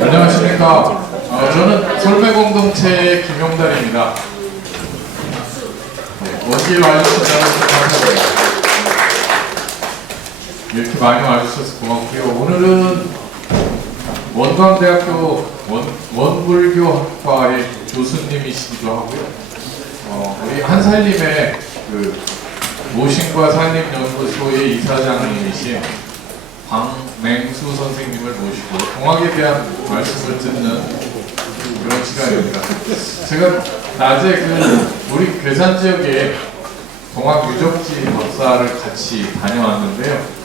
안녕하십니까. 저는 솔매공동체의 김용달입니다. 원길 와주셔서 감사합니다. 이렇게 많이 와주셔서 고맙고요. 오늘은 원광대학교 원불교학과의 교수님이시기도 하고요. 우리 한살림의 모신과 산림연구소의 이사장님이신 박맹수 선생님을 모시고 동학에 대한 말씀을 듣는 그런 시간입니다. 제가 낮에 우리 괴산 지역에 동학 유적지 역사를 같이 다녀왔는데요.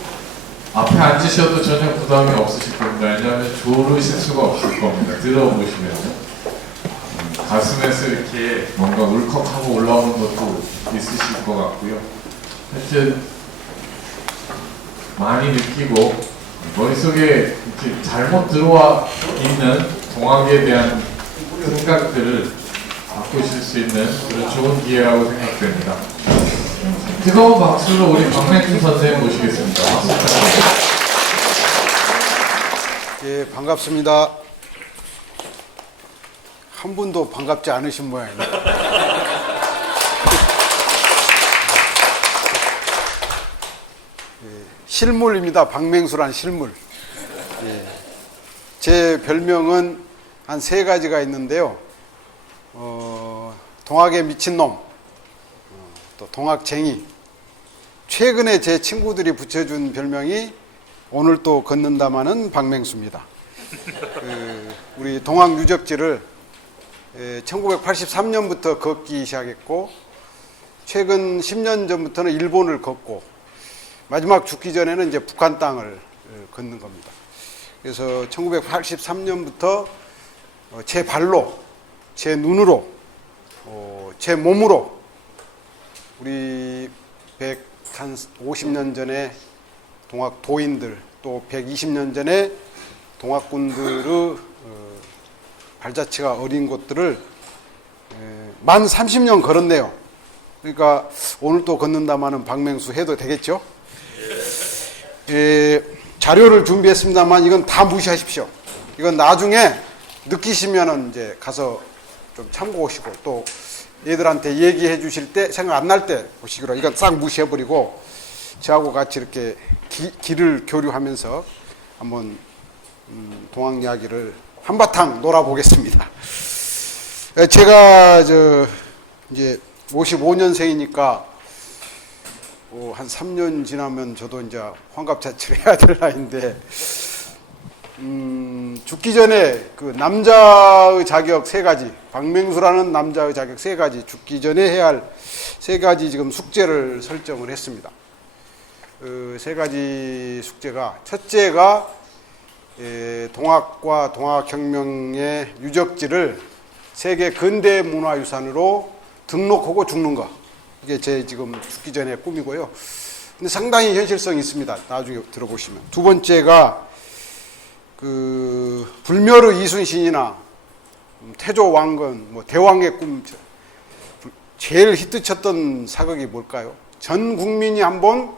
앞에 앉으셔도 전혀 부담이 없으실 겁니다. 왜냐하면 조르실 수가 없을 겁니다. 들어보시면 가슴에서 이렇게 뭔가 울컥하고 올라오는 것도 있으실 것 같고요. 하여튼 많이 느끼고 머릿속에 이렇게 잘못 들어와 있는 동학에 대한 생각들을 바꾸실 수 있는 그런 좋은 기회라고 생각됩니다. 뜨거운 박수로 우리 박맹수 선생님 모시겠습니다. 박수 부탁드립니다. 예, 반갑습니다. 한 분도 반갑지 않으신 모양이네요. 실물입니다. 박맹수란 실물. 예. 제 별명은 한 3가지가 있는데요. 동학에 미친놈, 또 동학쟁이. 최근에 제 친구들이 붙여준 별명이 오늘 또 걷는다마는 박맹수입니다. 우리 동학 유적지를 1983년부터 걷기 시작했고, 최근 10년 전부터는 일본을 걷고, 마지막 죽기 전에는 이제 북한 땅을 걷는 겁니다. 그래서 1983년부터 제 발로, 제 눈으로, 제 몸으로 우리 150년 전에 동학 도인들, 또 120년 전에 동학군들의 발자취가 어린 곳들을 만 30년 걸었네요. 그러니까 오늘 또 걷는다마는 박맹수 해도 되겠죠? 자료를 준비했습니다만 이건 다 무시하십시오. 이건 나중에 느끼시면은 이제 가서 좀 참고하시고 또 얘들한테 얘기해 주실 때 생각 안 날 때 보시기로 이건 싹 무시해버리고 저하고 같이 이렇게 길을 교류하면서 한번 동학 이야기를 한바탕 놀아보겠습니다. 제가 이제 55년생이니까 한 3년 지나면 저도 이제 환갑자치를 해야 될 나이인데, 죽기 전에 그 남자의 자격 3가지, 박맹수라는 남자의 자격 3가지, 죽기 전에 해야 할 3가지 지금 숙제를 설정을 했습니다. 그 3가지 숙제가, 첫째가 동학과 동학혁명의 유적지를 세계 근대 문화유산으로 등록하고 죽는 것. 이게 제 지금 죽기 전에 꿈이고요. 근데 상당히 현실성이 있습니다. 나중에 들어보시면. 두 번째가 불멸의 이순신이나 태조 왕건, 대왕의 꿈, 제일 히트쳤던 사극이 뭘까요? 전 국민이 한번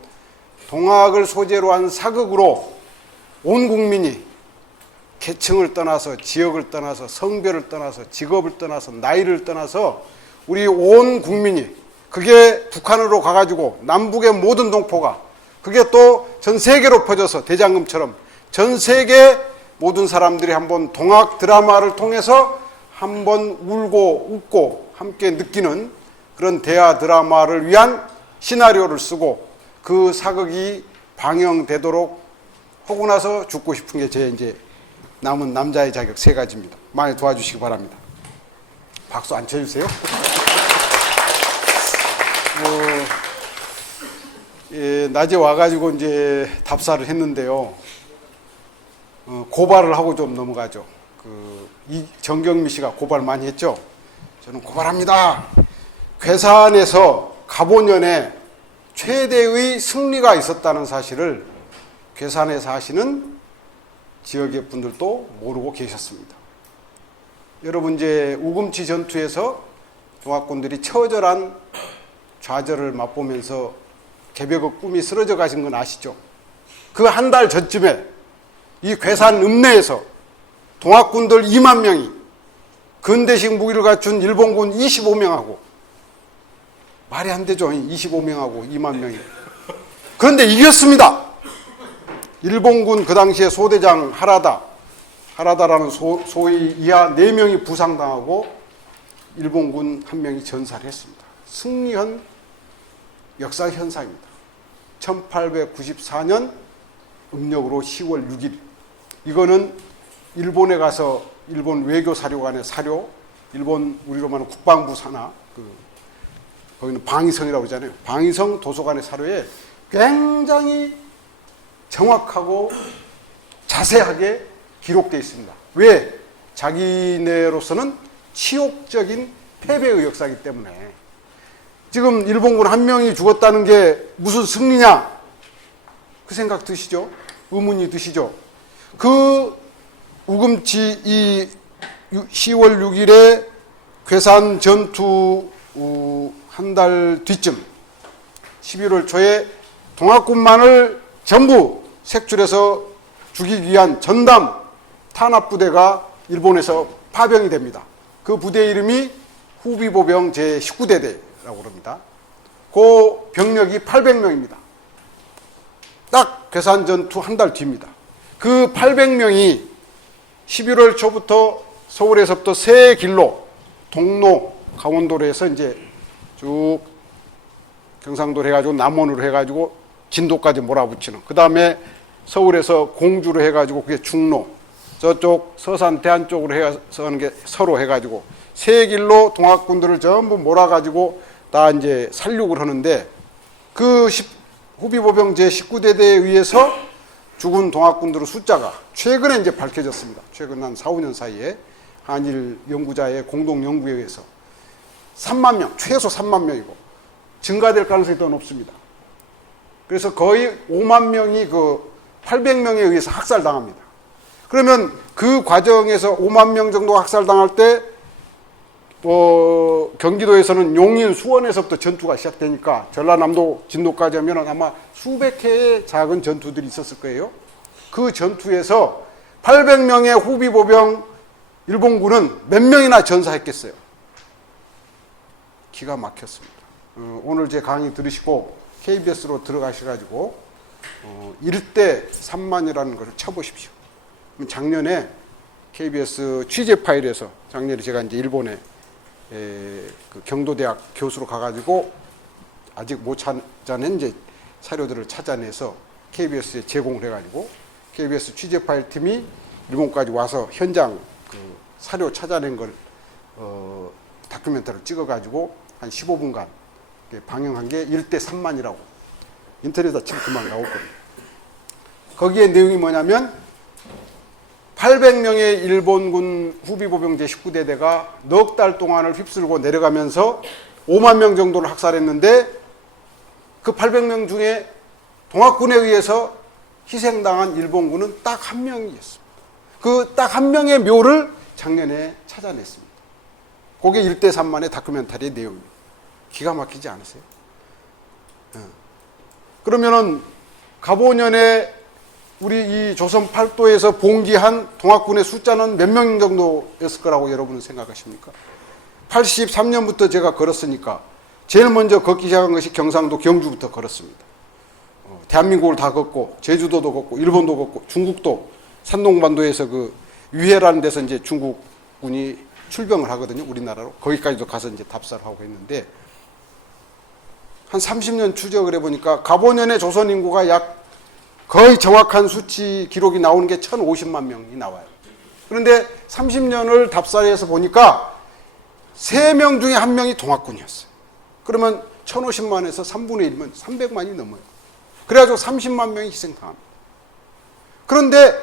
동학을 소재로 한 사극으로 온 국민이 계층을 떠나서, 지역을 떠나서, 성별을 떠나서, 직업을 떠나서, 나이를 떠나서 우리 온 국민이, 그게 북한으로 가가지고 남북의 모든 동포가, 그게 또 전 세계로 퍼져서 대장금처럼 전 세계 모든 사람들이 한번 동학 드라마를 통해서 한번 울고 웃고 함께 느끼는 그런 대화 드라마를 위한 시나리오를 쓰고 그 사극이 방영되도록 하고 나서 죽고 싶은 게 제 이제 남은 남자의 자격 3가지입니다. 많이 도와주시기 바랍니다. 박수 안 쳐주세요. 낮에 와가지고 이제 답사를 했는데요. 고발을 하고 좀 넘어가죠. 정경미 씨가 고발 많이 했죠. 저는 고발합니다. 괴산에서 가보년에 최대의 승리가 있었다는 사실을 괴산에 사시는 지역의 분들도 모르고 계셨습니다. 여러분 이제 우금치 전투에서 동학군들이 처절한 좌절을 맛보면서 개벽의 꿈이 쓰러져 가신 건 아시죠? 그 한 달 전쯤에 이 괴산 읍내에서 동학군들 2만 명이 근대식 무기를 갖춘 일본군 25명하고, 말이 안 되죠. 25명하고 2만 명이. 그런데 이겼습니다. 일본군 그 당시에 소대장 하라다라는 소위 이하 4명이 부상당하고 일본군 1명이 전사를 했습니다. 승리한 역사 현상입니다. 1894년 음력으로 10월 6일. 이거는 일본에 가서 일본 외교사료관의 사료, 일본 우리로 말하는 국방부 산하, 거기는 방위성이라고 하잖아요. 방위성 도서관의 사료에 굉장히 정확하고 자세하게 기록되어 있습니다. 왜? 자기네로서는 치욕적인 패배의 역사이기 때문에. 지금 일본군 1명이 죽었다는 게 무슨 승리냐? 그 생각 드시죠? 의문이 드시죠? 그 우금치 이 10월 6일에 괴산 전투 한 달 뒤쯤 11월 초에 동학군만을 전부 색출해서 죽이기 위한 전담 탄압부대가 일본에서 파병이 됩니다. 그 부대 이름이 후비보병 제19대대라고 그럽니다. 그 병력이 800명입니다. 딱 괴산 전투 한 달 뒤입니다. 그 800명이 11월 초부터 서울에서부터 세 길로 동로, 강원도로 해서 이제 쭉 경상도로 해가지고 남원으로 해가지고 진도까지 몰아붙이는, 그 다음에 서울에서 공주로 해가지고 그게 중로, 저쪽 서산 대안 쪽으로 해서 하는 게 서로 해가지고 세 길로 동학군들을 전부 몰아가지고 다 이제 살육을 하는데, 그 후비보병 제19대대에 의해서 죽은 동학군들의 숫자가 최근에 이제 밝혀졌습니다. 최근 한 4, 5년 사이에 한일 연구자의 공동 연구에 의해서 3만 명, 최소 3만 명이고 증가될 가능성이 더 높습니다. 그래서 거의 5만 명이 그 800명에 의해서 학살당합니다. 그러면 그 과정에서 5만 명 정도 학살당할 때 경기도에서는 용인, 수원에서부터 전투가 시작되니까 전라남도, 진도까지 하면 아마 수백 회의 작은 전투들이 있었을 거예요. 그 전투에서 800명의 후비보병 일본군은 몇 명이나 전사했겠어요? 기가 막혔습니다. 오늘 제 강의 들으시고 KBS로 들어가셔가지고 1대 3만이라는 것을 쳐보십시오. 작년에 KBS 취재 파일에서, 작년에 제가 이제 일본에 그 경도대학 교수로 가가지고 아직 못 찾아낸 이제 사료들을 찾아내서 KBS에 제공을 해가지고 KBS 취재 파일 팀이 일본까지 와서 현장 그 사료 찾아낸 걸 다큐멘터리를 찍어가지고 한 15분간 방영한 게 1대 3만이라고 인터넷에 치면 그만 나올 겁니다. 거기에 내용이 뭐냐면 800명의 일본군 후비보병 제19대대가 넉 달 동안을 휩쓸고 내려가면서 5만 명 정도를 학살했는데, 그 800명 중에 동학군에 의해서 희생당한 일본군은 딱 1명이었습니다. 그 딱 1명의 묘를 작년에 찾아냈습니다. 그게 1대 3만의 다큐멘터리의 내용입니다. 기가 막히지 않으세요? 그러면은 가보년에 우리 이 조선 팔도에서 봉기한 동학군의 숫자는 몇 명 정도였을 거라고 여러분은 생각하십니까? 83년부터 제가 걸었으니까 제일 먼저 걷기 시작한 것이 경상도 경주부터 걸었습니다. 대한민국을 다 걷고 제주도도 걷고 일본도 걷고 중국도 산동반도에서 그 유해라는 데서 이제 중국군이 출병을 하거든요. 우리나라로. 거기까지도 가서 이제 답사를 하고 했는데, 한 30년 추적을 해보니까 가보년에 조선 인구가 약 거의 정확한 수치 기록이 나오는 게 1050만 명이 나와요. 그런데 30년을 답사해서 보니까 3명 중에 1명이 동학군이었어요. 그러면 1050만에서 3분의 1면 300만이 넘어요. 그래가지고 30만 명이 희생당합니다. 그런데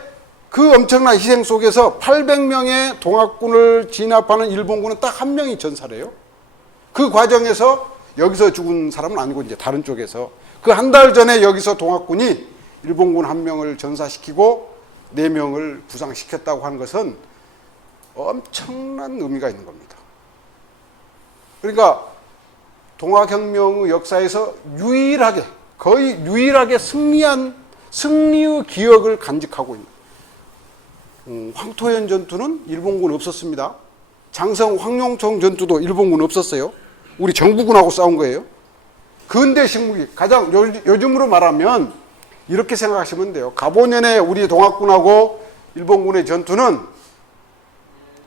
그 엄청난 희생 속에서 800명의 동학군을 진압하는 일본군은 딱 1명이 전사를 해요. 그 과정에서 여기서 죽은 사람은 아니고 이제 다른 쪽에서 그 한 달 전에 여기서 동학군이 일본군 1명을 전사시키고 4명을 부상시켰다고 하는 것은 엄청난 의미가 있는 겁니다. 그러니까 동학혁명의 역사에서 거의 유일하게 승리의 기억을 간직하고 있는 황토현 전투는 일본군 없었습니다. 장성 황룡청 전투도 일본군 없었어요. 우리 정부군하고 싸운 거예요. 근대 식무기 가장 요즘으로 말하면 이렇게 생각하시면 돼요. 가보년에 우리 동학군하고 일본군의 전투는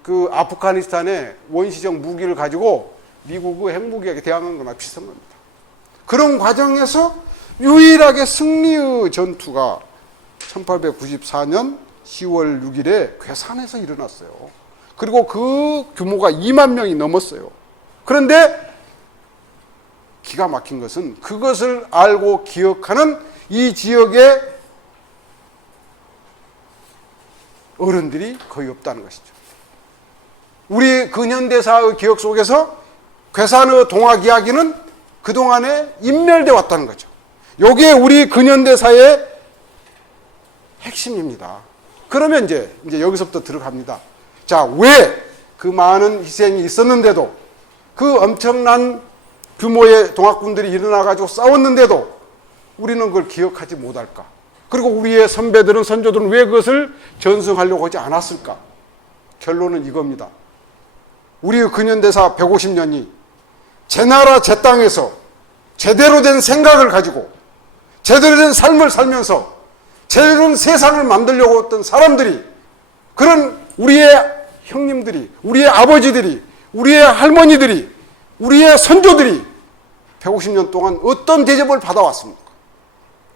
그 아프가니스탄의 원시적 무기를 가지고 미국의 핵무기에 대항하는 거나 비슷한 겁니다. 그런 과정에서 유일하게 승리의 전투가 1894년 10월 6일에 괴산에서 일어났어요. 그리고 그 규모가 2만 명이 넘었어요. 그런데 기가 막힌 것은 그것을 알고 기억하는 이 지역의 어른들이 거의 없다는 것이죠. 우리 근현대사의 기억 속에서 괴산의 동학 이야기는 그동안에 인멸되어 왔다는 거죠. 이게 우리 근현대사의 핵심입니다. 그러면 이제 여기서부터 들어갑니다. 자, 왜 그 많은 희생이 있었는데도 그 엄청난 규모의 동학군들이 일어나가지고 싸웠는데도 우리는 그걸 기억하지 못할까? 그리고 우리의 선배들은 선조들은 왜 그것을 전승하려고 하지 않았을까? 결론은 이겁니다. 우리의 근현대사 150년이 제 나라 제 땅에서 제대로 된 생각을 가지고 제대로 된 삶을 살면서 제대로 된 세상을 만들려고 했던 사람들이, 그런 우리의 형님들이, 우리의 아버지들이, 우리의 할머니들이, 우리의 선조들이 150년 동안 어떤 대접을 받아왔습니까?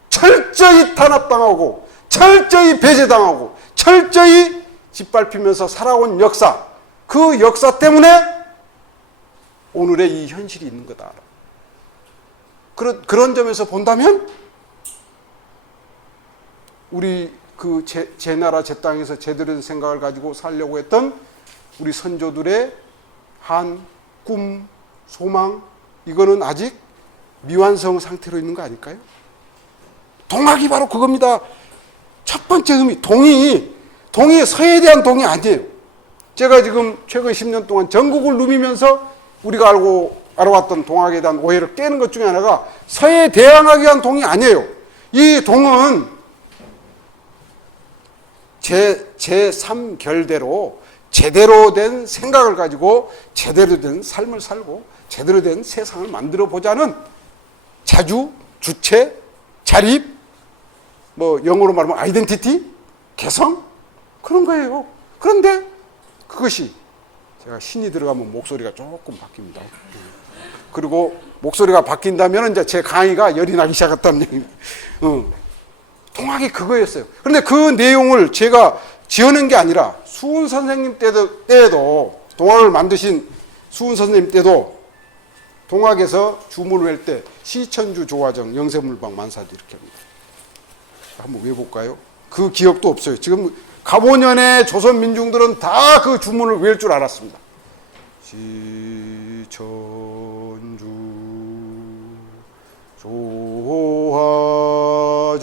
철저히 탄압당하고 철저히 배제당하고 철저히 짓밟히면서 살아온 역사, 그 역사 때문에 오늘의 이 현실이 있는 거다. 그런 점에서 본다면 우리 그 제 나라 제 땅에서 제대로 된 생각을 가지고 살려고 했던 우리 선조들의 한 꿈, 소망, 이거는 아직 미완성 상태로 있는 거 아닐까요? 동학이 바로 그겁니다. 첫 번째 의미, 동이 서해에 대한 동이 아니에요. 제가 지금 최근 10년 동안 전국을 누비면서 우리가 알아왔던 동학에 대한 오해를 깨는 것 중에 하나가 서해에 대항하기 위한 동이 아니에요. 이 동은 제3결대로 제대로 된 생각을 가지고 제대로 된 삶을 살고 제대로 된 세상을 만들어 보자는 자주, 주체, 자립, 영어로 말하면 아이덴티티, 개성, 그런 거예요. 그런데 그것이 제가 신이 들어가면 목소리가 조금 바뀝니다. 그리고 목소리가 바뀐다면 이제 제 강의가 열이 나기 시작했다는 얘기입니다. 동학이 그거였어요. 그런데 그 내용을 제가 지어낸 게 아니라 수훈 선생님 때에도 동학을 만드신 수훈 선생님 때도 동학에서 주문을 할 때 시천주 조화정 영세물방 만사도 이렇게 합니다. 한번 외워볼까요? 그 기억도 없어요. 지금 가보년의 조선 민중들은 다 그 주문을 외울 줄 알았습니다. 시천주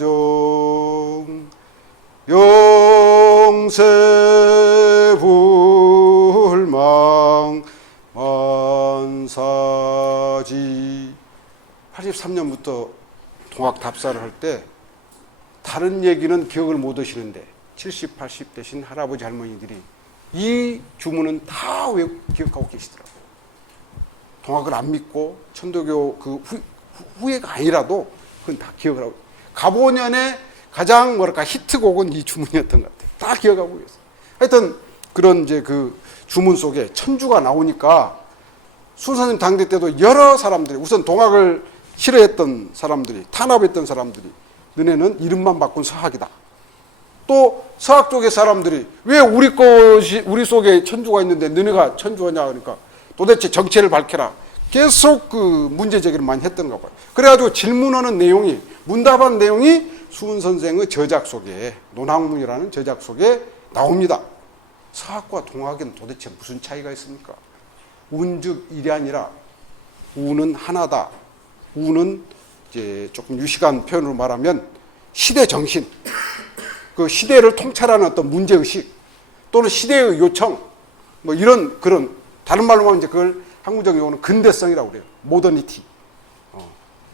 조화정 영세불망 만사지. 83년부터 동학 답사를 할 때 다른 얘기는 기억을 못 하시는데 70, 80 되신 할아버지 할머니들이 이 주문은 다 기억하고 계시더라고요. 동학을 안 믿고 천도교 그 후예가 아니라도 그건 다 기억을 하고. 가보년의 가장 히트곡은 이 주문이었던 것 같아요. 다 기억하고 계세요. 하여튼 그런 이제 그 주문 속에 천주가 나오니까 수선님 당대 때도 여러 사람들이, 우선 동학을 싫어했던 사람들이, 탄압했던 사람들이 너네는 이름만 바꾼 서학이다. 또 서학 쪽의 사람들이 왜 우리 속에 천주가 있는데 너네가 천주하냐 그러니까 도대체 정체를 밝혀라. 계속 그 문제 제기를 많이 했던가 봐요. 그래가지고 질문하는 내용이, 문답한 내용이 수훈 선생의 저작 속에, 논학문이라는 저작 속에 나옵니다. 서학과 동학에는 도대체 무슨 차이가 있습니까? 운즉 일이 아니라 우는 하나다. 우는 이제 조금 유식한 표현으로 말하면 시대 정신, 그 시대를 통찰하는 어떤 문제의식 또는 시대의 요청, 뭐 이런 그런 다른 말로 하면 이제 그걸 학문적 용어는 근대성이라고 그래요. 모더니티.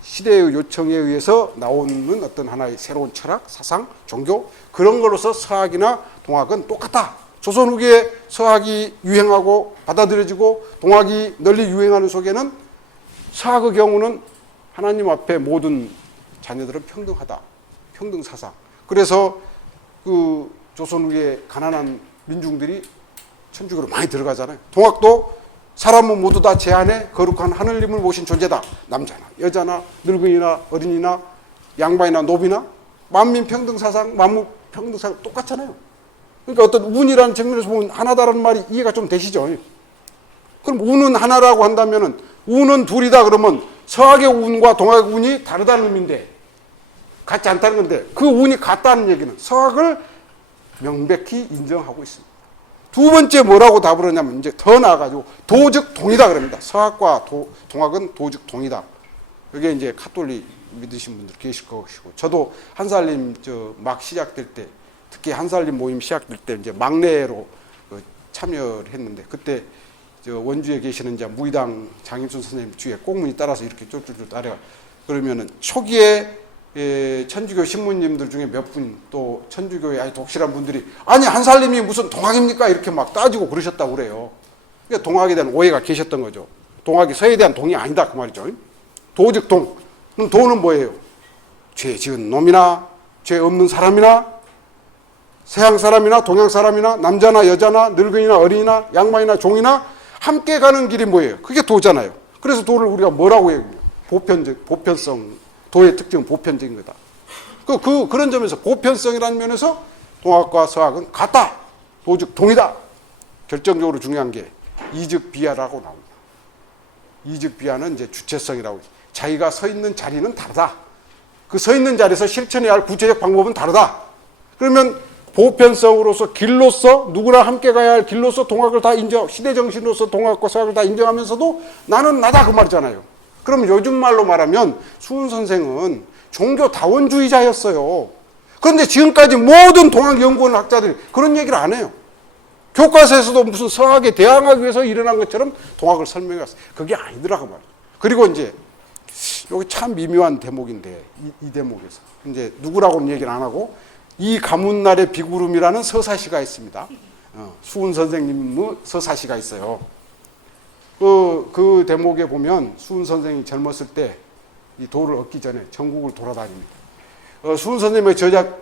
시대의 요청에 의해서 나오는 어떤 하나의 새로운 철학, 사상, 종교 그런 걸로서 서학이나 동학은 똑같다. 조선 후기에 서학이 유행하고 받아들여지고 동학이 널리 유행하는 속에는 서학의 경우는 하나님 앞에 모든 자녀들은 평등하다. 평등 사상. 그래서 그 조선 후기에 가난한 민중들이 천주교로 많이 들어가잖아요. 동학도 사람은 모두 다 제 안에 거룩한 하늘님을 모신 존재다. 남자나 여자나 늙은이나 어린이나 양반이나 노비나 만민 평등 사상, 만무 평등 사상 똑같잖아요. 그러니까 어떤 운이라는 측면에서 보면 하나다라는 말이 이해가 좀 되시죠? 그럼 운은 하나라고 한다면은 운은 둘이다 그러면 서학의 운과 동학의 운이 다르다는 의미인데 같지 않다는 건데 그 운이 같다는 얘기는 서학을 명백히 인정하고 있습니다. 두 번째 뭐라고 답을 하냐면 이제 더 나아가지고 도즉 동이다 그럽니다. 서학과 동학은 도즉 동이다. 이게 이제 카톨릭 믿으신 분들 계실 것이고 저도 한살림 막 시작될 때 특히 한살림 모임 시작될 때 이제 막내로 참여를 했는데 그때 원주에 계시는 이제 무의당 장임순 선생님 뒤에 꽁문이 따라서 이렇게 쫄쫄쫄 따라가 그러면은 초기에 천주교 신부님들 중에 몇 분 또 천주교의 아주 독실한 분들이 아니 한살림이 무슨 동학입니까 이렇게 막 따지고 그러셨다고 그래요. 그러니까 동학에 대한 오해가 계셨던 거죠. 동학이 서에 대한 동이 아니다 그 말이죠. 도즉 동. 그럼 도는 뭐예요? 죄 지은 놈이나 죄 없는 사람이나 서양 사람이나 동양 사람이나 남자나 여자나 늙은이나 어린이나 양반이나 종이나 함께 가는 길이 뭐예요? 그게 도잖아요. 그래서 도를 우리가 뭐라고 해요? 보편성. 도의 특징은 보편적인 거다. 그런 점에서 보편성이라는 면에서 동학과 서학은 같다. 도즉 동이다. 결정적으로 중요한 게 이즉 비하라고 나옵니다. 이즉 비하는 이제 주체성이라고 해요. 자기가 서 있는 자리는 다르다. 그 서 있는 자리에서 실천해야 할 구체적 방법은 다르다. 그러면 보편성으로서 길로서 누구나 함께 가야 할 길로서 동학을 다 인정, 시대 정신으로서 동학과 서학을 다 인정하면서도 나는 나다 그 말이잖아요. 그럼 요즘 말로 말하면 수훈 선생은 종교다원주의자였어요. 그런데 지금까지 모든 동학연구원 학자들이 그런 얘기를 안 해요. 교과서에서도 무슨 서학에 대항하기 위해서 일어난 것처럼 동학을 설명해 왔어요. 그게 아니더라고 말이에요. 그리고 이제 여기 참 미묘한 대목인데 이 대목에서 이제 누구라고는 얘기를 안 하고 이 가문날의 비구름이라는 서사시가 있습니다. 수훈 선생님의 서사시가 있어요. 그 대목에 보면 수훈 선생이 젊었을 때 이 도를 얻기 전에 전국을 돌아다닙니다. 수훈 선생님의 저작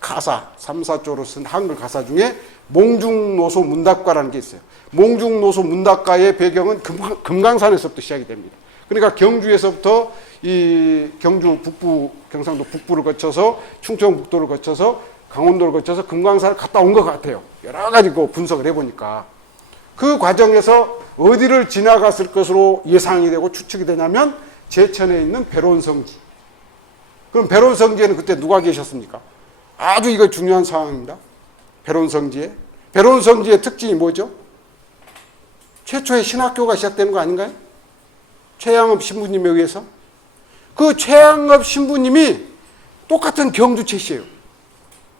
가사, 3, 4조로 쓴 한글 가사 중에 몽중노소 문답가라는 게 있어요. 몽중노소 문답가의 배경은 금강산에서부터 시작이 됩니다. 그러니까 경주에서부터 이 경주 북부, 경상도 북부를 거쳐서 충청북도를 거쳐서 강원도를 거쳐서 금강산을 갔다 온 것 같아요. 여러 가지 분석을 해보니까. 그 과정에서 어디를 지나갔을 것으로 예상이 되고 추측이 되냐면 제천에 있는 배론성지. 그럼 배론성지에는 그때 누가 계셨습니까? 아주 이거 중요한 상황입니다. 배론성지에. 배론성지의 특징이 뭐죠? 최초의 신학교가 시작되는 거 아닌가요? 최양업 신부님에 의해서. 그 최양업 신부님이 똑같은 경주 최씨예요.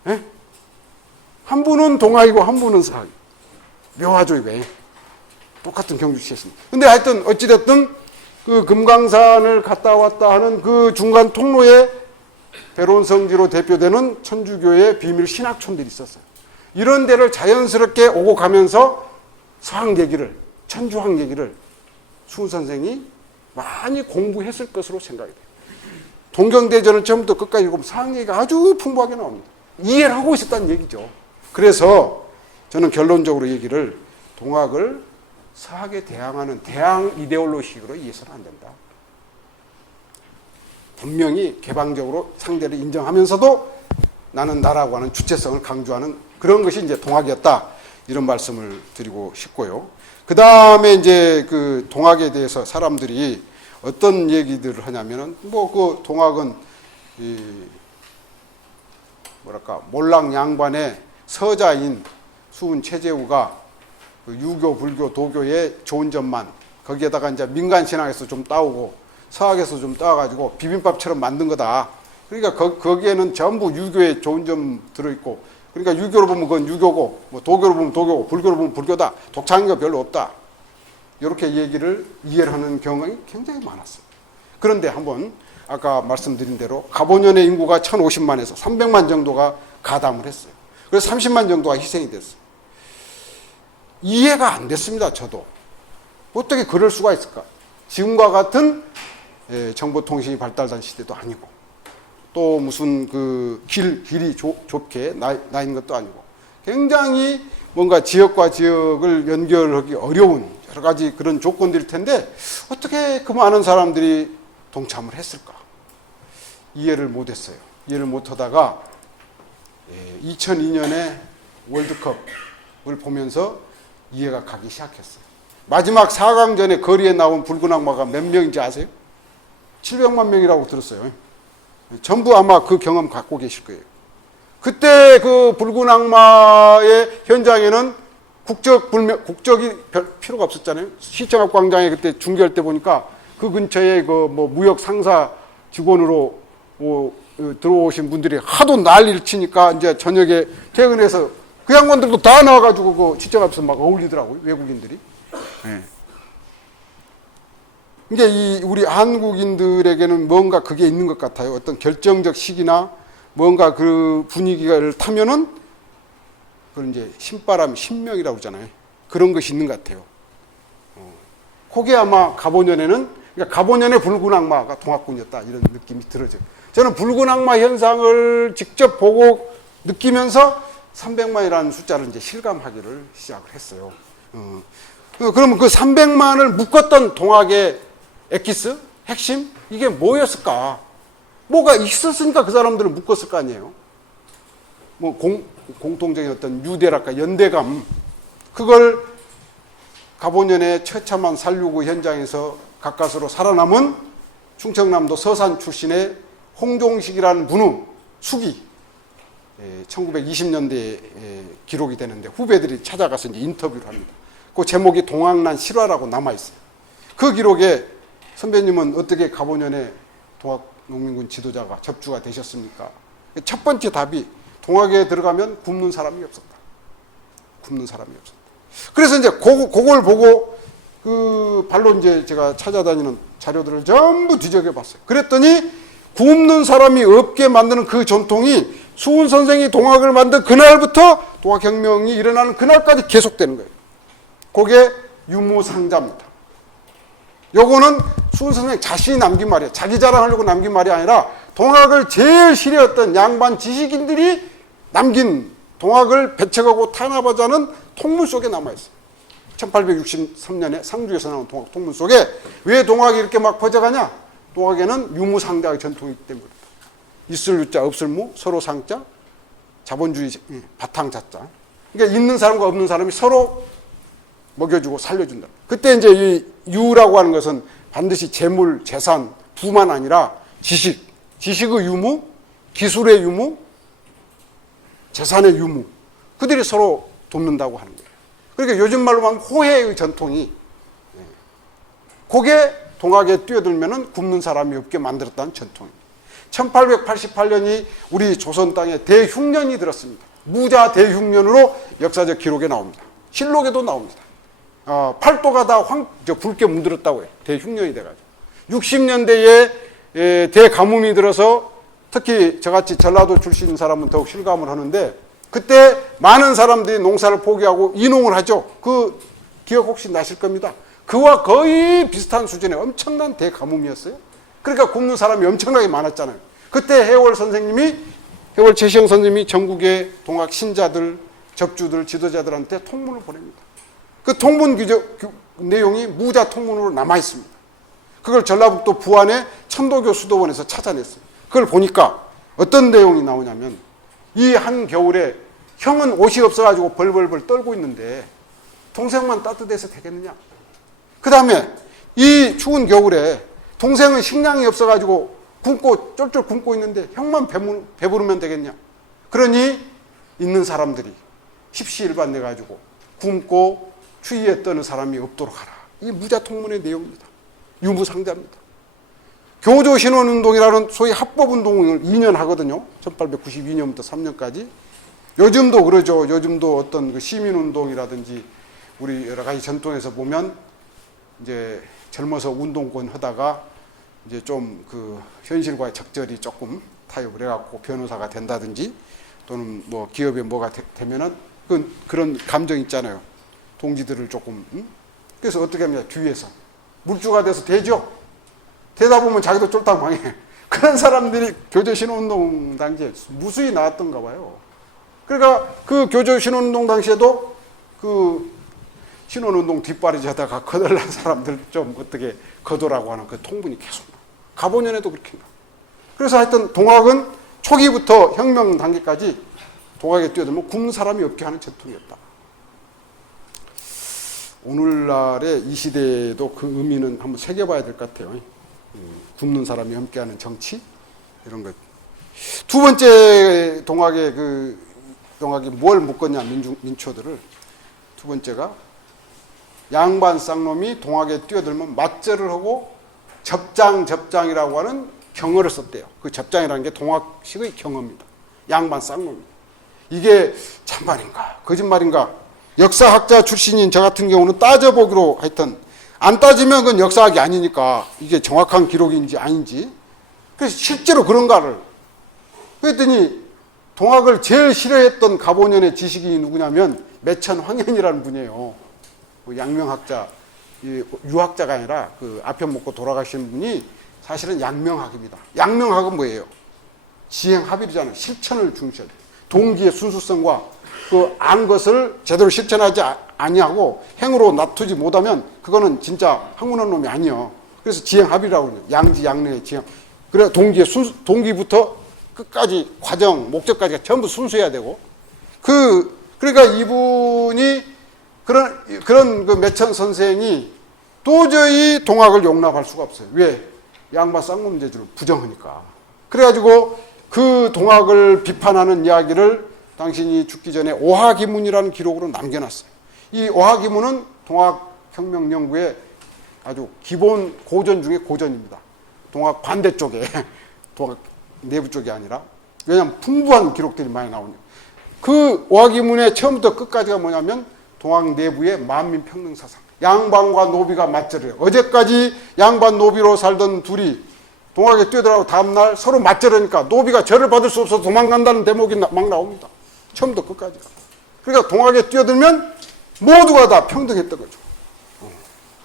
네? 한 분은 동학이고 한 분은 서학이에요. 묘하죠 이거. 똑같은 경주 최씨입니다. 근데 하여튼 어찌됐든 그 금강산을 갔다 왔다 하는 그 중간 통로에 배론성지로 대표되는 천주교의 비밀 신학촌들이 있었어요. 이런 데를 자연스럽게 오고 가면서 서학 얘기를, 천주학 얘기를 수훈 선생이 많이 공부했을 것으로 생각이 돼요. 동경대전을 처음부터 끝까지 읽으면 서학 얘기가 아주 풍부하게 나옵니다. 이해를 하고 있었다는 얘기죠. 그래서 저는 결론적으로 얘기를 동학을 서학에 대항하는 대항 이데올로식으로 이해서는 안 된다. 분명히 개방적으로 상대를 인정하면서도 나는 나라고 하는 주체성을 강조하는 그런 것이 이제 동학이었다. 이런 말씀을 드리고 싶고요. 그 다음에 이제 그 동학에 대해서 사람들이 어떤 얘기들을 하냐면은 그 동학은 몰락 양반의 서자인 수훈 최재우가 그 유교, 불교, 도교의 좋은 점만 거기에다가 이제 민간 신학에서 좀 따오고 서학에서 좀 따와가지고 비빔밥처럼 만든 거다. 그러니까 거기에는 전부 유교의 좋은 점 들어있고 그러니까 유교로 보면 그건 유교고, 뭐 도교로 보면 도교고, 불교로 보면 불교다. 독창인가 별로 없다. 이렇게 얘기를 이해를 하는 경향이 굉장히 많았어요. 그런데 한번 아까 말씀드린 대로 가보년의 인구가 1050만에서 300만 정도가 가담을 했어요. 그래서 30만 정도가 희생이 됐어요. 이해가 안 됐습니다. 저도. 어떻게 그럴 수가 있을까? 지금과 같은 정보통신이 발달된 시대도 아니고 또 무슨 그 길이 좁게 나 있는 것도 아니고 굉장히 뭔가 지역과 지역을 연결하기 어려운 여러 가지 그런 조건들일 텐데 어떻게 그 많은 사람들이 동참을 했을까? 이해를 못했어요. 이해를 못하다가 2002년에 월드컵을 보면서 이해가 가기 시작했어요. 마지막 4강전에 거리에 나온 붉은 악마가 몇 명인지 아세요? 700만 명이라고 들었어요. 전부 아마 그 경험 갖고 계실 거예요. 그때 그 붉은 악마의 현장에는 국적이 별 필요가 없었잖아요. 시청 앞 광장에 그때 중계할 때 보니까 그 근처에 그 뭐 무역 상사 직원으로 들어오신 분들이 하도 난리를 치니까 이제 저녁에 퇴근해서 그 양반들도 다 나와가지고 그 시청 앞에서 막 어울리더라고요. 외국인들이. 네. 이게 우리 한국인들에게는 뭔가 그게 있는 것 같아요. 어떤 결정적 시기나 뭔가 그 분위기를 타면은 그런 이제 신바람, 신명이라고 그러잖아요. 그런 것이 있는 것 같아요. 그게 아마 가보년에는, 그러니까 가보년의 붉은 악마가 동학군이었다 이런 느낌이 들어져요. 저는 붉은 악마 현상을 직접 보고 느끼면서 300만이라는 숫자를 이제 실감하기를 시작을 했어요. 그러면 그 300만을 묶었던 동학의 엑기스, 핵심, 이게 뭐였을까? 뭐가 있었으니까 그 사람들을 묶었을 거 아니에요? 뭐 공통적인 어떤 유대랄까, 연대감. 그걸 가보년의 처참한 살류구 현장에서 가까스로 살아남은 충청남도 서산 출신의 홍종식이라는 분의 숙이 1920년대에 기록이 되는데 후배들이 찾아가서 이제 인터뷰를 합니다. 그 제목이 동학난 실화라고 남아있어요. 그 기록에 선배님은 어떻게 가보년의 동학농민군 지도자가 접주가 되셨습니까? 첫 번째 답이 동학에 들어가면 굶는 사람이 없었다. 굶는 사람이 없었다. 그래서 이제 그걸 보고 그 발로 이제 제가 찾아다니는 자료들을 전부 뒤적여 봤어요. 그랬더니 굶는 사람이 없게 만드는 그 전통이 수훈 선생이 동학을 만든 그날부터 동학혁명이 일어나는 그날까지 계속되는 거예요. 그게 유무상자입니다. 요거는 수훈 선생 자신이 남긴 말이에요. 자기 자랑하려고 남긴 말이 아니라 동학을 제일 싫어했던 양반 지식인들이 남긴 동학을 배척하고 탄압하자는 통문 속에 남아있어요. 1863년에 상주에서 나온 동학 통문 속에 왜 동학이 이렇게 막 퍼져가냐? 동학에는 유무상자의 전통이기 때문입니다. 있을 유자, 없을 무, 서로 상자, 자본주의 바탕 자자. 그러니까 있는 사람과 없는 사람이 서로 먹여주고 살려준다. 그때 이제 이 유라고 하는 것은 반드시 재물, 재산, 부만 아니라 지식, 지식의 유무, 기술의 유무, 재산의 유무. 그들이 서로 돕는다고 하는 거예요. 그러니까 요즘 말로 하면 호혜의 전통이 그게 동학에 뛰어들면은 굶는 사람이 없게 만들었다는 전통입니다. 1888년이 우리 조선 땅에 대흉년이 들었습니다. 무자 대흉년으로 역사적 기록에 나옵니다. 실록에도 나옵니다. 팔도가 다 붉게 문드렀다고 해요. 대흉년이 돼가지고. 60년대에 대가뭄이 들어서 특히 저같이 전라도 출신 사람은 더욱 실감을 하는데 그때 많은 사람들이 농사를 포기하고 이농을 하죠. 그 기억 혹시 나실 겁니다. 그와 거의 비슷한 수준의 엄청난 대가뭄이었어요. 그러니까 굶는 사람이 엄청나게 많았잖아요. 그때 해월 최시영 선생님이 전국의 동학 신자들, 접주들, 지도자들한테 통문을 보냅니다. 그 통문 내용이 무자 통문으로 남아 있습니다. 그걸 전라북도 부안의 천도교 수도원에서 찾아냈어요. 그걸 보니까 어떤 내용이 나오냐면 이 한겨울에 형은 옷이 없어가지고 벌벌벌 떨고 있는데 동생만 따뜻해서 되겠느냐? 그 다음에 이 추운 겨울에 동생은 식량이 없어가지고 쫄쫄 굶고 있는데 형만 배부르면 되겠냐? 그러니 있는 사람들이 십시일반 내가지고 굶고 추위에 떠는 사람이 없도록 하라. 이 무자통문의 내용입니다. 유무상자입니다. 교조신원운동이라는 소위 합법운동을 2년 하거든요. 1892년부터 3년까지. 요즘도 그러죠. 요즘도 어떤 그 시민운동이라든지 우리 여러 가지 전통에서 보면 이제 젊어서 운동권 하다가 이제 좀 그 현실과 적절히 조금 타협을 해갖고 변호사가 된다든지 또는 뭐 기업에 뭐가 되면은 그런 감정 있잖아요. 동지들을 조금 그래서 어떻게 합니까? 뒤에서 물주가 돼서 되죠. 되다 보면 자기도 쫄딱 망해. 그런 사람들이 교조신혼운동 당시에 무수히 나왔던가 봐요. 그러니까 그 교조신혼운동 당시에도 그 신혼운동 뒷바라지 하다가 거덜난 사람들 좀 어떻게 거도라고 하는 그 통분이 계속 나. 가보년에도 그렇게 나. 그래서 하여튼 동학은 초기부터 혁명 단계까지 동학에 뛰어들면 굶는 사람이 없게 하는 전통이었다. 오늘날의 이 시대에도 그 의미는 한번 새겨봐야 될 것 같아요. 굶는 사람이 함께하는 정치 이런 것. 두 번째 동학이 뭘 묶었냐 민초들을. 두 번째가 양반 쌍놈이 동학에 뛰어들면 맞절을 하고 접장이라고 하는 경어를 썼대요. 그 접장이라는 게 동학식의 경어입니다. 양반 쌍놈이. 이게 참말인가 거짓말인가. 역사학자 출신인 저 같은 경우는 따져보기로 하여튼 안 따지면 그건 역사학이 아니니까 이게 정확한 기록인지 아닌지. 그래서 실제로 그런가를. 그랬더니 동학을 제일 싫어했던 가보년의 지식인이 누구냐면 매천황현이라는 분이에요. 양명학자, 유학자가 아니라 그 아편 먹고 돌아가신 분이 사실은 양명학입니다. 양명학은 뭐예요? 지행합일이잖아요. 실천을 중시해야 돼요. 동기의 순수성과 그 안 것을 제대로 실천하지 아니하고 행으로 놔두지 못하면 그거는 진짜 학문한 놈이 아니에요. 그래서 지행합의라고 그래요. 양지양능의 지행. 그래 동기부터 끝까지 과정, 목적까지가 전부 순수해야 되고 그러니까 이분이 그런 그 매천 선생이 도저히 동학을 용납할 수가 없어요. 왜? 양반 쌍놈 재주를 부정하니까. 그래가지고 그 동학을 비판하는 이야기를 당신이 죽기 전에 오하기문이라는 기록으로 남겨놨어요. 이 오하기문은 동학혁명 연구의 아주 기본 고전 중에 고전입니다. 동학 반대쪽에 동학 내부 쪽이 아니라. 왜냐하면 풍부한 기록들이 많이 나오니까. 그 오하기문의 처음부터 끝까지가 뭐냐면 동학 내부의 만민평등 사상. 양반과 노비가 맞절해요. 어제까지 양반 노비로 살던 둘이 동학에 뛰어들어가고 다음날 서로 맞절하니까 노비가 절을 받을 수 없어서 도망간다는 대목이 막 나옵니다. 처음부터 끝까지가. 그러니까 동학에 뛰어들면 모두가 다 평등했던 거죠.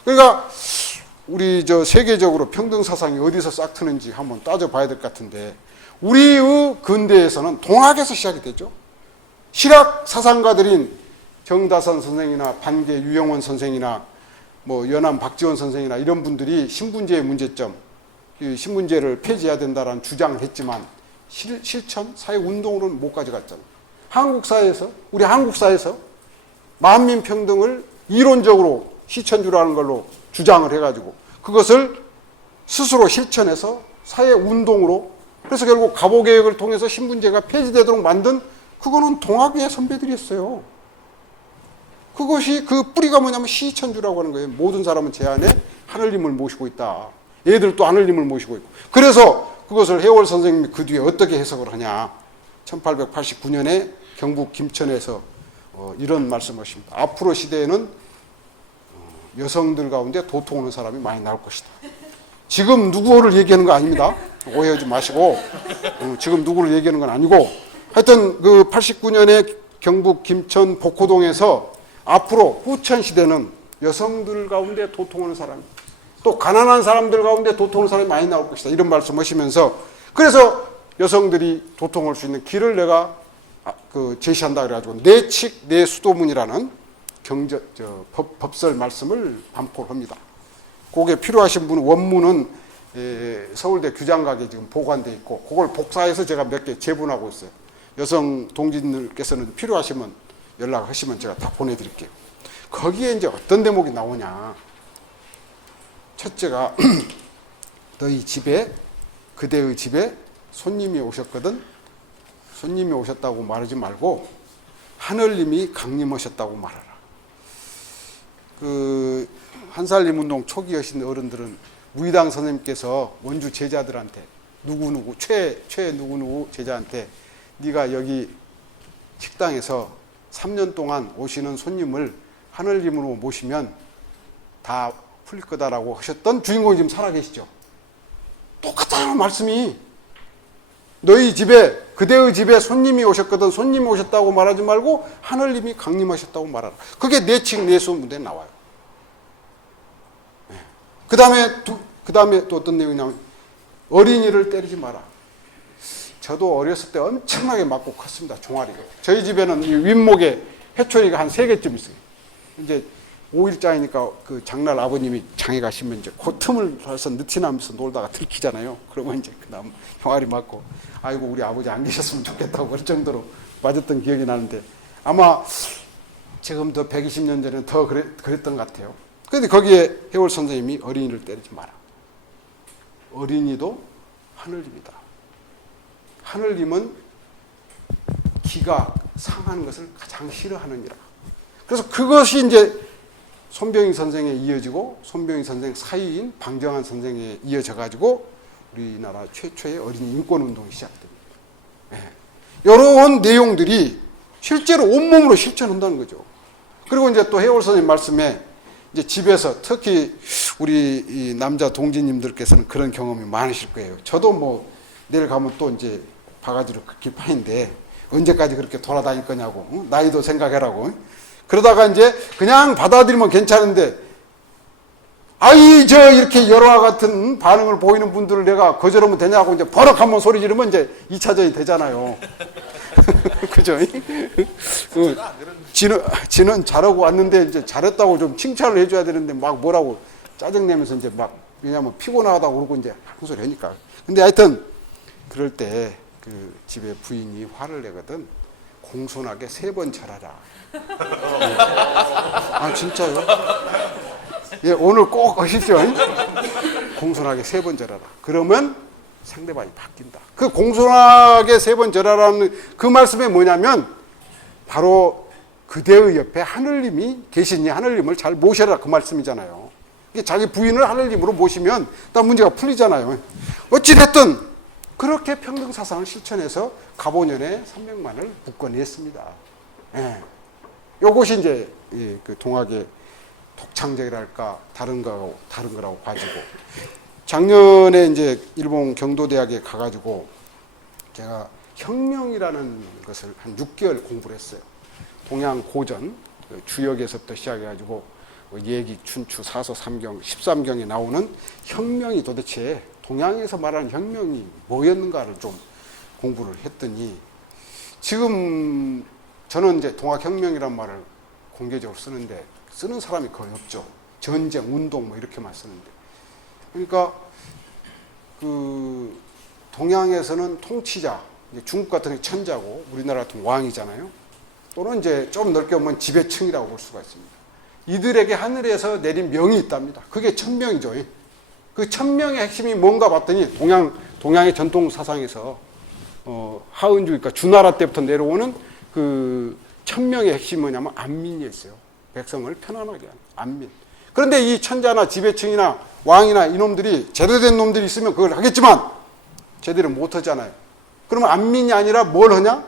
그러니까 우리 세계적으로 평등 사상이 어디서 싹 트는지 한번 따져봐야 될 것 같은데 우리의 근대에서는 동학에서 시작이 됐죠. 실학 사상가들인 정다선 선생이나 반계 유영원 선생이나 뭐 연암 박지원 선생이나 이런 분들이 신분제의 문제점, 신분제를 폐지해야 된다라는 주장을 했지만 실천, 사회운동으로는 못 가져갔잖아요. 우리 한국 사회에서 만민평등을 이론적으로 시천주라는 걸로 주장을 해가지고 그것을 스스로 실천해서 사회운동으로 그래서 결국 갑오개혁을 통해서 신분제가 폐지되도록 만든 그거는 동학의 선배들이었어요. 그것이 그 뿌리가 뭐냐면 시천주라고 하는 거예요. 모든 사람은 제 안에 하늘님을 모시고 있다. 얘들도 하늘님을 모시고 있고. 그래서 그것을 해월 선생님이 그 뒤에 어떻게 해석을 하냐. 1889년에 경북 김천에서 이런 말씀하십니다. 앞으로 시대에는 여성들 가운데 도통 오는 사람이 많이 나올 것이다. 지금 누구를 얘기하는 거 아닙니다. 오해하지 마시고 지금 누구를 얘기하는 건 아니고 하여튼 그 89년에 경북 김천 복호동에서 앞으로 후천 시대는 여성들 가운데 도통 오는 사람이 또 가난한 사람들 가운데 도통 오는 사람이 많이 나올 것이다. 이런 말씀하시면서 그래서 여성들이 도통 올 수 있는 길을 내가 제시한다 그래가지고 내칙 내수도문이라는 법설 말씀을 반포를 합니다. 그게 필요하신 분은 원문은 서울대 규장각에 지금 보관돼 있고 그걸 복사해서 제가 몇 개 제본하고 있어요. 여성 동지들께서는 필요하시면 연락하시면 제가 다 보내드릴게요. 거기에 이제 어떤 대목이 나오냐. 첫째가 너희 집에 그대의 집에 손님이 오셨거든. 손님이 오셨다고 말하지 말고 하늘님이 강림하셨다고 말하라. 그 한살림 운동 초기 하신 어른들은 무의당 선생님께서 원주 제자들한테 누구누구 최 누구누구 제자한테 네가 여기 식당에서 3년 동안 오시는 손님을 하늘님으로 모시면 다 풀릴 거다라고 하셨던 주인공이 지금 살아계시죠. 똑같아요, 말씀이. 너희 집에, 그대의 집에 손님이 오셨거든 손님이 오셨다고 말하지 말고 하늘님이 강림하셨다고 말하라. 그게 내칙 내수 문제에 나와요. 네. 그 다음에 또 어떤 내용이냐면 어린이를 때리지 마라. 저도 어렸을 때 엄청나게 맞고 컸습니다. 종아리가. 저희 집에는 이 윗목에 해초리가 한 3개쯤 있어요. 이제 5일장이니까 그 장날 아버님이 장에 가시면 이제 그 틈을 봐서 느티나면서 놀다가 들키잖아요. 그러면 이제 그 다음 종아리 맞고 아이고 우리 아버지 안 계셨으면 좋겠다고 그럴 정도로 맞았던 기억이 나는데 아마 지금도 120년 전에는 더 그랬던 것 같아요. 그런데 거기에 해월 선생님이 어린이를 때리지 마라. 어린이도 하늘입니다. 하늘님은 기가 상하는 것을 가장 싫어하느니라. 그래서 그것이 이제 손병희 선생에 이어지고 손병희 선생 사이인 방정환 선생에 이어져 가지고 우리나라 최초의 어린이 인권 운동이 시작됩니다. 이런 내용들이 실제로 온몸으로 실천한다는 거죠. 그리고 이제 또 해월 선생님 말씀에 이제 집에서 특히 우리 이 남자 동지님들께서는 그런 경험이 많으실 거예요. 저도 뭐 내일 가면 또 이제 바가지로 길판인데 언제까지 그렇게 돌아다닐 거냐고, 응? 나이도 생각해라고. 응? 그러다가 이제 그냥 받아들이면 괜찮은데 아이 저 이렇게 여러와 같은 반응을 보이는 분들을 내가 거절하면 되냐고 이제 버럭 한번 소리 지르면 이제 2차전이 되잖아요. 그죠? 지는 잘하고 왔는데 이제 잘했다고 좀 칭찬을 해줘야 되는데 막 뭐라고 짜증내면서 이제 막 왜냐면 피곤하다고 그러고 이제 한 소리 하니까. 근데 하여튼 그럴 때 그 집에 부인이 화를 내거든. 공손하게 3번 절하라. 아 진짜요? 예, 오늘 꼭 하십시오. 공손하게 3번 절하라. 그러면 상대방이 바뀐다. 그 공손하게 3번 절하라는 그 말씀이 뭐냐면 바로 그대의 옆에 하늘님이 계시니 하늘님을 잘 모셔라 그 말씀이잖아요. 자기 부인을 하늘님으로 모시면 딱 문제가 풀리잖아요. 어찌됐든 그렇게 평등사상을 실천해서 가보년의 300만을 굳건했습니다. 예. 요것이 이제 그 동학의 독창적이랄까 다른 거라고 봐지고 작년에 이제 일본 경도대학에 가가지고 제가 혁명이라는 것을 한 6개월 공부를 했어요. 동양 고전 주역에서부터 시작해가지고 예기, 춘추, 사서, 삼경, 13경에 나오는 혁명이 도대체 동양에서 말하는 혁명이 뭐였는가를 좀 공부를 했더니 지금 저는 이제 동학혁명이란 말을 공개적으로 쓰는데 쓰는 사람이 거의 없죠. 전쟁, 운동 뭐 이렇게만 쓰는데. 그러니까 그 동양에서는 통치자, 중국 같은 게 천자고 우리나라 같은 왕이잖아요. 또는 이제 좀 넓게 보면 지배층이라고 볼 수가 있습니다. 이들에게 하늘에서 내린 명이 있답니다. 그게 천명이죠. 그 천명의 핵심이 뭔가 봤더니 동양의 전통 사상에서 하은주, 그러니까 주나라 때부터 내려오는 그 천명의 핵심이 뭐냐면 안민이었어요. 백성을 편안하게 하는 안민. 그런데 이 천자나 지배층이나 왕이나 이놈들이 제대로 된 놈들이 있으면 그걸 하겠지만 제대로 못 하잖아요. 그러면 안민이 아니라 뭘 하냐?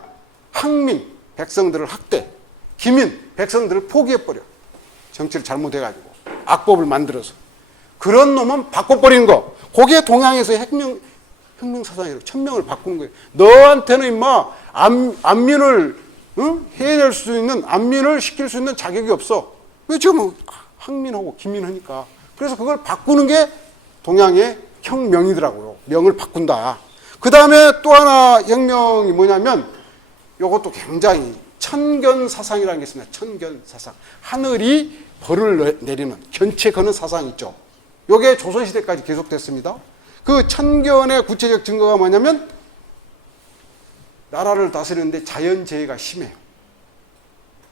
학민, 백성들을 학대. 기민, 백성들을 포기해버려. 정치를 잘못해가지고 악법을 만들어서. 그런 놈은 바꿔버리는 거. 그게 동양에서의 혁명 사상이라고. 천명을 바꾸는 거예요. 너한테는 임마 안민을 해낼 수 있는, 안민을 시킬 수 있는 자격이 없어. 왜 지금 학민하고 기민하니까. 그래서 그걸 바꾸는 게 동양의 혁명이더라고요. 명을 바꾼다. 그 다음에 또 하나 혁명이 뭐냐면 이것도 굉장히 천견 사상이라는 게 있습니다. 천견 사상. 하늘이 벌을 내리는 견체 거는 사상이 있죠. 이게 조선시대까지 계속됐습니다. 그 천견의 구체적 증거가 뭐냐면 나라를 다스리는데 자연재해가 심해요.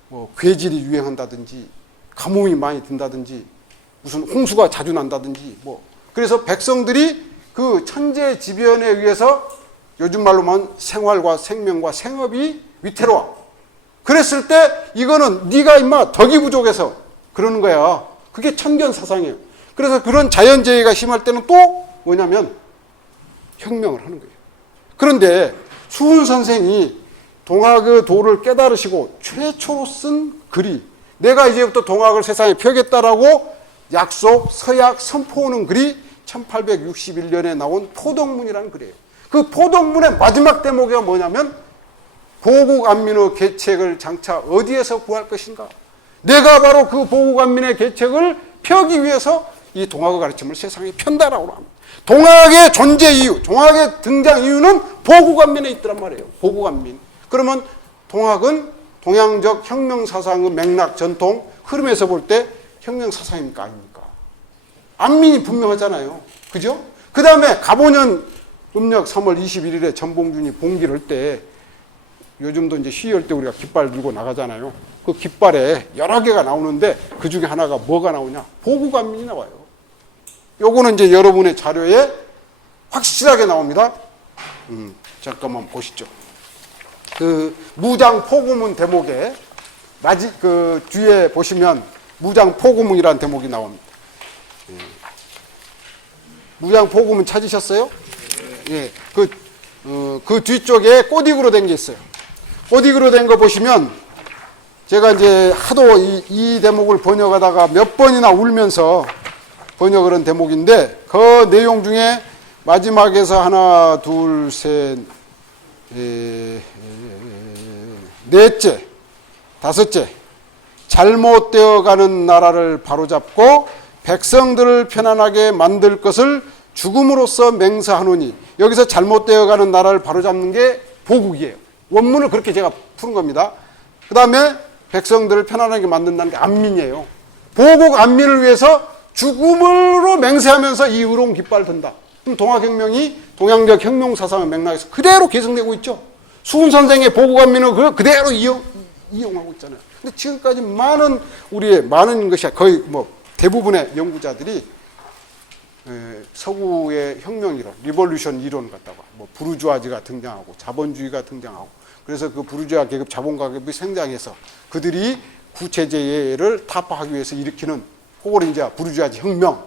뭐 괴질이 유행한다든지 가뭄이 많이 든다든지 무슨 홍수가 자주 난다든지 뭐 그래서 백성들이 그 천재지변에 의해서 요즘 말로만 생활과 생명과 생업이 위태로워. 그랬을 때 이거는 네가 임마 덕이 부족해서 그러는 거야. 그게 천견 사상이에요. 그래서 그런 자연재해가 심할 때는 또 뭐냐면 혁명을 하는 거예요. 그런데 수훈 선생이 동학의 도를 깨달으시고 최초로 쓴 글이 내가 이제부터 동학을 세상에 펴겠다라고 약속, 서약, 선포하는 글이 1861년에 나온 포덕문이라는 글이에요. 그 포덕문의 마지막 대목이 뭐냐면 보국안민의 계책을 장차 어디에서 구할 것인가. 내가 바로 그 보국안민의 계책을 펴기 위해서 이 동학의 가르침을 세상에 편다라고 합니다. 동학의 존재 이유, 동학의 등장 이유는 보국안민에 있더란 말이에요. 보국안민. 그러면 동학은 동양적 혁명사상의 맥락, 전통, 흐름에서 볼 때 혁명사상입니까? 아닙니까? 안민이 분명하잖아요. 그죠? 그 다음에 갑오년 음력 3월 21일에 전봉준이 봉기를 할 때 요즘도 이제 시위할 때 우리가 깃발 들고 나가잖아요. 그 깃발에 여러 개가 나오는데 그 중에 하나가 뭐가 나오냐? 보국안민이 나와요. 요거는 이제 여러분의 자료에 확실하게 나옵니다. 잠깐만 보시죠. 그 무장포고문 대목에 그 뒤에 보시면 무장포고문이라는 대목이 나옵니다. 무장포고문 찾으셨어요? 예. 그 뒤쪽에 꼬딕으로 된 게 있어요. 꼬딕으로 된 거 보시면 제가 이제 하도 이 대목을 번역하다가 몇 번이나 울면서 번역을 한 대목인데 그 내용 중에 마지막에서 하나, 둘, 셋, 넷째, 다섯째, 잘못되어 가는 나라를 바로잡고 백성들을 편안하게 만들 것을 죽음으로써 맹세하노니 여기서 잘못되어 가는 나라를 바로잡는 게 보국이에요. 원문을 그렇게 제가 푸는 겁니다. 그 다음에 백성들을 편안하게 만든다는 게 안민이에요. 보국 안민을 위해서 죽음으로 맹세하면서 이 의로운 깃발을 든다. 그럼 동학혁명이 동양적 혁명사상의 맥락에서 그대로 계승되고 있죠. 수훈 선생의 보국 안민을 그대로 이용하고 있잖아요. 근데 지금까지 많은 것이 거의 뭐 대부분의 연구자들이 서구의 혁명 이론, 리볼루션 이론 갖다가 뭐 부르주아지가 등장하고 자본주의가 등장하고 그래서 그 부르주아 계급, 자본가계급이 생장해서 그들이 구체제를 타파하기 위해서 일으키는 그걸 이제 부르주아지 혁명,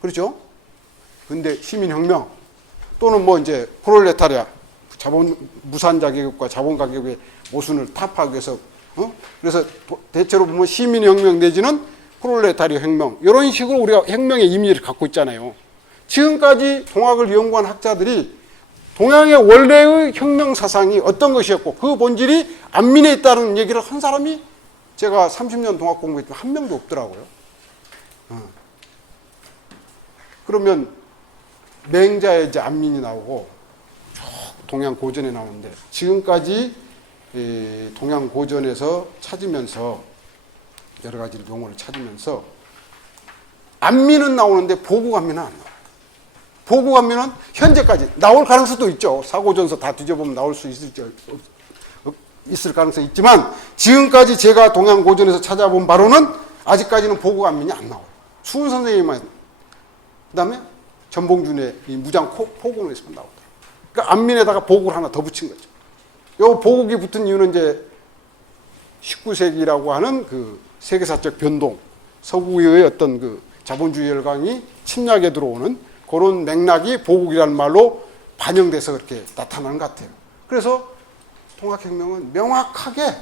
그렇죠? 근데 시민혁명 또는 뭐 이제 프롤레타리아, 무산자 계급과 자본가계급의 모순을 타파하기 위해서 그래서 대체로 보면 시민혁명 내지는 프롤레타리아 혁명 이런 식으로 우리가 혁명의 이미지를 갖고 있잖아요. 지금까지 동학을 연구한 학자들이 동양의 원래의 혁명 사상이 어떤 것이었고 그 본질이 안민에 있다는 얘기를 한 사람이 제가 30년 동학 공부했지만 한 명도 없더라고요. 그러면 맹자의 이제 안민이 나오고 동양 고전에 나오는데 지금까지 동양 고전에서 찾으면서 여러 가지 용어를 찾으면서 안민은 나오는데 보국안민은 안 나와요. 보국안민은 현재까지 나올 가능성도 있죠. 사고전서 다 뒤져보면 나올 수 있을 가능성이 있지만 지금까지 제가 동양 고전에서 찾아본 바로는 아직까지는 보국안민이 안 나와요. 수훈 선생님만 그 다음에 전봉준의 이 무장 포고문에서만 나오더라고요. 그러니까 안민에다가 보국을 하나 더 붙인 거죠. 요 보국이 붙은 이유는 이제 19세기라고 하는 그 세계사적 변동, 서구의 어떤 그 자본주의 열강이 침략에 들어오는 그런 맥락이 보국이라는 말로 반영돼서 그렇게 나타나는 것 같아요. 그래서 동학혁명은 명확하게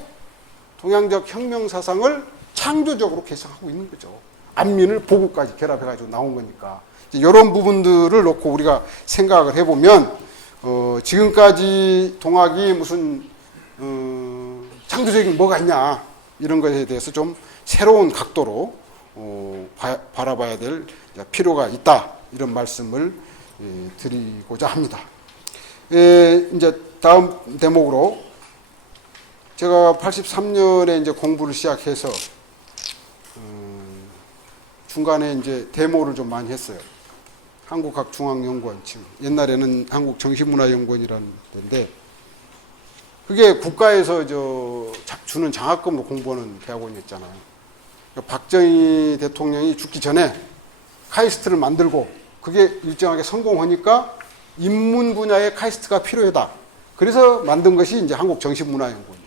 동양적 혁명 사상을 창조적으로 개성하고 있는 거죠. 안민을 보국까지 결합해가지고 나온 거니까. 이런 부분들을 놓고 우리가 생각을 해보면 지금까지 동학이 무슨 창조적인 뭐가 있냐 이런 것에 대해서 좀 새로운 각도로 바라봐야 될 필요가 있다 이런 말씀을 드리고자 합니다. 이제 다음 대목으로 제가 83년에 이제 공부를 시작해서 중간에 이제 데모를 좀 많이 했어요. 한국학중앙연구원 지금 옛날에는 한국정신문화연구원이라는 데인데 그게 국가에서 주는 장학금으로 공부하는 대학원이었잖아요. 그러니까 박정희 대통령이 죽기 전에 카이스트를 만들고 그게 일정하게 성공하니까 인문 분야의 카이스트가 필요하다. 그래서 만든 것이 이제 한국정신문화연구원.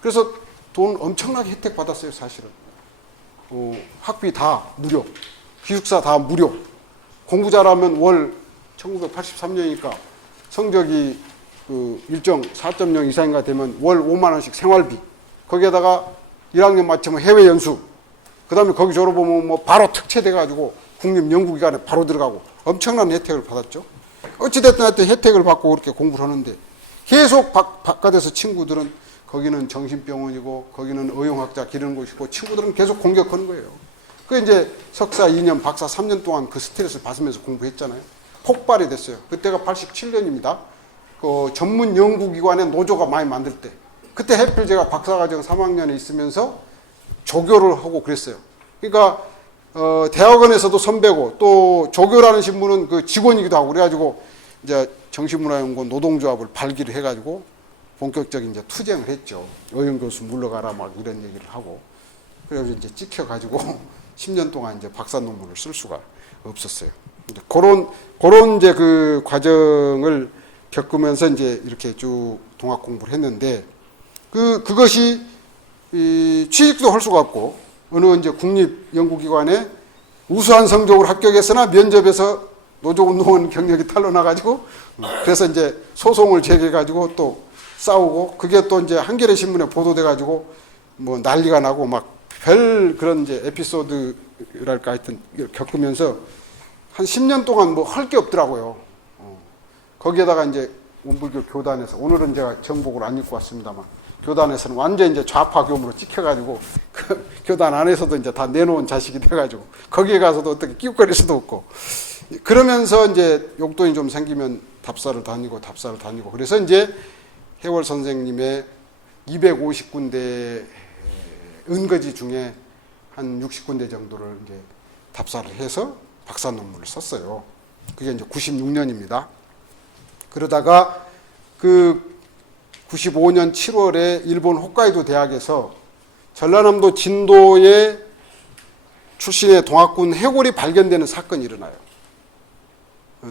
그래서 돈 엄청나게 혜택 받았어요, 사실은. 학비 다 무료, 기숙사 다 무료. 공부 잘하면 월 1983년이니까 성적이 그 일정 4.0 이상인가 되면 월 5만 원씩 생활비, 거기에다가 1학년 마치면 해외 연수, 그 다음에 거기 졸업하면 뭐 바로 특채돼가지고 국립연구기관에 바로 들어가고 엄청난 혜택을 받았죠. 어찌됐든 하여튼 혜택을 받고 그렇게 공부를 하는데 계속 바깥에서 친구들은 거기는 정신병원이고 거기는 의용학자 기르는 곳이고 친구들은 계속 공격하는 거예요. 그 이제 석사 2년, 박사 3년 동안 그 스트레스를 받으면서 공부했잖아요. 폭발이 됐어요. 그때가 87년입니다. 그 전문 연구기관에 노조가 많이 만들 때. 그때 하필 제가 박사과정 3학년에 있으면서 조교를 하고 그랬어요. 그러니까 대학원에서도 선배고 또 조교라는 신분은 그 직원이기도 하고 그래가지고 이제 정신문화연구원 노동조합을 발기를 해가지고 본격적인 이제 투쟁을 했죠. 의용교수 물러가라 막 이런 얘기를 하고 그래서 이제 찍혀가지고 10년 동안 이제 박사 논문을 쓸 수가 없었어요. 그런 이제 그 과정을 겪으면서 이제 이렇게 쭉 동학 공부를 했는데 그것이 취직도 할 수가 없고 어느 이제 국립연구기관에 우수한 성적으로 합격했으나 면접에서 노조운동원 경력이 탄로나가지고 그래서 이제 소송을 제기해가지고 또 싸우고 그게 또 이제 한겨레 신문에 보도돼가지고 뭐 난리가 나고 막 별 그런 이제 에피소드랄까 하여튼 겪으면서 한 10년 동안 뭐 할 게 없더라고요. 거기에다가 이제 원불교 교단에서 오늘은 제가 정복을 안 입고 왔습니다만 교단에서는 완전 이제 좌파 교무로 찍혀가지고 그 교단 안에서도 이제 다 내놓은 자식이 돼가지고 거기에 가서도 어떻게 끼웃거릴 수도 없고 그러면서 이제 용돈이 좀 생기면 답사를 다니고 그래서 이제 해월 선생님의 250군데 은거지 중에 한 60군데 정도를 이제 답사를 해서 박사 논문을 썼어요. 그게 이제 96년입니다. 그러다가 그 95년 7월에 일본 홋카이도 대학에서 전라남도 진도의 출신의 동학군 해골이 발견되는 사건이 일어나요.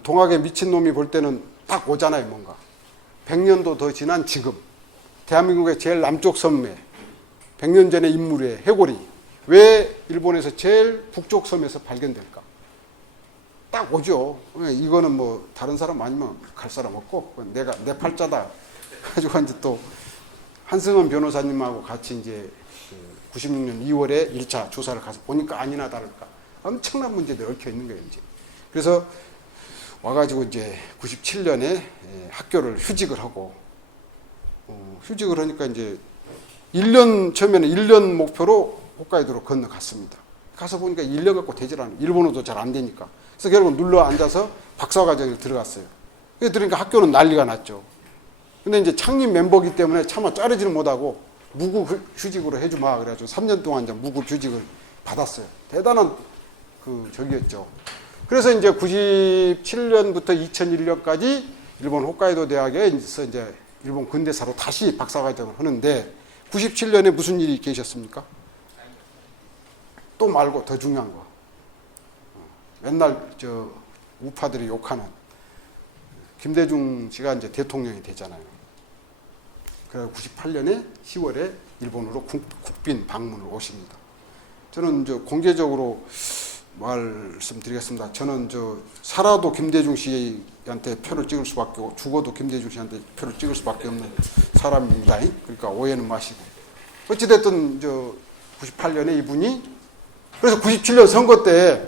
동학에 미친 놈이 볼 때는 딱 오잖아요, 뭔가. 100년도 더 지난 지금 대한민국의 제일 남쪽 섬에 100년 전의 인물의 해골이 왜 일본에서 제일 북쪽 섬에서 발견될까? 딱 오죠. 이거는 뭐 다른 사람 아니면 갈 사람 없고 내가 내 팔자다. 가지고 이제 또 한승원 변호사님하고 같이 이제 96년 2월에 1차 조사를 가서 보니까 아니나 다를까 엄청난 문제들이 얽혀 있는 거예요. 이제 그래서 와가지고 이제 97년에 학교를 휴직을 하고 휴직을 하니까 이제 1년 처음에는 1년 목표로 홋카이도로 건너갔습니다. 가서 보니까 1년 갖고 되질 않아요. 일본어도 잘 안 되니까. 그래서 결국 눌러 앉아서 박사과정에 들어갔어요. 그래서 들으니까 학교는 난리가 났죠. 근데 이제 창립 멤버기 때문에 차마 자르지를 못하고 무급 휴직으로 해주마 그래가지고 3년 동안 이제 무급 휴직을 받았어요. 대단한 그 적이었죠. 그래서 이제 97년부터 2001년까지 일본 홋카이도 대학에서 이제 일본 근대사로 다시 박사과정을 하는데 97년에 무슨 일이 계셨습니까? 또 말고 더 중요한 거. 맨날 저 우파들이 욕하는 김대중 씨가 이제 대통령이 되잖아요. 그래서 98년에 10월에 일본으로 국빈 방문을 오십니다. 저는 저 공개적으로 말씀드리겠습니다. 저는 저 살아도 김대중 씨한테 표를 찍을 수밖에 없고 죽어도 김대중 씨한테 표를 찍을 수밖에 없는 사람입니다. 그러니까 오해는 마시고. 어찌됐든 저 98년에 이분이 그래서 97년 선거 때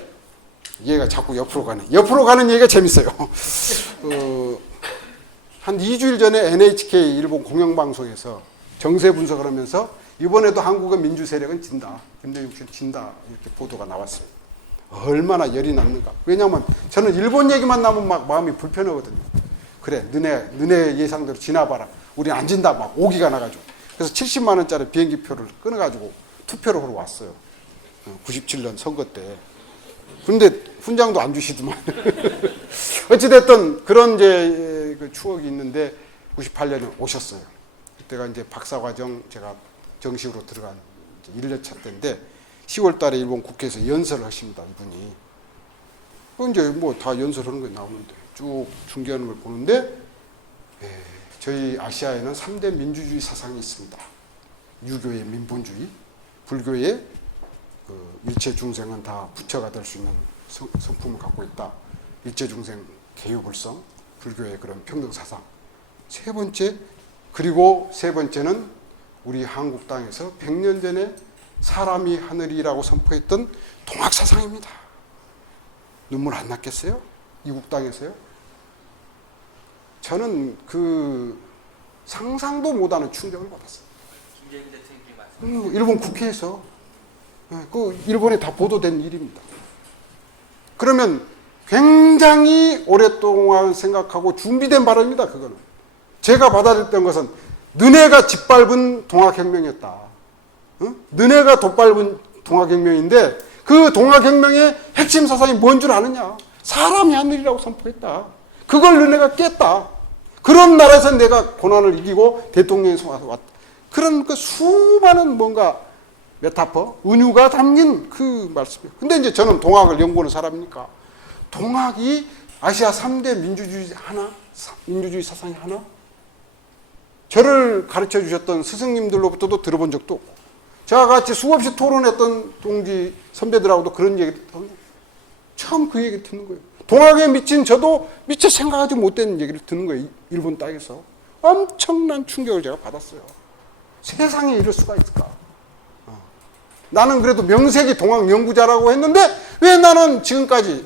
얘가 자꾸 옆으로 가네. 옆으로 가는 얘기가 재밌어요. 한 2주일 전에 NHK 일본 공영방송에서 정세 분석을 하면서 이번에도 한국의 민주 세력은 진다. 김대중 씨는 진다. 이렇게 보도가 나왔어요. 얼마나 열이 났는가. 왜냐하면 저는 일본 얘기만 나면 막 마음이 불편하거든요. 그래, 너네 예상대로 지나봐라. 우리는 안 진다. 막 오기가 나가지고. 그래서 70만 원짜리 비행기표를 끊어가지고 투표를 하러 왔어요. 97년 선거 때. 근데 훈장도 안 주시더만. 어찌됐든 그런 이제 그 추억이 있는데 98년에 오셨어요. 그때가 이제 박사과정 제가 정식으로 들어간 1년차 때인데 10월 달에 일본 국회에서 연설을 하십니다, 이분이. 이제 뭐 다 연설하는 거 나오는데 쭉 중계하는 걸 보는데 저희 아시아에는 3대 민주주의 사상이 있습니다. 유교의 민본주의, 불교의 그 일체 중생은 다 부처가 될 수 있는 성품을 갖고 있다. 일체 중생 개유불성, 불교의 그런 평등 사상. 세 번째, 그리고 세 번째는 우리 한국 땅에서 100년 전에 사람이 하늘이라고 선포했던 동학사상입니다. 눈물 안 났겠어요? 이국 땅에서요? 저는 그 상상도 못하는 충격을 받았어요. 김대중 대통령님 말씀. 일본 국회에서 그 일본에 다 보도된 일입니다. 그러면 굉장히 오랫동안 생각하고 준비된 발언입니다. 그거는 제가 받아들였던 것은 너네가 짓밟은 동학혁명이었다. 너네가 덧밟은 동학혁명인데 그 동학혁명의 핵심 사상이 뭔 줄 아느냐? 사람이 하늘이라고 선포했다. 그걸 너네가 깼다. 그런 나라에서 내가 고난을 이기고 대통령에서 왔다. 그런 그 수많은 뭔가 메타포, 은유가 담긴 그 말씀이에요. 근데 이제 저는 동학을 연구하는 사람이니까 동학이 아시아 3대 민주주의 하나? 민주주의 사상이 하나? 저를 가르쳐 주셨던 스승님들로부터도 들어본 적도 없고 저와 같이 수없이 토론했던 동지 선배들하고도 그런 얘기를 듣고 처음 그 얘기를 듣는 거예요. 동학에 미친 저도 미처 생각하지 못된 얘기를 듣는 거예요. 일본 땅에서. 엄청난 충격을 제가 받았어요. 세상에 이럴 수가 있을까? 나는 그래도 명색이 동학 연구자라고 했는데 왜 나는 지금까지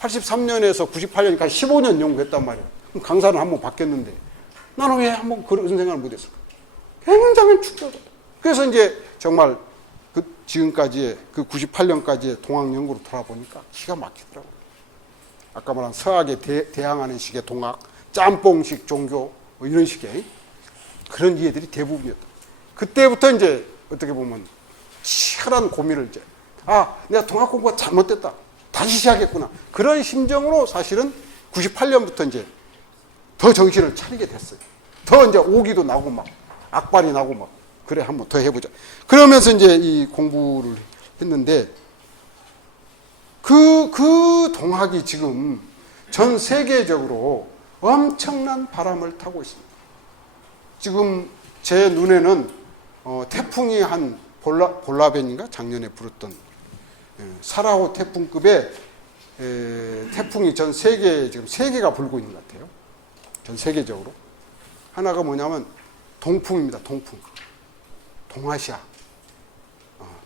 83년에서 98년까지 15년 연구했단 말이에요. 그럼 강사는 한번 바뀌었는데 나는 왜 한번 그런 생각을 못했을까? 굉장히 충격을. 그래서 이제 정말 그 지금까지의 그 98년까지의 동학 연구로 돌아보니까 기가 막히더라고요. 아까 말한 서학에 대항하는 식의 동학, 짬뽕식 종교 뭐 이런 식의 그런 이해들이 대부분이었다. 그때부터 이제 어떻게 보면 치열한 고민을 이제 내가 동학 공부가 잘못됐다. 다시 시작했구나. 그런 심정으로 사실은 98년부터 이제 더 정신을 차리게 됐어요. 더 이제 오기도 나고 막 악발이 나고 막 그래 한번 더 해보자. 그러면서 이제 이 공부를 했는데 그 동학이 지금 전 세계적으로 엄청난 바람을 타고 있습니다. 지금 제 눈에는 태풍이 한 볼라벤인가 작년에 불었던 사라호 태풍급의 태풍이 전 세계에 지금 3개가 불고 있는 것 같아요. 전 세계적으로. 하나가 뭐냐면 동풍입니다. 동풍. 동아시아.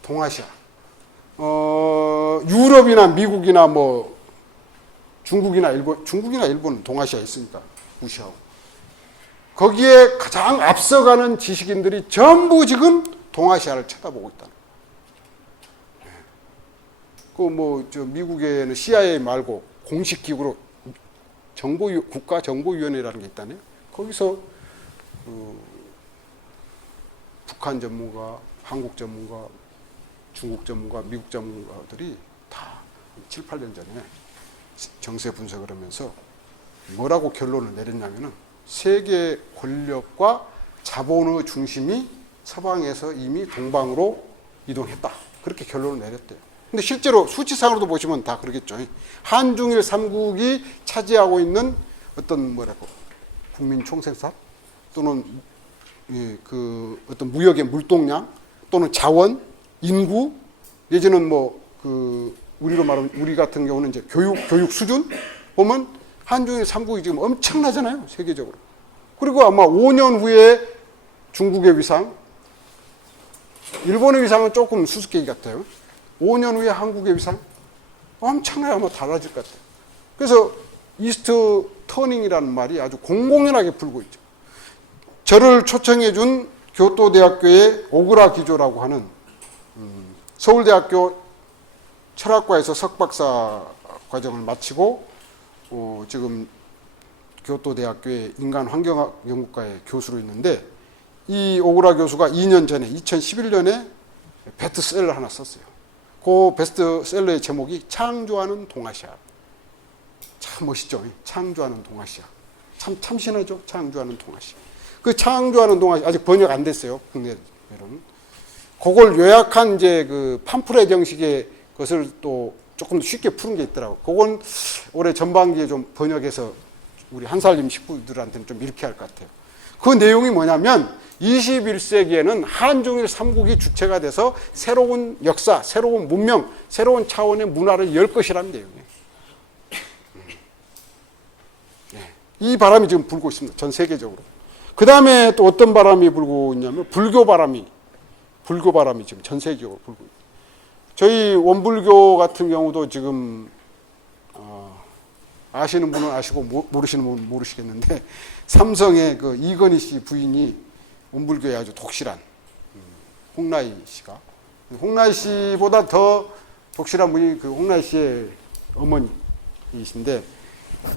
동아시아. 유럽이나 미국이나 뭐 중국이나 일본은 동아시아에 있으니까 무시하고. 거기에 가장 앞서가는 지식인들이 전부 지금 동아시아를 쳐다보고 있다. 저 미국에는 CIA 말고 공식 기구로 국가정보위원회라는 게 있다네요. 거기서 북한 전문가, 한국 전문가, 중국 전문가, 미국 전문가들이 다 7, 8년 전에 정세 분석을 하면서 뭐라고 결론을 내렸냐면은 세계 권력과 자본의 중심이 서방에서 이미 동방으로 이동했다. 그렇게 결론을 내렸대요. 근데 실제로 수치상으로도 보시면 다 그러겠죠. 한중일 3국이 차지하고 있는 어떤 국민 총생산 또는 어떤 무역의 물동량 또는 자원, 인구 내지는 우리로 말하면 우리 같은 경우는 이제 교육 수준 보면 한중일 3국이 지금 엄청나잖아요. 세계적으로. 그리고 아마 5년 후에 중국의 위상, 일본의 위상은 조금 수수께끼 같아요. 5년 후에 한국의 위상 엄청나게 아마 달라질 것 같아요. 그래서 이스트 터닝이라는 말이 아주 공공연하게 불고 있죠. 저를 초청해 준 교토대학교의 오그라 기조라고 하는 서울대학교 철학과에서 석박사 과정을 마치고 지금 교토대학교의 인간환경학 연구과의 교수로 있는데 이 오그라 교수가 2년 전에 2011년에 베스트셀러 하나 썼어요. 그 베스트셀러의 제목이 창조하는 동아시아. 참 멋있죠. 창조하는 동아시아. 참 참신하죠. 창조하는 동아시아. 그 창조하는 동아시아 아직 번역 안 됐어요. 국내로는. 그걸 요약한 이제 그 팜프렛 형식의 것을 또 조금 더 쉽게 푸는 게 있더라고. 그건 올해 전반기에 좀 번역해서 우리 한살림 식구들한테는 좀 이렇게 할 것 같아요. 그 내용이 뭐냐면 21세기에는 한중일 3국이 주체가 돼서 새로운 역사, 새로운 문명, 새로운 차원의 문화를 열 것이라는 내용이에요. 네. 이 바람이 지금 불고 있습니다. 전 세계적으로. 그 다음에 또 어떤 바람이 불고 있냐면 불교 바람이 지금 전 세계적으로 불고 있습니다. 저희 원불교 같은 경우도 지금 아시는 분은 아시고 모르시는 분은 모르시겠는데 삼성의 그 이건희 씨 부인이 원불교의 아주 독실한 홍라희 씨가, 홍라희 씨보다 더 독실한 분이 그 홍라희 씨의 어머니이신데,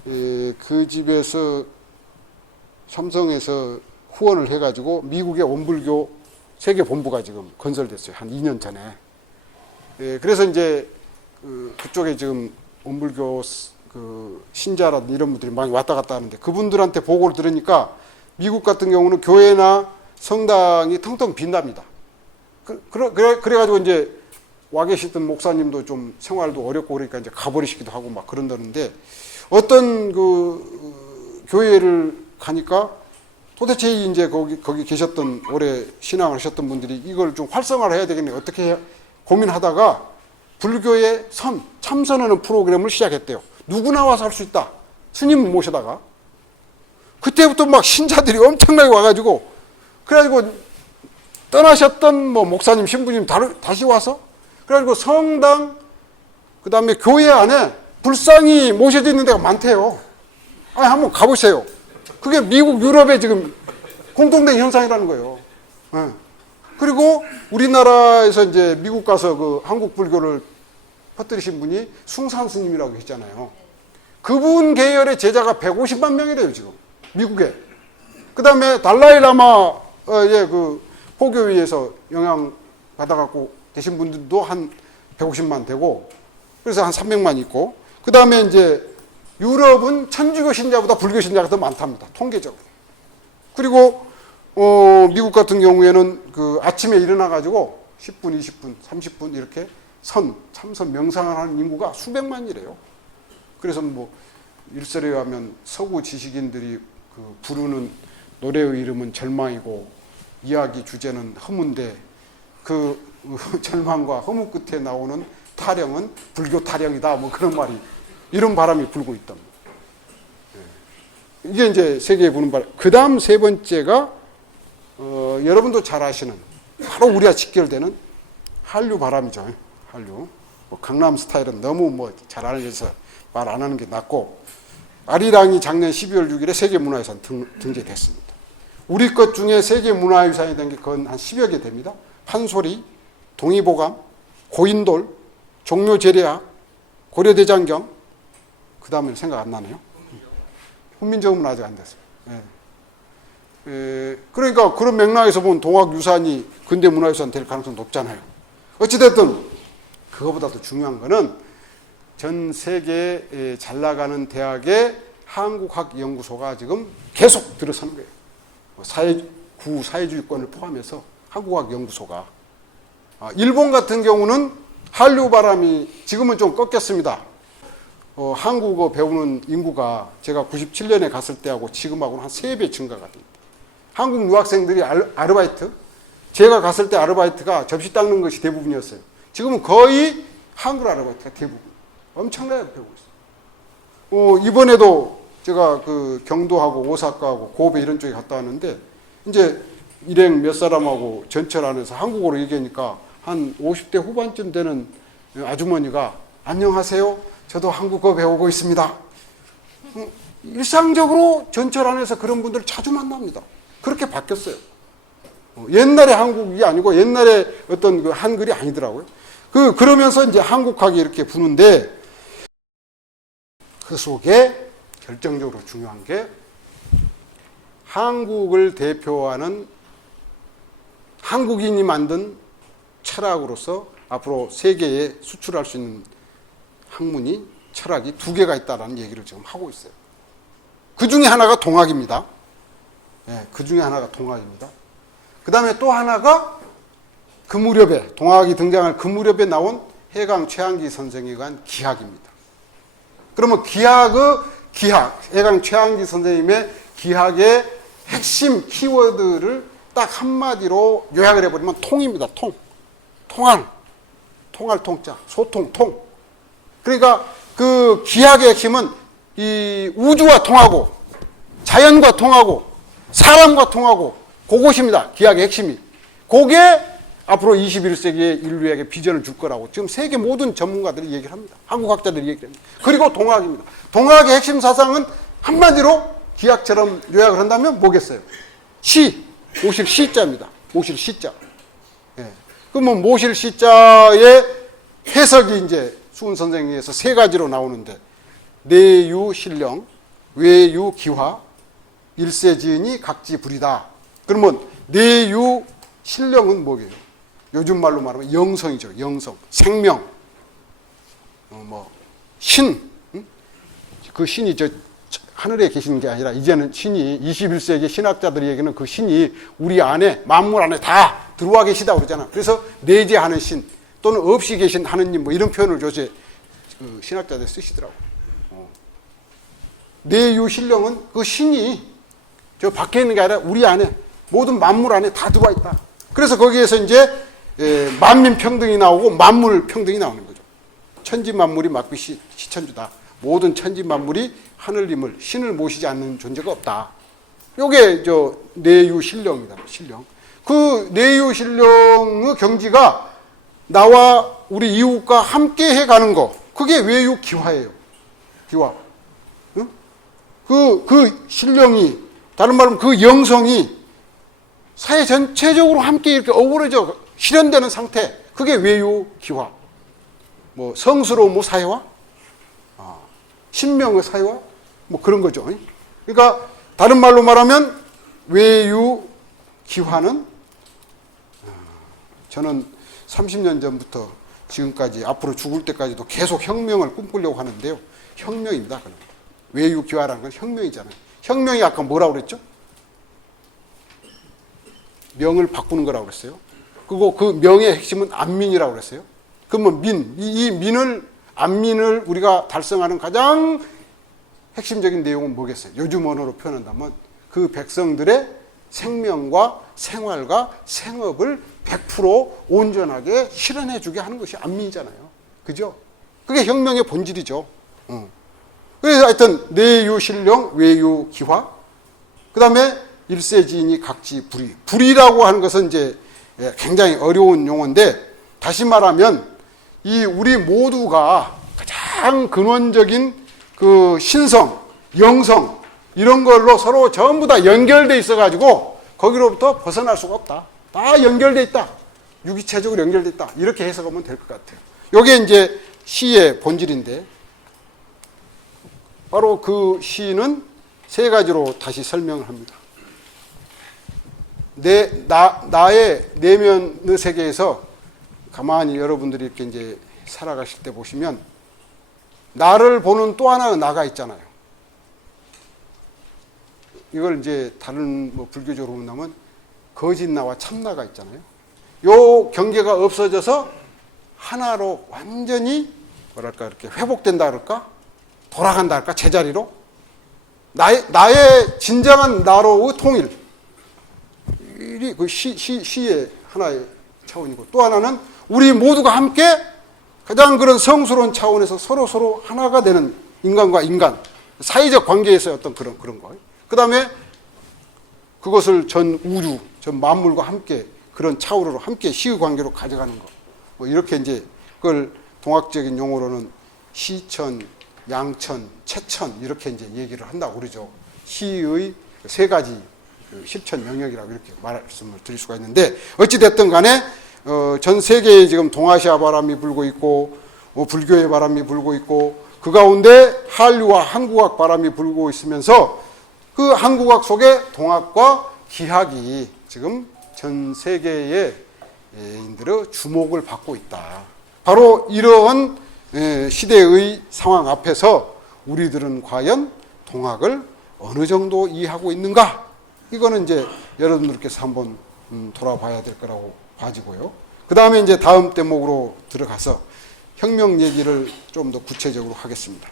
그 집에서 삼성에서 후원을 해가지고 미국의 원불교 세계 본부가 지금 건설됐어요. 한 2년 전에. 그래서 이제 그쪽에 지금 원불교 그 신자라든 이런 분들이 많이 왔다 갔다 하는데, 그분들한테 보고를 들으니까 미국 같은 경우는 교회나 성당이 텅텅 빈답니다. 그래가지고 이제 와 계시던 목사님도 좀 생활도 어렵고 그러니까 이제 가버리시기도 하고 막 그런다는데, 어떤 그 교회를 가니까 도대체 이제 거기 계셨던 오래 신앙을 하셨던 분들이 이걸 좀 활성화를 해야 되겠네, 어떻게 고민하다가 불교의 참선하는 프로그램을 시작했대요. 누구나 와서 할 수 있다. 스님 모셔다가. 그때부터 막 신자들이 엄청나게 와가지고, 그래가지고 떠나셨던 뭐 목사님, 신부님 다시 와서, 그래가지고 성당, 그 다음에 교회 안에 불상이 모셔져 있는 데가 많대요. 아니, 한번 가보세요. 그게 미국, 유럽에 지금 공통된 현상이라는 거예요. 네. 그리고 우리나라에서 이제 미국 가서 그 한국 불교를 퍼뜨리신 분이 숭산 스님이라고 계시잖아요. 그분 계열의 제자가 150만 명이래요, 지금. 미국에. 그 다음에 달라이 라마의 그 포교위에서 영향 받아갖고 계신 분들도 한 150만 되고, 그래서 한 300만 있고, 그 다음에 이제 유럽은 천주교 신자보다 불교 신자가 더 많답니다. 통계적으로. 그리고 미국 같은 경우에는 그 아침에 일어나가지고 10분, 20분, 30분 이렇게 참선 명상을 하는 인구가 수백만이래요. 그래서 뭐 일설에 의하면 서구 지식인들이 그 부르는 노래의 이름은 절망이고 이야기 주제는 허무인데, 그 절망과 허무 끝에 나오는 타령은 불교 타령이다, 뭐 그런 말이, 이런 바람이 불고 있답니다. 이게 이제 세계에 부는 바람. 그 다음 세 번째가 여러분도 잘 아시는, 바로 우리와 직결되는 한류 바람이죠. 한류. 뭐 강남 스타일은 너무 뭐 잘 알려서 말 안 하는 게 낫고, 아리랑이 작년 12월 6일에 세계문화유산 등재됐습니다. 우리 것 중에 세계문화유산이 된 게 건 한 10여 개 됩니다. 판소리, 동의보감, 고인돌, 종묘제례학, 고려대장경, 그 다음에 생각 안 나네요. 훈민정음은 아직 안 됐어요. 그러니까 그런 맥락에서 보면 동학유산이 근대문화유산 될 가능성이 높잖아요. 어찌됐든 그거보다 더 중요한 거는 전 세계에 잘 나가는 대학의 한국학연구소가 지금 계속 들어서는 거예요. 구사회주의권을 포함해서 한국학연구소가. 일본 같은 경우는 한류 바람이 지금은 좀 꺾였습니다. 한국어 배우는 인구가 제가 97년에 갔을 때하고 지금하고는 한 3배 증가가 됩니다. 한국 유학생들이 아르바이트, 제가 갔을 때 아르바이트가 접시 닦는 것이 대부분이었어요. 지금은 거의 한글 아르바이트가 대부분. 엄청나게 배우고 있어요. 이번에도 제가 그 경도하고 오사카하고 고베 이런 쪽에 갔다 왔는데, 이제 일행 몇 사람하고 전철 안에서 한국어로 얘기하니까 한 50대 후반쯤 되는 아주머니가 안녕하세요, 저도 한국어 배우고 있습니다. 일상적으로 전철 안에서 그런 분들 자주 만납니다. 그렇게 바뀌었어요. 옛날의 한국이 아니고 옛날에 어떤 그 한글이 아니더라고요. 그러면서 이제 한국학이 이렇게 부는데, 그 속에 결정적으로 중요한 게 한국을 대표하는 한국인이 만든 철학으로서 앞으로 세계에 수출할 수 있는 학문이, 철학이 2개가 있다는 얘기를 지금 하고 있어요. 그 중에 하나가 동학입니다. 그 중에 하나가 동학입니다. 그 다음에 또 하나가 그 무렵에, 동학이 등장할 그 무렵에 나온 해강 최한기 선생이 간 기학입니다. 그러면 해강 최한기 선생님의 기학의 핵심 키워드를 딱 한마디로 요약을 해버리면 통입니다. 통할 통자, 소통, 통. 그러니까 그 기학의 핵심은 이 우주와 통하고 자연과 통하고 사람과 통하고 그것입니다. 기하의 핵심이. 그게 앞으로 21세기의 인류에게 비전을 줄 거라고 지금 세계 모든 전문가들이 얘기를 합니다. 한국학자들이 얘기를 합니다. 그리고 동학입니다. 동학의 핵심 사상은 한마디로 기하처럼 요약을 한다면 뭐겠어요? 시, 모실 시자입니다. 모실 시자. 예. 그러면 모실 시자의 해석이 이제 수은 선생에 의해서 세 가지로 나오는데 내유 신령, 외유 기화, 일세지은이 각지 불이다. 그러면 내유 신령은 뭐예요? 요즘 말로 말하면 영성이죠. 영성, 생명, 신. 응? 그 신이 저 하늘에 계시는 게 아니라 이제는 신이 21세기 신학자들이 얘기는 그 신이 우리 안에 만물 안에 다 들어와 계시다 그러잖아. 그래서 내재하는 신 또는 없이 계신 하느님 뭐 이런 표현을 요새 그 신학자들이 쓰시더라고. 내유 신령은 그 신이 저 밖에 있는 게 아니라 우리 안에 모든 만물 안에 다 들어와 있다. 그래서 거기에서 이제 만민 평등이 나오고 만물 평등이 나오는 거죠. 천지 만물이 막비 시천주다. 모든 천지 만물이 하늘님을 신을 모시지 않는 존재가 없다. 요게 저 내유 신령이다. 신령. 그 내유 신령의 경지가 나와 우리 이웃과 함께 해가는 거. 그게 외유 기화예요. 기화. 응? 그 신령이 다른 말로 그 영성이 사회 전체적으로 함께 이렇게 어우러져 실현되는 상태. 그게 외유 기화. 뭐 성스러운 뭐 사회화, 신명의 사회화, 뭐 그런 거죠. 그러니까 다른 말로 말하면 외유 기화는 저는 30년 전부터 지금까지 앞으로 죽을 때까지도 계속 혁명을 꿈꾸려고 하는데요. 혁명입니다. 외유 기화라는 건 혁명이잖아요. 혁명이 아까 뭐라고 그랬죠? 명을 바꾸는 거라고 그랬어요. 그리고 그 명의 핵심은 안민이라고 그랬어요. 그러면 이 민을, 안민을 우리가 달성하는 가장 핵심적인 내용은 뭐겠어요? 요즘 언어로 표현한다면 그 백성들의 생명과 생활과 생업을 100% 온전하게 실현해 주게 하는 것이 안민이잖아요. 그죠? 그게 혁명의 본질이죠. 그래서 하여튼 내유 신령, 외유 기화, 그 다음에 일세지인이 각지 불이. 불이라고 하는 것은 이제 굉장히 어려운 용어인데 다시 말하면 이 우리 모두가 가장 근원적인 그 신성, 영성 이런 걸로 서로 전부 다 연결돼 있어가지고 거기로부터 벗어날 수가 없다. 다 연결돼 있다. 유기체적으로 연결돼 있다. 이렇게 해석하면 될 것 같아요. 이게 이제 시의 본질인데 바로 그 시는 세 가지로 다시 설명을 합니다. 나의 내면의 세계에서 가만히 여러분들이 이렇게 이제 살아가실 때 보시면 나를 보는 또 하나의 나가 있잖아요. 이걸 이제 다른 뭐 불교적으로 본다면 거짓 나와 참 나가 있잖아요. 요 경계가 없어져서 하나로 완전히 뭐랄까 이렇게 회복된다 그럴까? 돌아간다 할까? 제자리로? 나의 진정한 나로의 통일. 그 시의 하나의 차원이고 또 하나는 우리 모두가 함께 가장 그런 성스러운 차원에서 서로 하나가 되는 인간과 인간 사회적 관계에서의 어떤 그런 거. 그 다음에 그것을 전 우주, 전 만물과 함께 그런 차원으로 함께 시의 관계로 가져가는 거. 뭐 이렇게 이제 그걸 동학적인 용어로는 시천, 양천, 채천 이렇게 이제 얘기를 한다고 그러죠. 시의 세 가지 실천 영역이라고 이렇게 말씀을 드릴 수가 있는데 어찌됐든 간에 전 세계에 지금 동아시아 바람이 불고 있고 불교의 바람이 불고 있고 그 가운데 한류와 한국학 바람이 불고 있으면서 그 한국학 속에 동학과 기학이 지금 전 세계의 인들의 주목을 받고 있다. 바로 이러한 시대의 상황 앞에서 우리들은 과연 동학을 어느 정도 이해하고 있는가? 이거는 이제 여러분들께서 한번 돌아봐야 될 거라고 봐지고요. 그 다음에 이제 다음 대목으로 들어가서 혁명 얘기를 좀 더 구체적으로 하겠습니다.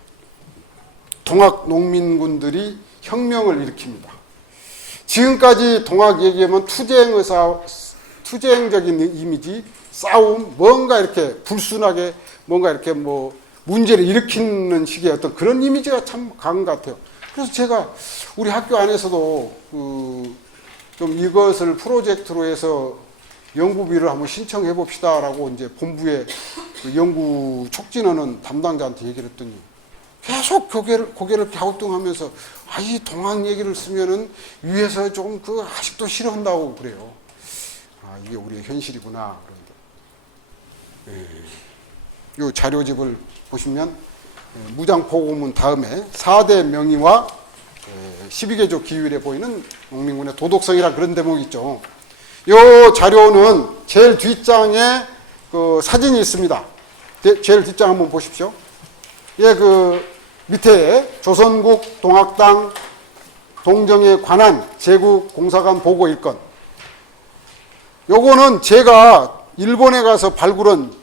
동학 농민군들이 혁명을 일으킵니다. 지금까지 동학 얘기하면 투쟁적인 이미지, 싸움, 뭔가 이렇게 불순하게 뭔가 이렇게 뭐 문제를 일으키는 식의 어떤 그런 이미지가 참 강한 것 같아요. 그래서 제가 우리 학교 안에서도 좀 이것을 프로젝트로 해서 연구비를 한번 신청해 봅시다라고 이제 본부에 그 연구 촉진하는 담당자한테 얘기를 했더니 계속 고개를 갸우뚱하면서 이 동학 얘기를 쓰면은 위에서 좀 아직도 싫어한다고 그래요. 이게 우리의 현실이구나. 이 자료집을 보시면 무장포고문 다음에 4대 명의와 12개조 기율에 보이는 농민군의 도덕성이라 그런 대목이 있죠. 이 자료는 제일 뒷장에 그 사진이 있습니다. 제일 뒷장 한번 보십시오. 예, 그 밑에 조선국 동학당 동정에 관한 제국공사관 보고 일건. 요거는 제가 일본에 가서 발굴한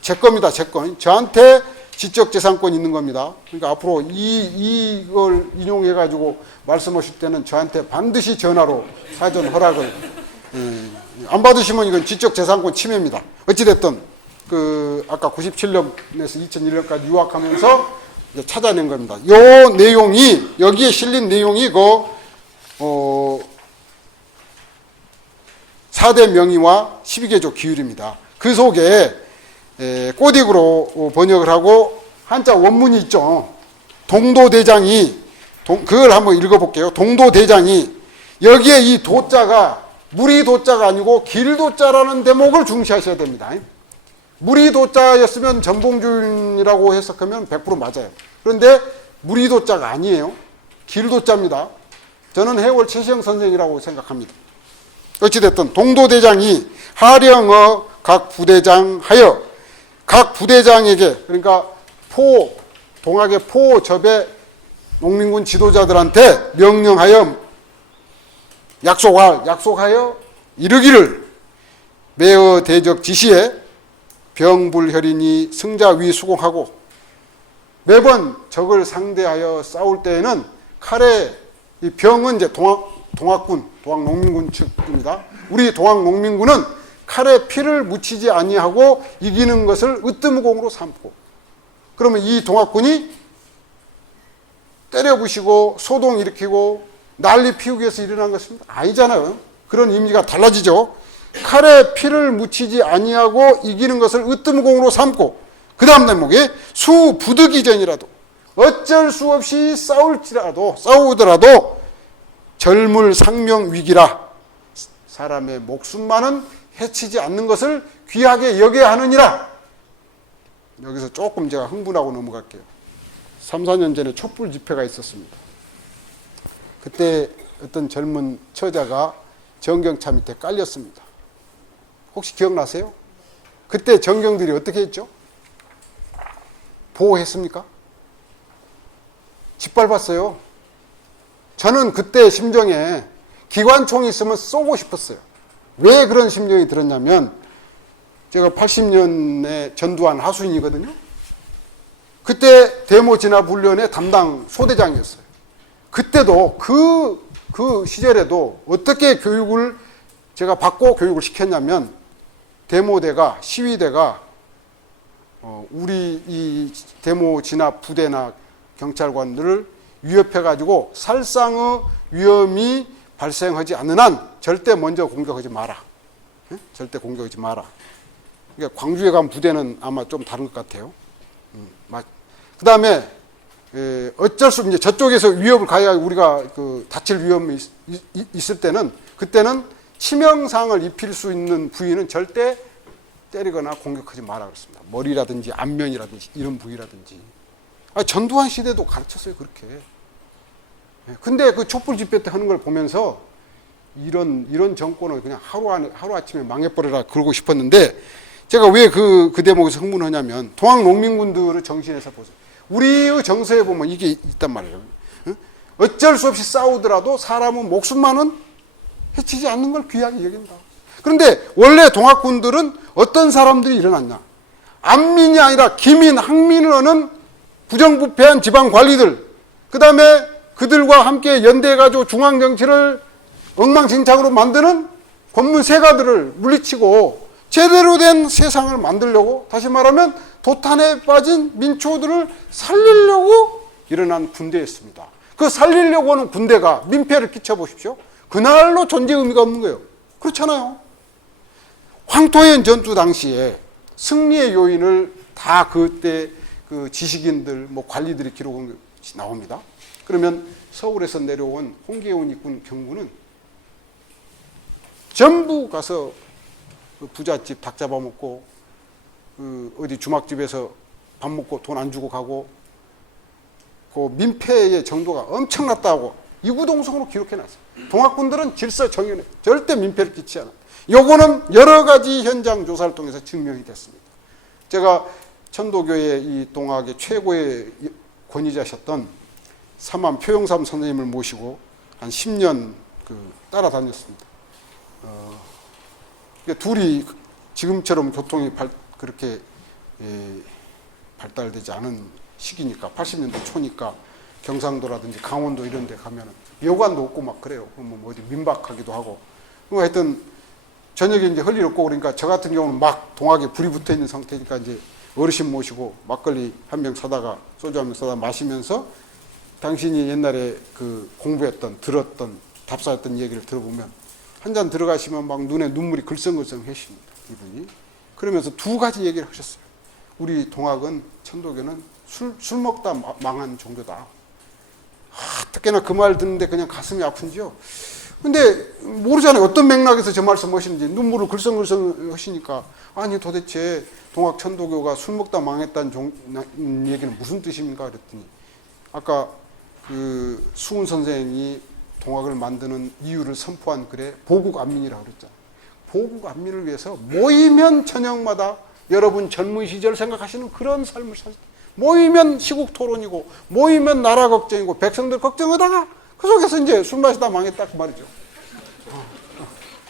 제 겁니다. 제 건. 저한테 지적재산권 있는 겁니다. 그러니까 앞으로 이걸 인용해가지고 말씀하실 때는 저한테 반드시 전화로 사전 허락을 안 받으시면 이건 지적재산권 침해입니다. 어찌됐든 아까 97년에서 2001년까지 유학하면서 이제 찾아낸 겁니다. 요 내용이 여기에 실린 내용이 4대 명의와 12개조 기율입니다. 그 속에 꼬딕으로 번역을 하고 한자 원문이 있죠. 동도대장이 그걸 한번 읽어볼게요. 동도대장이 여기에 이 도자가 무리도자가 아니고 길도자라는 대목을 중시하셔야 됩니다. 무리도자였으면 전봉준이라고 해석하면 100% 맞아요. 그런데 무리도자가 아니에요. 길도자입니다. 저는 해월 최시영 선생이라고 생각합니다. 어찌됐든 동도대장이 하령어 각 부대장 하여 각 부대장에게, 그러니까 동학의 접의 농민군 지도자들한테 명령하여 약속하여 이르기를 매어 대적 지시에 병불혈인이 승자위 수공하고, 매번 적을 상대하여 싸울 때에는 칼에, 이 병은 이제 동학군, 동학농민군 측입니다. 우리 동학농민군은 칼에 피를 묻히지 아니하고 이기는 것을 으뜸공으로 삼고, 그러면 이 동학군이 때려부시고 소동 일으키고 난리 피우기 위해서 일어난 것입니다. 아니잖아요. 그런 의미가 달라지죠. 칼에 피를 묻히지 아니하고 이기는 것을 으뜸공으로 삼고, 그 다음 대목에 수부득이전이라도 어쩔 수 없이 싸우더라도 젊을 상명 위기라 사람의 목숨만은 해치지 않는 것을 귀하게 여겨야 하느니라. 여기서 조금 제가 흥분하고 넘어갈게요. 3, 4년 전에 촛불 집회가 있었습니다. 그때 어떤 젊은 처자가 정경차 밑에 깔렸습니다. 혹시 기억나세요? 그때 정경들이 어떻게 했죠? 보호했습니까? 짓밟았어요. 저는 그때 심정에 기관총이 있으면 쏘고 싶었어요. 왜 그런 심정이 들었냐면, 제가 80년에 전두환 하수인이거든요. 그때 데모 진압 훈련의 담당 소대장이었어요. 그때도 그 시절에도 어떻게 제가 받고 교육을 시켰냐면, 데모대가, 시위대가 우리 이 데모 진압 부대나 경찰관들을 위협해가지고 살상의 위험이 발생하지 않는 한 절대 먼저 공격하지 마라. 절대 공격하지 마라. 그러니까 광주에 간 부대는 아마 좀 다른 것 같아요. 그 다음에 어쩔 수 없이 이제 저쪽에서 위협을 가야 우리가 다칠 위험이 있을 때는, 그때는 치명상을 입힐 수 있는 부위는 절대 때리거나 공격하지 마라 그랬습니다. 머리라든지 안면이라든지 이런 부위라든지. 전두환 시대도 가르쳤어요, 그렇게. 근데 그 촛불 집회 때 하는 걸 보면서 이런 정권을 그냥 하루아침에 망해버려라 그러고 싶었는데, 제가 왜 그 대목에서 흥분하냐면, 동학 농민군들의 정신에서 보세요. 우리의 정서에 보면 이게 있단 말이에요. 어쩔 수 없이 싸우더라도 사람은 목숨만은 해치지 않는 걸 귀하게 여긴다. 그런데 원래 동학군들은 어떤 사람들이 일어났냐? 안민이 아니라 기민, 항민을 하는 부정부패한 지방관리들, 그 다음에 그들과 함께 연대해가지고 중앙정치를 엉망진창으로 만드는 권문세가들을 물리치고 제대로 된 세상을 만들려고, 다시 말하면 도탄에 빠진 민초들을 살리려고 일어난 군대였습니다. 그 살리려고 하는 군대가 민폐를 끼쳐보십시오. 그날로 존재 의미가 없는 거예요. 그렇잖아요. 황토현 전투 당시에 승리의 요인을 다 그때 그 지식인들, 뭐 관리들이 기록한 것이 나옵니다. 그러면 서울에서 내려온 홍계훈 일군 경군은 전부 가서 그 부잣집 닭 잡아먹고 그 어디 주막집에서 밥 먹고 돈 안 주고 가고 그 민폐의 정도가 엄청났다고 이구동성으로 기록해놨어요. 동학군들은 질서 정연해. 절대 민폐를 끼치지 않아요. 요거는 여러 가지 현장 조사를 통해서 증명이 됐습니다. 제가 천도교의 이 동학의 최고의 권위자셨던 사만 표영삼 선생님을 모시고 한 10년 따라다녔습니다. 둘이 지금처럼 교통이 그렇게 발달되지 않은 시기니까 80년대 초니까 경상도라든지 강원도 이런 데 가면은 여관도 없고 막 그래요. 그러면 어디 민박하기도 하고. 뭐 하여튼 저녁에 이제 할 일 없고 그러니까 저 같은 경우는 막 동학에 불이 붙어 있는 상태니까 이제 어르신 모시고 막걸리 한 병 사다가 소주 한 병 사다가 마시면서 당신이 옛날에 그 공부했던 들었던 답사했던 얘기를 들어보면 한 잔 들어가시면 막 눈에 눈물이 글썽글썽 해십니다. 이분이. 그러면서 두 가지 얘기를 하셨어요. 우리 동학은 천도교는 술 먹다 망한 종교다. 특히나 그 말 듣는데 그냥 가슴이 아픈지요. 근데 모르잖아요. 어떤 맥락에서 저 말씀 하시는지. 눈물을 글썽글썽 하시니까 아니 도대체 동학 천도교가 술 먹다 망했다는 얘기는 무슨 뜻입니까? 그랬더니 아까 그 수훈 선생이 동학을 만드는 이유를 선포한 글에 보국안민이라고 그랬잖아요. 보국안민을 위해서 모이면 저녁마다 여러분 젊은 시절 생각하시는 그런 삶을 사셨다. 모이면 시국 토론이고 모이면 나라 걱정이고 백성들 걱정하다가 그 속에서 이제 술 마시다 망했다 그 말이죠.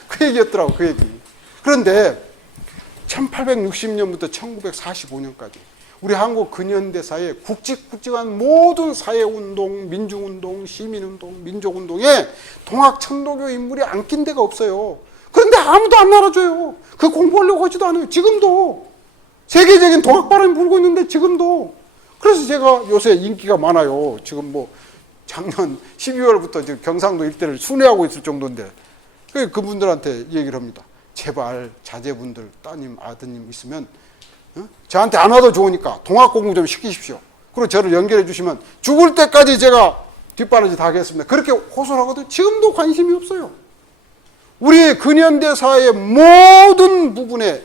그 얘기였더라고. 그 얘기. 그런데 1860년부터 1945년까지 우리 한국 근현대사의 굵직굵직한 모든 사회운동, 민중운동, 시민운동, 민족운동에 동학 천도교 인물이 안 낀 데가 없어요. 그런데 아무도 안 알아줘요. 그 공부하려고 하지도 않아요. 지금도 세계적인 동학 바람이 불고 있는데 지금도. 그래서 제가 요새 인기가 많아요. 지금 뭐 작년 12월부터 지금 경상도 일대를 순회하고 있을 정도인데 그분들한테 얘기를 합니다. 제발 자제분들 따님 아드님 있으면 저한테 안 와도 좋으니까 동학 공부 좀 시키십시오. 그리고 저를 연결해 주시면 죽을 때까지 제가 뒷바라지 다 하겠습니다. 그렇게 호소를 하거든요. 지금도 관심이 없어요. 우리 근현대사의 모든 부분에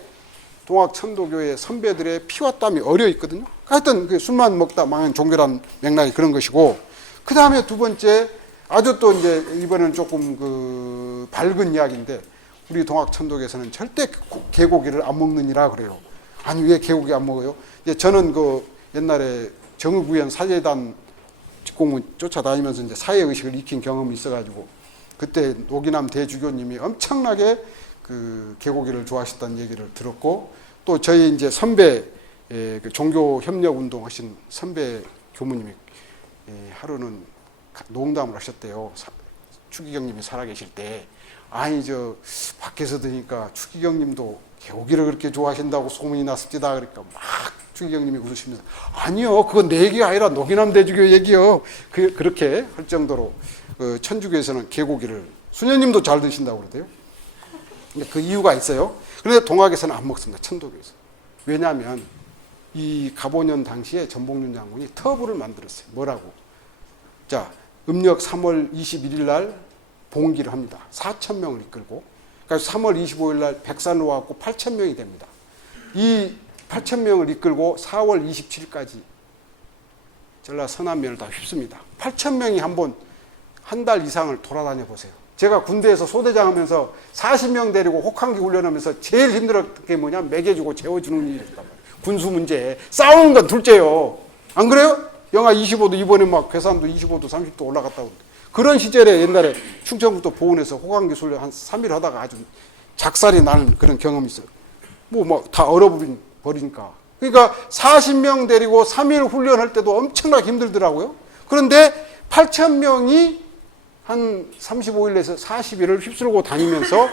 동학 천도교의 선배들의 피와 땀이 어려 있거든요. 하여튼 그 술만 먹다 망한 종교란 맥락이 그런 것이고, 그 다음에 두 번째 아주 또 이제 이번에는 조금 그 밝은 이야기인데, 우리 동학 천도교에서는 절대 개고기를 안 먹느니라 그래요. 아니 왜 개고기 안 먹어요? 이제 저는 그 옛날에 정의구현 사제단 직공문 쫓아다니면서 이제 사회의식을 익힌 경험이 있어가지고 그때 노기남 대주교님이 엄청나게 그 개고기를 좋아하셨다는 얘기를 들었고, 또 저희 이제 선배 그 종교 협력 운동 하신 선배 교무님이 하루는 농담을 하셨대요. 추기경님이 살아계실 때, 아니 저 밖에서 들으니까 추기경님도 개고기를 그렇게 좋아하신다고 소문이 났습니다. 그러니까 막 추기경님이 웃으시면서 아니요, 그건 내 얘기가 아니라 노기남 대주교 얘기요. 그렇게 할 정도로 그 천주교에서는 개고기를, 수녀님도 잘 드신다고 그러대요. 그 이유가 있어요. 그런데 동학에서는 안 먹습니다. 천도교에서. 왜냐하면 이 가보년 당시에 전봉준 장군이 터부를 만들었어요. 뭐라고? 자, 음력 3월 21일 날 봉기를 합니다. 4,000명을 이끌고. 그러니까 3월 25일 날 백산으로 와갖고 8,000명이 됩니다. 이 8,000명을 이끌고 4월 27일까지 전라 서남면을 다 휩습니다. 8,000명이 한 달 이상을 돌아다녀 보세요. 제가 군대에서 소대장 하면서 40명 데리고 혹한기 훈련하면서 제일 힘들었던 게 뭐냐? 먹여주고 재워주는 일이었단 말이에요. 군수 문제. 싸우는 건 둘째요. 안 그래요? 영하 25도 이번에 막 괴산도 25도 30도 올라갔다고. 그런 시절에 옛날에 충청북도 보훈에서 혹한기 훈련 한 3일 하다가 아주 작살이 나는 그런 경험이 있어요. 뭐 다 얼어버리니까. 그러니까 40명 데리고 3일 훈련할 때도 엄청나게 힘들더라고요. 그런데 8,000명이 한 35일에서 40일을 휩쓸고 다니면서,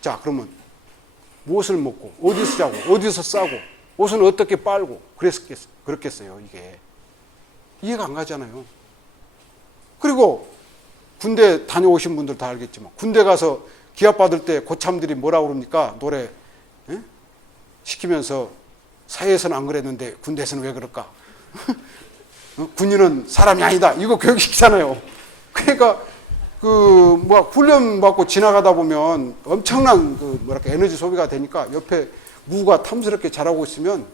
자 그러면 무엇을 먹고 어디서 자고 어디서 싸고 옷은 어떻게 빨고 그랬겠어요. 이게 이해가 안 가잖아요. 그리고 군대 다녀오신 분들 다 알겠지만 군대 가서 기합 받을 때 고참들이 뭐라고 그럽니까? 노래 시키면서 사회에서는 안 그랬는데 군대에서는 왜 그럴까? 군인은 사람이 아니다. 이거 교육시키잖아요. 그러니까 훈련 받고 지나가다 보면 엄청난 에너지 소비가 되니까 옆에 무가 탐스럽게 잘하고 있으면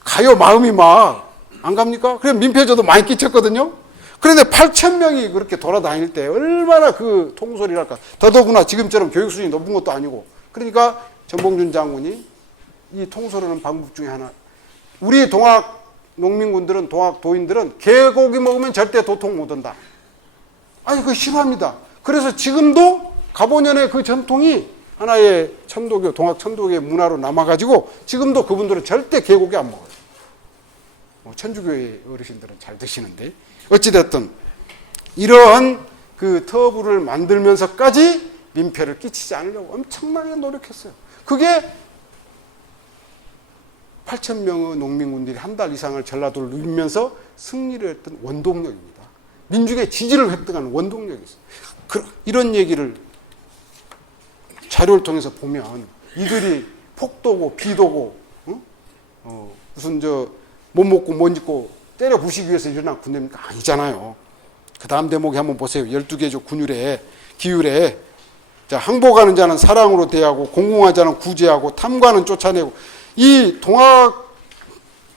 가요 마음이 막 안 갑니까? 그래 민폐저도 많이 끼쳤거든요. 그런데 8,000명이 그렇게 돌아다닐 때 얼마나 그 통솔이랄까. 더더구나 지금처럼 교육 수준이 높은 것도 아니고. 그러니까 전봉준 장군이 이 통솔하는 방법 중에 하나. 우리 동학 농민군들은 동학 도인들은 개고기 먹으면 절대 도통 못 온다. 아니 그거 싫어합니다. 그래서 지금도 가보년의 그 전통이 하나의 천도교 동학 천도교의 문화로 남아가지고 지금도 그분들은 절대 개고기 안 먹어요. 천주교의 어르신들은 잘 드시는데 어찌됐든 이러한 그 터부를 만들면서까지 민폐를 끼치지 않으려고 엄청나게 노력했어요. 그게 8,000명의 농민군들이 한 달 이상을 전라도를 누비면서 승리를 했던 원동력입니다. 민중의 지지를 획득하는 원동력이 있어요. 이런 얘기를 자료를 통해서 보면 이들이 폭도고 비도고 무슨 못 먹고 못 입고 때려 부시기 위해서 일어난 군대입니까? 아니잖아요. 그 다음 대목에 한번 보세요. 12개조 군율에 기율에 자, 항복하는 자는 사랑으로 대하고 공공한 자는 구제하고 탐관은 쫓아내고 이 동학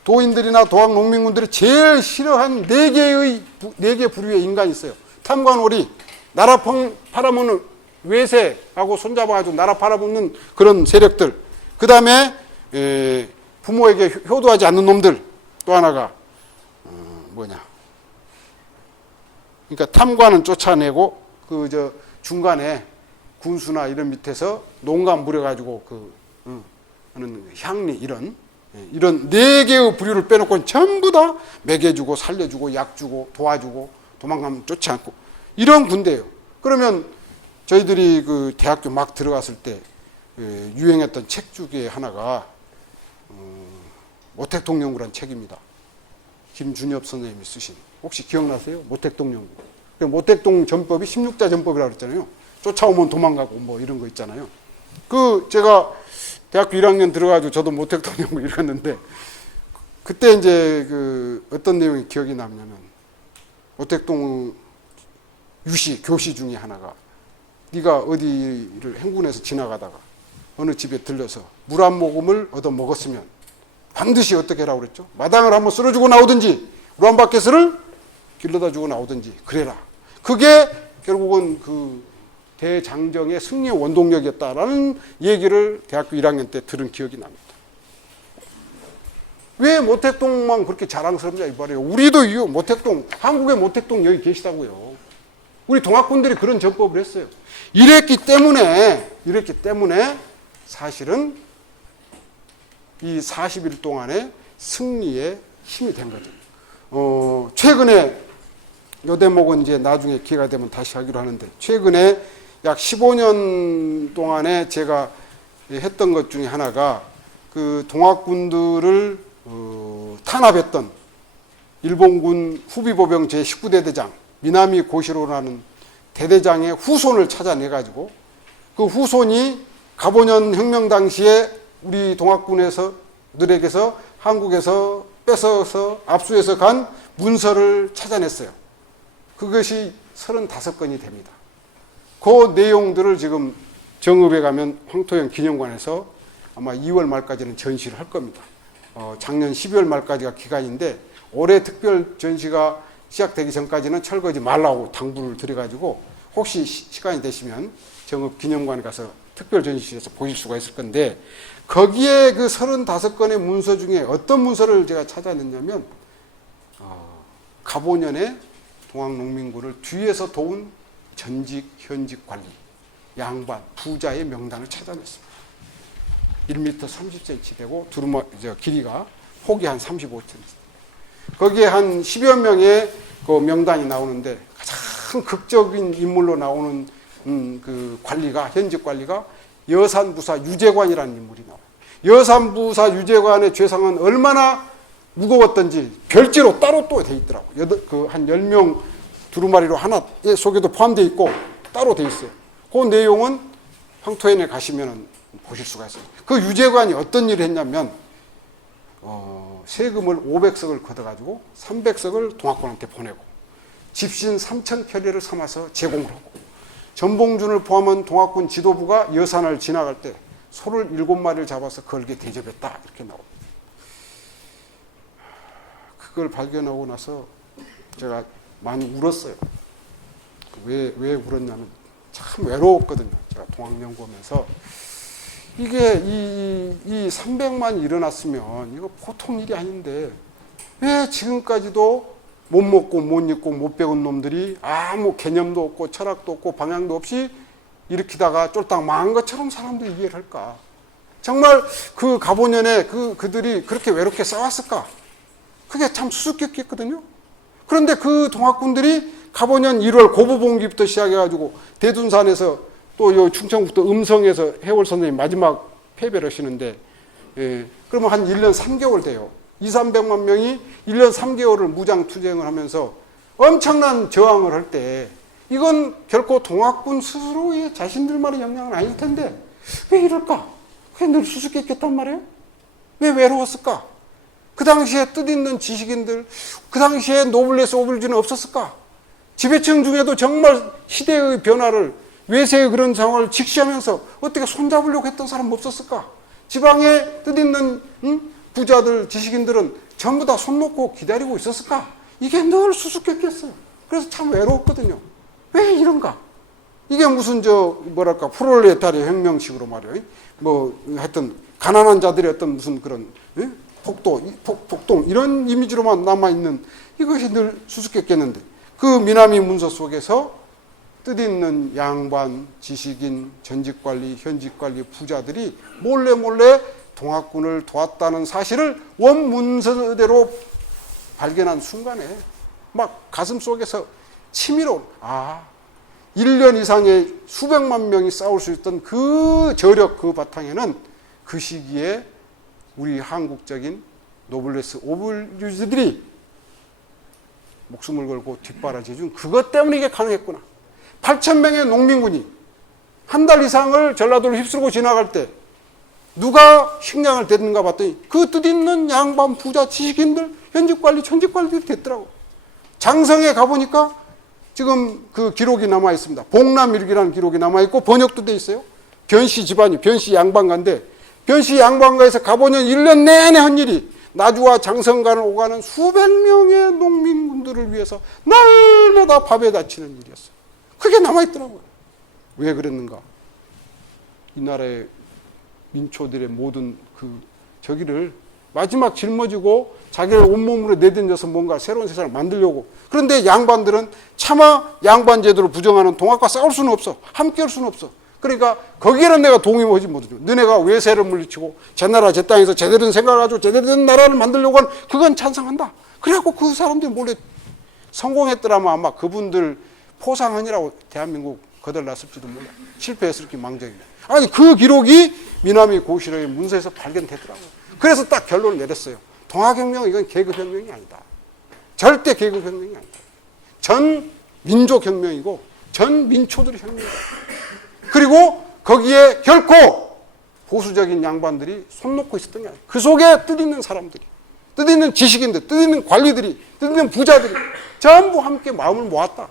도인들이나 동학 농민군들이 제일 싫어한 네 개 부류의 인간이 있어요. 탐관오리, 나라 팔아먹는 외세하고 손잡아가지고 나라 팔아먹는 그런 세력들. 그 다음에 부모에게 효도하지 않는 놈들. 또 하나가 그러니까 탐관은 쫓아내고 중간에 군수나 이런 밑에서 농간 부려가지고 하는 향리 이런 네 개의 부류를 빼놓고 전부 다 먹여주고 살려주고 약 주고 도와주고 도망가면 쫓지 않고 이런 군대예요. 그러면 저희들이 그 대학교 막 들어갔을 때 유행했던 책 중에 하나가 모택동령구라는 책입니다. 김준엽 선생님이 쓰신. 혹시 기억나세요? 모택동령구. 모택동 전법이 16자 전법이라고 그랬잖아요. 쫓아오면 도망가고 뭐 이런 거 있잖아요. 제가 대학교 1학년 들어가지고 저도 모택동령구 읽었는데 그때 이제 어떤 내용이 기억이 나냐면 모택동 교시 중에 하나가 네가 어디를 행군해서 지나가다가 어느 집에 들려서 물 한 모금을 얻어 먹었으면 반드시 어떻게 하라고 그랬죠? 마당을 한번 쓸어주고 나오든지 우란바켓을 길러다 주고 나오든지 그래라. 그게 결국은 대장정의 승리의 원동력이었다라는 얘기를 대학교 1학년 때 들은 기억이 납니다. 왜 모택동만 그렇게 자랑스럽냐 이 말이에요. 우리도 모택동, 한국의 모택동 여기 계시다고요. 우리 동학군들이 그런 전법을 했어요. 이랬기 때문에 사실은 이 40일 동안의 승리에 힘이 된 거죠. 최근에 요 대목은 이제 나중에 기회가 되면 다시 하기로 하는데 최근에 약 15년 동안에 제가 했던 것 중에 하나가 그 동학군들을 탄압했던 일본군 후비보병 제19대 대장 미나미 고시로라는 대대장의 후손을 찾아내가지고 그 후손이 가보년 혁명 당시에 우리 동학군들에게서 한국에서 뺏어서 압수해서 간 문서를 찾아냈어요. 그것이 35건이 됩니다. 그 내용들을 지금 정읍에 가면 황토영 기념관에서 아마 2월 말까지는 전시를 할 겁니다. 작년 12월 말까지가 기간인데 올해 특별 전시가 시작되기 전까지는 철거하지 말라고 당부를 드려가지고 혹시 시간이 되시면 정읍 기념관에 가서 특별 전시실에서 보실 수가 있을 건데 거기에 그 35건의 문서 중에 어떤 문서를 제가 찾아냈냐면 가보년의 동학농민군을 뒤에서 도운 전직, 현직 관리, 양반, 부자의 명단을 찾아냈습니다. 1m 30cm 되고 길이가 폭이 한 35cm. 거기에 한 10여 명의 그 명단이 나오는데 가장 극적인 인물로 나오는 그 관리가, 현직 관리가 여산부사 유재관이라는 인물이 나와요. 여산부사 유재관의 죄상은 얼마나 무거웠던지 별지로 따로 또 돼 있더라고요. 한 10명 두루마리로 하나 속에도 포함되어 있고 따로 되어 있어요. 그 내용은 황토현에 가시면 보실 수가 있어요. 그 유재관이 어떤 일을 했냐면 세금을 500석을 걷어가지고 300석을 동학군한테 보내고 집신 3,000켤레를 삼아서 제공을 하고 전봉준을 포함한 동학군 지도부가 여산을 지나갈 때 소를 7마리를 잡아서 걸게 대접했다 이렇게 나옵니다. 그걸 발견하고 나서 제가 많이 울었어요. 왜 울었냐면 참 외로웠거든요. 제가 동학연구하면서 이게 이 300만이 일어났으면 이거 보통 일이 아닌데 왜 지금까지도 못 먹고 못 입고 못 배운 놈들이 아무 개념도 없고 철학도 없고 방향도 없이 일으키다가 쫄딱 망한 것처럼 사람들이 이해를 할까? 정말 그 가보년에 그들이 그렇게 외롭게 싸웠을까? 그게 참 수수께끼했거든요. 그런데 그 동학군들이 가보년 1월 고부봉기부터 시작해가지고 대둔산에서 또 요 충청북도 음성에서 해월 선생님 마지막 패배를 하시는데 그러면 한 1년 3개월 돼요. 200~300만 명이 1년 3개월을 무장투쟁을 하면서 엄청난 저항을 할 때 이건 결코 동학군 스스로의 자신들만의 역량은 아닐 텐데 왜 이럴까? 그게 늘 수수께끼했단 말이에요. 왜 외로웠을까? 그 당시에 뜻있는 지식인들, 그 당시에 노블레스 오블주는 없었을까? 지배층 중에도 정말 시대의 변화를 외세의 그런 상황을 직시하면서 어떻게 손잡으려고 했던 사람 없었을까? 지방에 뜻있는 부자들, 지식인들은 전부 다 손 놓고 기다리고 있었을까? 이게 늘 수수께끼였어요. 그래서 참 외로웠거든요. 왜 이런가? 이게 무슨 프롤레타리아 혁명식으로 말이에요. 하여튼 가난한 자들의 어떤 무슨 그런 폭동 이런 이미지로만 남아있는 이것이 늘 수수께끼였는데 그 미나미 문서 속에서 뜻있는 양반, 지식인, 전직관리, 현직관리, 부자들이 몰래 동학군을 도왔다는 사실을 원문서대로 발견한 순간에 막 가슴 속에서 치밀어 1년 이상의 수백만 명이 싸울 수 있던 그 저력 그 바탕에는 그 시기에 우리 한국적인 노블레스 오블리주들이 목숨을 걸고 뒷바라지해준 그것 때문에 이게 가능했구나. 8,000명의 농민군이 한 달 이상을 전라도를 휩쓸고 지나갈 때 누가 식량을 댔는가 봤더니 그 뜻있는 양반, 부자, 지식인들, 현직관리, 전직관리들이 됐더라고. 장성에 가보니까 지금 그 기록이 남아 있습니다. 봉남일기라는 기록이 남아 있고 번역도 돼 있어요. 변씨 집안이 변씨 양반가인데 변씨 양반가에서 가보면 1년 내내 한 일이 나주와 장성간을 오가는 수백 명의 농민군들을 위해서 날마다 밥에 다치는 일이었어요. 그게 남아있더라고요. 왜 그랬는가? 이 나라의 민초들의 모든 저기를 마지막 짊어지고 자기를 온몸으로 내던져서 뭔가 새로운 세상을 만들려고. 그런데 양반들은 차마 양반 제도를 부정하는 동학과 싸울 수는 없어. 함께 할 수는 없어. 그러니까 거기에는 내가 동의하지 못하죠. 너네가 외세를 물리치고 제 나라 제 땅에서 제대로 된 생각을 가지고 제대로 된 나라를 만들려고 하는 그건 찬성한다. 그래갖고 그 사람들이 몰래 성공했더라면 아마 그분들 포상하니라고 대한민국 거덜났을지도 몰라. 실패했을 게 망정이다. 아니 그 기록이 미나미 고시로의 문서에서 발견됐더라고요. 그래서 딱 결론을 내렸어요. 동학혁명 이건 계급혁명이 아니다. 절대 계급혁명이 아니다. 전 민족혁명이고 전 민초들의 혁명이다. 그리고 거기에 결코 보수적인 양반들이 손 놓고 있었던 게 아니에요. 그 속에 뜻있는 사람들이, 뜻있는 지식인들, 뜻있는 관리들이, 뜻있는 부자들이 전부 함께 마음을 모았다.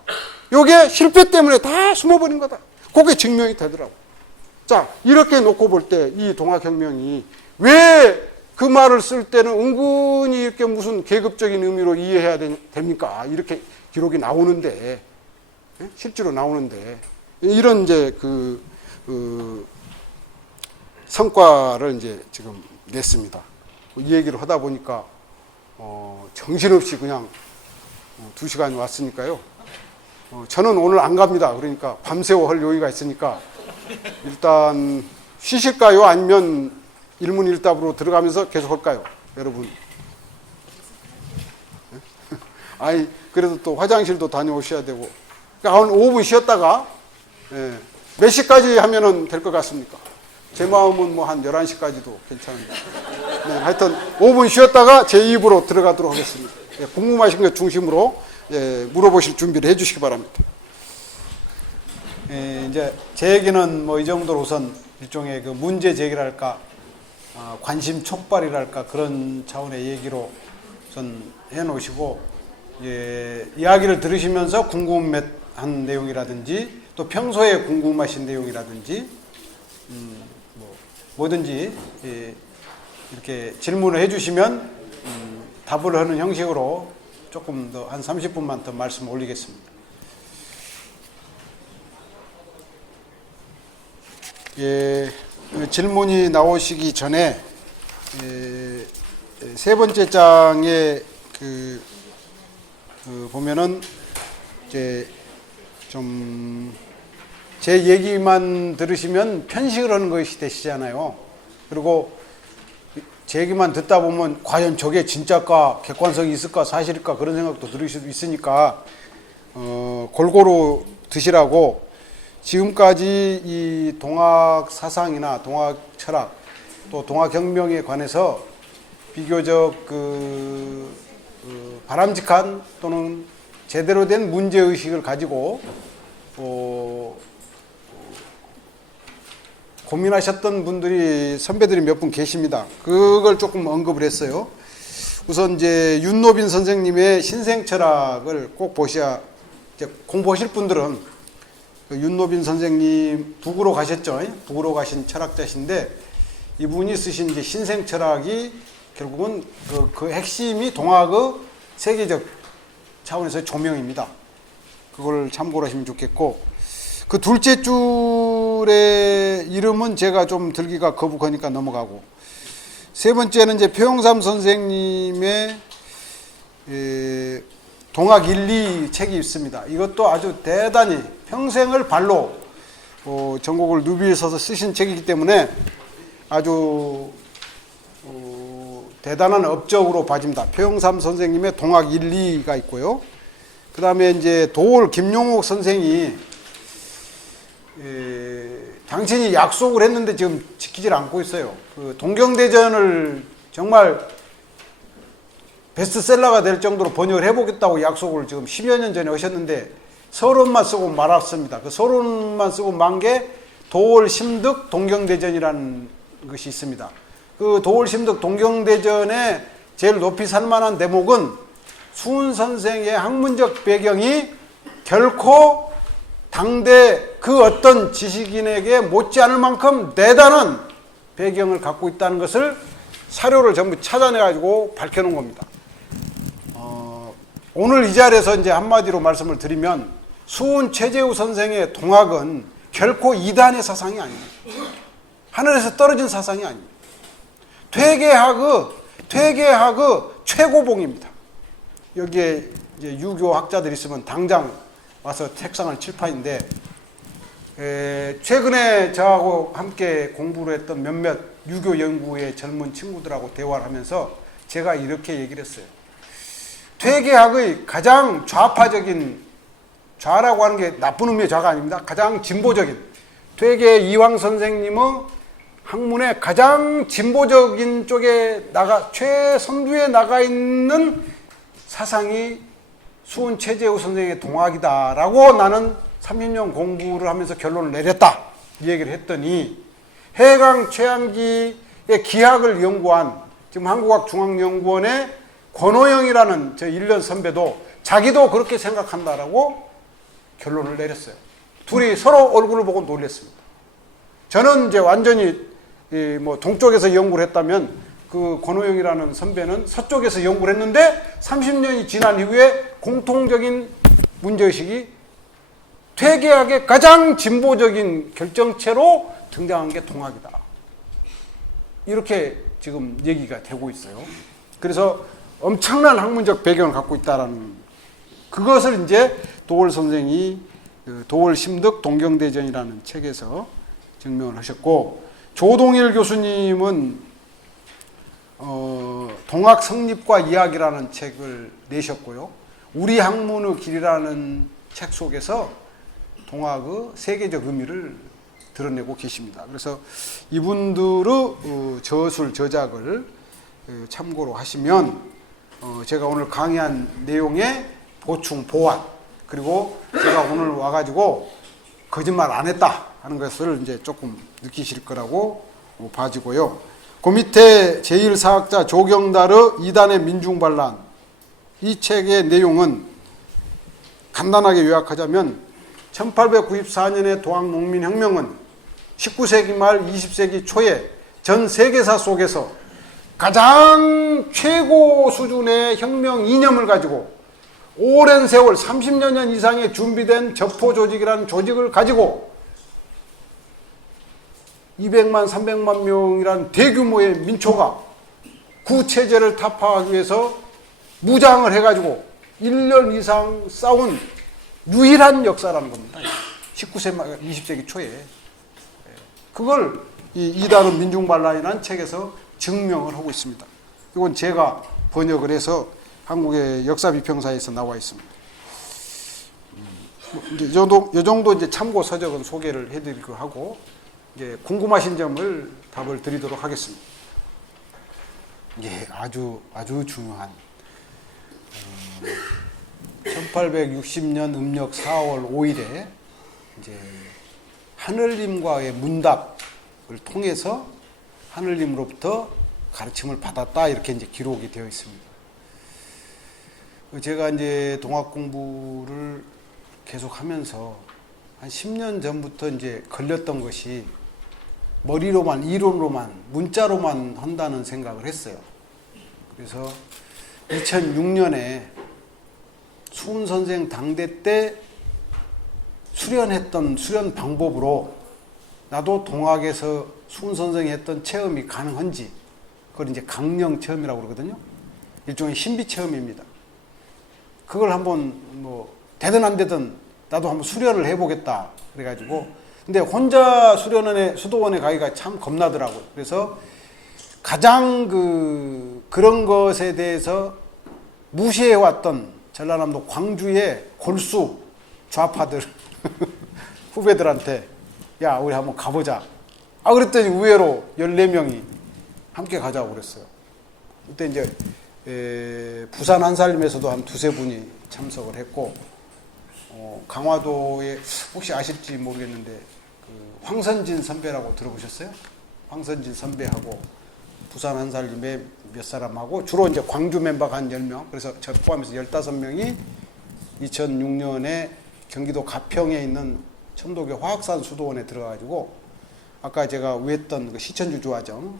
이게 실패 때문에 다 숨어버린 거다. 그게 증명이 되더라고. 자, 이렇게 놓고 볼 때 이 동학혁명이 왜 그 말을 쓸 때는 은근히 이렇게 무슨 계급적인 의미로 이해해야 됩니까? 이렇게 기록이 나오는데, 실제로 나오는데, 이런 이제 성과를 이제 지금 냈습니다. 이 얘기를 하다 보니까, 정신없이 그냥 2시간이 왔으니까요. 저는 오늘 안 갑니다. 그러니까 밤새워 할 요의가 있으니까 일단 쉬실까요? 아니면 일문일답으로 들어가면서 계속 할까요? 여러분. 아니, 그래도 또 화장실도 다녀오셔야 되고. 그러니까 한 5분 쉬었다가, 몇 시까지 하면은 될 것 같습니까? 제 마음은 뭐 한 11시까지도 괜찮은데. 네, 하여튼 5분 쉬었다가 제 입으로 들어가도록 하겠습니다. 궁금하신 것 중심으로 물어보실 준비를 해주시기 바랍니다. 이제 제 얘기는 뭐 이 정도로 우선 일종의 그 문제 제기랄까, 관심 촉발이랄까 그런 차원의 얘기로 우선 해놓으시고, 이야기를 들으시면서 궁금한 내용이라든지 또 평소에 궁금하신 내용이라든지 뭐든지 이렇게 질문을 해주시면 답을 하는 형식으로 조금 더 한 30분만 더 말씀 올리겠습니다. 질문이 나오시기 전에 세 번째 장에 보면은 이제 좀 제 얘기만 들으시면 편식을 하는 것이 되시잖아요. 그리고 제 얘기만 듣다 보면 과연 저게 진짜일까, 객관성이 있을까, 사실일까 그런 생각도 들을 수도 있으니까 골고루 드시라고 지금까지 이 동학 사상이나 동학 철학 또 동학 혁명에 관해서 비교적 바람직한 또는 제대로 된 문제의식을 가지고 고민하셨던 분들이 선배들이 몇 분 계십니다. 그걸 조금 언급을 했어요. 우선 이제 윤노빈 선생님의 신생철학을 꼭 보셔야, 이제 공부하실 분들은 윤노빈 선생님 북으로 가셨죠. 북으로 가신 철학자신데 이분이 쓰신 이제 신생철학이 결국은 그 핵심이 동학의 세계적 차원에서의 조명입니다. 그걸 참고를 하시면 좋겠고, 그 둘째 줄의 이름은 제가 좀 들기가 거북하니까 넘어가고, 세 번째는 이제 표영삼 선생님의 동학 1, 2 책이 있습니다. 이것도 아주 대단히 평생을 발로 전곡을 누비에 서서 쓰신 책이기 때문에 아주 대단한 업적으로 봐집니다. 표영삼 선생님의 동학 1, 2가 있고요. 그 다음에 이제 도올 김용옥 선생이 당신이 약속을 했는데 지금 지키질 않고 있어요. 그 동경대전을 정말 베스트셀러가 될 정도로 번역을 해보겠다고 약속을 지금 10여 년 전에 하셨는데 서론만 쓰고 말았습니다. 그 서론만 쓰고 만 게 도올 심득 동경대전이라는 것이 있습니다. 그 도올 심득 동경대전에 제일 높이 살만한 대목은 수훈 선생의 학문적 배경이 결코 당대 그 어떤 지식인에게 못지않을 만큼 대단한 배경을 갖고 있다는 것을 사료를 전부 찾아내가지고 밝혀놓은 겁니다. 오늘 이 자리에서 이제 한마디로 말씀을 드리면 수훈 최재우 선생의 동학은 결코 이단의 사상이 아닙니다. 하늘에서 떨어진 사상이 아닙니다. 퇴계학의 최고봉입니다. 여기에 이제 유교 학자들이 있으면 당장 와서 책상을 칠판인데, 최근에 저하고 함께 공부를 했던 몇몇 유교 연구의 젊은 친구들하고 대화를 하면서 제가 이렇게 얘기를 했어요. 퇴계학의 가장 좌파적인, 좌라고 하는 게 나쁜 의미의 좌가 아닙니다. 가장 진보적인, 퇴계 이황 선생님의 학문의 가장 진보적인 쪽에 최선두에 나가 있는 사상이 수훈 최재우 선생의 동학이다라고 나는 30년 공부를 하면서 결론을 내렸다, 이 얘기를 했더니 해강 최양기의 기학을 연구한 지금 한국학중앙연구원의 권호영이라는 저 1년 선배도 자기도 그렇게 생각한다라고 결론을 내렸어요. 둘이 서로 얼굴을 보고 놀랬습니다. 저는 이제 완전히 뭐 동쪽에서 연구를 했다면 그 권호영이라는 선배는 서쪽에서 연구를 했는데 30년이 지난 이후에 공통적인 문제의식이 퇴계학의 가장 진보적인 결정체로 등장한 게 동학이다. 이렇게 지금 얘기가 되고 있어요. 그래서 엄청난 학문적 배경을 갖고 있다라는 그것을 이제 도올 선생이 도올 심득 동경대전이라는 책에서 증명을 하셨고, 조동일 교수님은 동학 성립과 이야기라는 책을 내셨고요. 우리 학문의 길이라는 책 속에서 동학의 세계적 의미를 드러내고 계십니다. 그래서 이분들의 저술, 저작을 참고로 하시면 제가 오늘 강의한 내용에 보충, 보완, 그리고 제가 오늘 와가지고 거짓말 안 했다 하는 것을 이제 조금 느끼실 거라고 봐지고요. 그 밑에 제1사학자 조경달의 이단의 민중반란, 이 책의 내용은 간단하게 요약하자면 1894년의 동학농민혁명은 19세기 말 20세기 초에 전 세계사 속에서 가장 최고 수준의 혁명 이념을 가지고 오랜 세월 30여 년 이상의 준비된 적포 조직이라는 조직을 가지고 200만 300만 명이라는 대규모의 민초가 구체제를 타파하기 위해서 무장을 해가지고 1년 이상 싸운 유일한 역사라는 겁니다. 19세기 20세기 초에. 그걸 이 이단의 민중반란이라는 책에서 증명을 하고 있습니다. 이건 제가 번역을 해서 한국의 역사비평사에서 나와 있습니다. 이제 이 정도 이제 참고 서적은 소개를 해드리고 하고 이제 궁금하신 점을 답을 드리도록 하겠습니다. 예, 아주 중요한 1860년 음력 4월 5일에 이제 하늘님과의 문답을 통해서 하늘님으로부터 가르침을 받았다 이렇게 이제 기록이 되어 있습니다. 제가 이제 동학 공부를 계속 하면서 한 10년 전부터 이제 걸렸던 것이 머리로만, 이론으로만, 문자로만 한다는 생각을 했어요. 그래서 2006년에 수훈 선생 당대 때 수련했던 수련 방법으로 나도 동학에서 수훈 선생이 했던 체험이 가능한지, 그걸 이제 강령 체험이라고 그러거든요. 일종의 신비 체험입니다. 그걸 한번 뭐 되든 안 되든 나도 한번 수련을 해보겠다 그래가지고, 근데 혼자 수도원에 가기가 참 겁나더라고요. 그래서 가장 그런 것에 대해서 무시해왔던 전라남도 광주의 골수 좌파들 후배들한테 야 우리 한번 가보자. 그랬더니 의외로 14명이 함께 가자고 그랬어요. 그때 이제 부산 한살림에서도 한 두세 분이 참석을 했고, 강화도에 혹시 아실지 모르겠는데 그 황선진 선배라고 들어보셨어요? 황선진 선배하고 부산 한살림에 몇 사람하고 주로 이제 광주 멤버가 한 10명, 그래서 저 포함해서 15명이 2006년에 경기도 가평에 있는 천도교 화학산 수도원에 들어가지고 아까 제가 우했던 그 시천주 주화정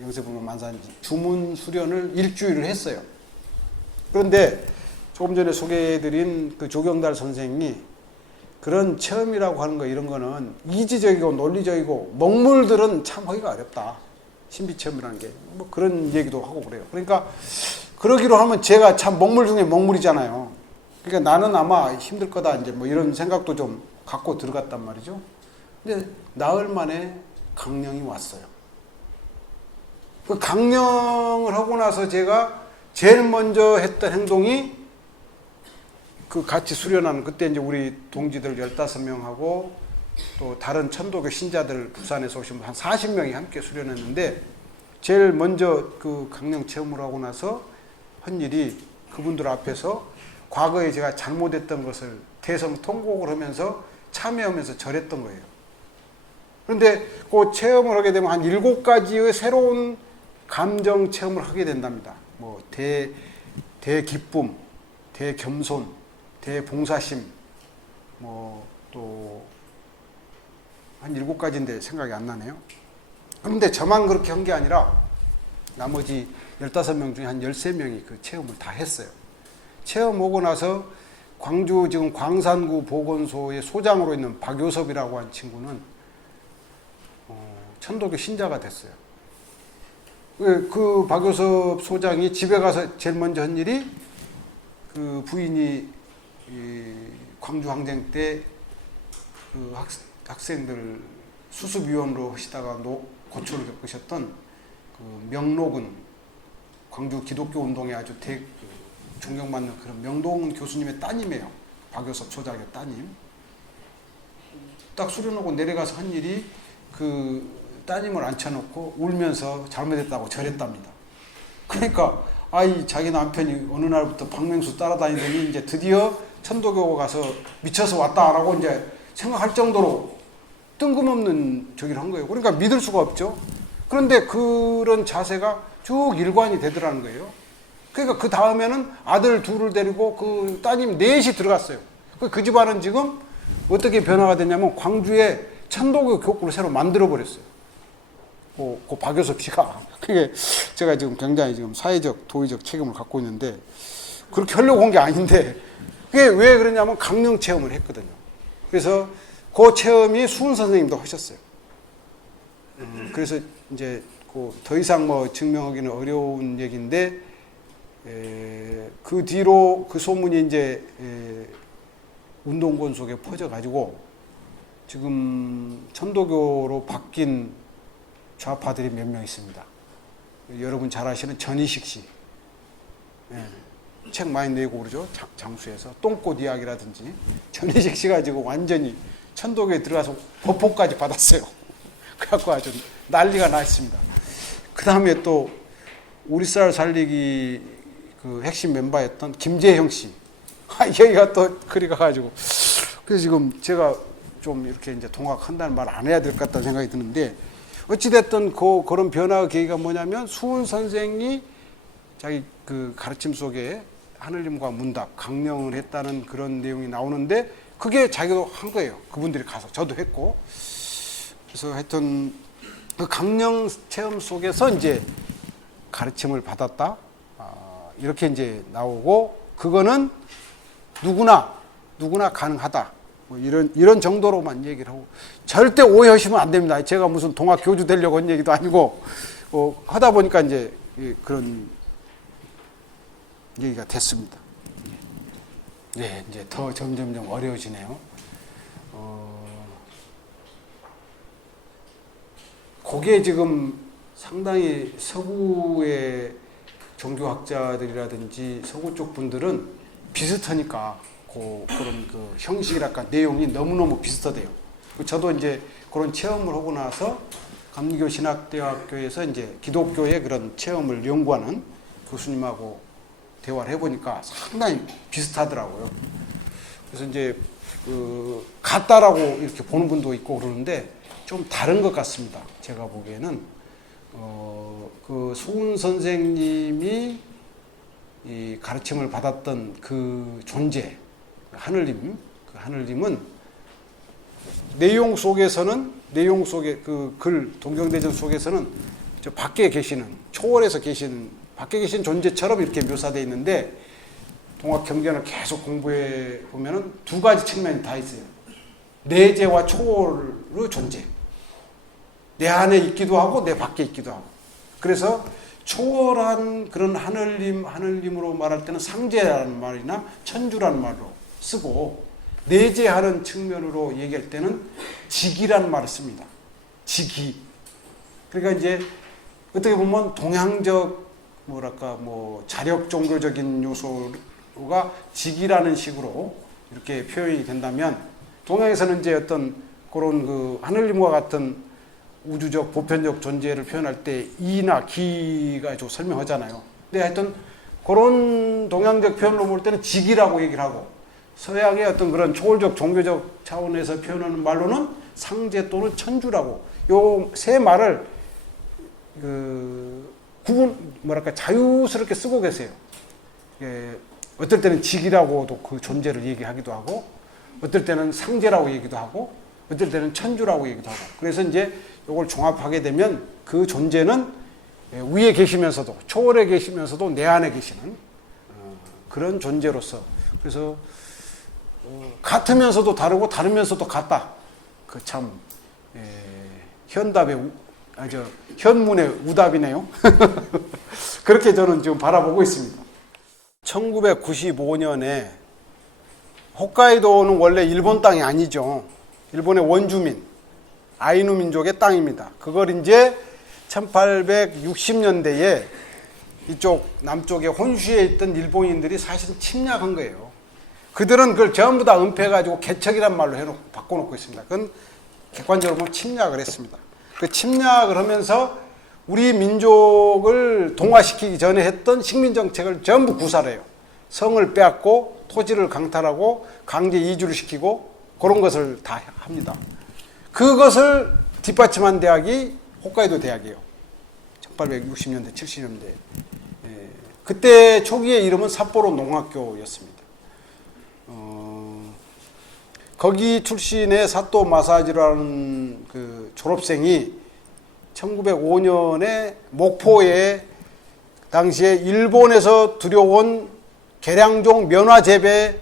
영세불문 만산지 주문 수련을 일주일을 했어요. 그런데 조금 전에 소개해드린 그 조경달 선생이 그런 체험이라고 하는 거 이런 거는 이지적이고 논리적이고 먹물들은 참 하기가 어렵다. 신비체험이라는 게 뭐 그런 얘기도 하고 그래요. 그러니까 그러기로 하면 제가 참 먹물 중에 먹물이잖아요. 그러니까 나는 아마 힘들 거다 이제 뭐 이런 생각도 좀 갖고 들어갔단 말이죠. 근데 나흘 만에 강령이 왔어요. 그 강령을 하고 나서 제가 제일 먼저 했던 행동이 그 같이 수련하는, 그때 이제 우리 동지들 15명하고 또 다른 천도교 신자들 부산에서 오신 분 한 40명이 함께 수련했는데, 제일 먼저 그 강령 체험을 하고 나서 한 일이 그분들 앞에서 과거에 제가 잘못했던 것을 대성통곡을 하면서 참여하면서 절했던 거예요. 그런데 그 체험을 하게 되면 한 7가지의 새로운 감정 체험을 하게 된답니다. 뭐 대기쁨, 대겸손, 대봉사심, 뭐 또 한 7가지인데 생각이 안 나네요. 그런데 저만 그렇게 한 게 아니라 나머지 15명 중에 한 13명이 그 체험을 다 했어요. 체험 오고 나서 광주 지금 광산구 보건소의 소장으로 있는 박요섭이라고 한 친구는 천도교 신자가 됐어요. 그 박요섭 소장이 집에 가서 제일 먼저 한 일이 그 부인이 광주 항쟁 때 그 학생들 수습위원으로 하시다가 고초를 겪으셨던 그 명록은, 광주 기독교 운동에 아주 존경받는 그런 명동은 교수님의 따님이에요. 박요섭 소장의 따님. 딱 수련하고 내려가서 한 일이 그 따님을 앉혀놓고 울면서 잘못했다고 절했답니다. 그러니까 아이 자기 남편이 어느 날부터 박명수 따라다니더니 이제 드디어 천도교 가서 미쳐서 왔다라고 이제 생각할 정도로 뜬금없는 저기를 한 거예요. 그러니까 믿을 수가 없죠. 그런데 그런 자세가 쭉 일관이 되더라는 거예요. 그러니까 그 다음에는 아들 둘을 데리고 그 따님 넷이 들어갔어요. 그 집안은 지금 어떻게 변화가 됐냐면 광주에 천도교 교구를 새로 만들어 버렸어요. 그 박효섭 씨가. 그게 제가 지금 굉장히 지금 사회적, 도의적 책임을 갖고 있는데 그렇게 하려고 한 게 아닌데 그게 왜 그러냐면 강령 체험을 했거든요. 그래서 그 체험이 수은 선생님도 하셨어요. 그래서 이제 더 이상 뭐 증명하기는 어려운 얘기인데 그 뒤로 그 소문이 이제 운동권 속에 퍼져가지고 지금 천도교로 바뀐 좌파들이 몇 명 있습니다. 여러분 잘 아시는 전희식 씨. 책 많이 내고 그러죠. 장수에서 똥꽃 이야기라든지. 전희식 씨가 지금 완전히 천도교에 들어가서 법포까지 받았어요. 그래갖고 아주 난리가 나 있습니다. 그 다음에 또 우리 쌀 살리기 그 핵심 멤버였던 김재형 씨. 여기가 또 그리 가가지고. 그래서 지금 제가 좀 이렇게 이제 동학한다는 말 안 해야 될 것 같다는 생각이 드는데 어찌됐든 그런 변화의 계기가 뭐냐면 수은 선생이 자기 그 가르침 속에 하늘님과 문답, 강령을 했다는 그런 내용이 나오는데 그게 자기도 한 거예요. 그분들이 가서 저도 했고. 그래서 하여튼 그 강령 체험 속에서 이제 가르침을 받았다. 이렇게 이제 나오고 그거는 누구나 가능하다. 뭐 이런 정도로만 얘기를 하고 절대 오해하시면 안 됩니다. 제가 무슨 동학 교주 되려고 한 얘기도 아니고 하다 보니까 이제 그런 얘기가 됐습니다. 네, 이제 더 점점점 어려워지네요. 그게 지금 상당히 서구의 종교학자들이라든지 서구 쪽 분들은 비슷하니까 그런 그 형식이랄까 내용이 너무너무 비슷하대요. 저도 이제 그런 체험을 하고 나서 감리교 신학대학교에서 이제 기독교의 그런 체험을 연구하는 교수님하고 대화를 해보니까 상당히 비슷하더라고요. 그래서 이제 같다라고 이렇게 보는 분도 있고 그러는데 좀 다른 것 같습니다. 제가 보기에는 그 수은 선생님이 이 가르침을 받았던 그 존재, 하늘님은 내용 속에 그 글 동경대전 속에서는 저 밖에 계시는 초월해서 계시는 밖에 계신 존재처럼 이렇게 묘사되어 있는데 동학 경전을 계속 공부해 보면은 두 가지 측면이 다 있어요. 내재와 초월의 존재. 내 안에 있기도 하고 내 밖에 있기도 하고. 그래서 초월한 그런 하늘님으로 말할 때는 상제라는 말이나 천주라는 말로 쓰고 내재하는 측면으로 얘기할 때는 직이라는 말을 씁니다. 직이. 그러니까 이제 어떻게 보면 동양적 자력 종교적인 요소가 직이라는 식으로 이렇게 표현이 된다면 동양에서는 이제 어떤 그런 그 하늘님과 같은 우주적 보편적 존재를 표현할 때 이나 기가 좀 설명하잖아요. 근데 하여튼 그런 동양적 표현으로 볼 때는 직이라고 얘기를 하고 서양의 어떤 그런 초월적 종교적 차원에서 표현하는 말로는 상제 또는 천주라고 요 세 말을 자유스럽게 쓰고 계세요. 어떨 때는 직이라고도 그 존재를 얘기하기도 하고 어떨 때는 상제라고 얘기도 하고 어떨 때는 천주라고 얘기도 하고 그래서 이제 이걸 종합하게 되면 그 존재는 위에 계시면서도 초월에 계시면서도 내 안에 계시는 그런 존재로서 그래서 같으면서도 다르고 다르면서도 같다. 그 참 현답의 현문의 우답이네요. 그렇게 저는 지금 바라보고 있습니다. 1995년에 홋카이도는 원래 일본 땅이 아니죠. 일본의 원주민 아이누 민족의 땅입니다. 그걸 이제 1860년대에 이쪽 남쪽에 혼슈에 있던 일본인들이 사실 침략한 거예요. 그들은 그걸 전부 다 은폐해가지고 개척이란 말로 해놓고 바꿔놓고 있습니다. 그건 객관적으로 보면 침략을 했습니다. 그 침략을 하면서 우리 민족을 동화시키기 전에 했던 식민정책을 전부 구사를 해요. 성을 빼앗고 토지를 강탈하고 강제 이주를 시키고 그런 것을 다 합니다. 그것을 뒷받침한 대학이 홋카이도 대학이에요. 1860년대, 70년대. 그때 초기의 이름은 삿포로 농학교였습니다. 거기 출신의 사토 마사지라는 그 졸업생이 1905년에 목포에 당시에 일본에서 들여온 계량종 면화 재배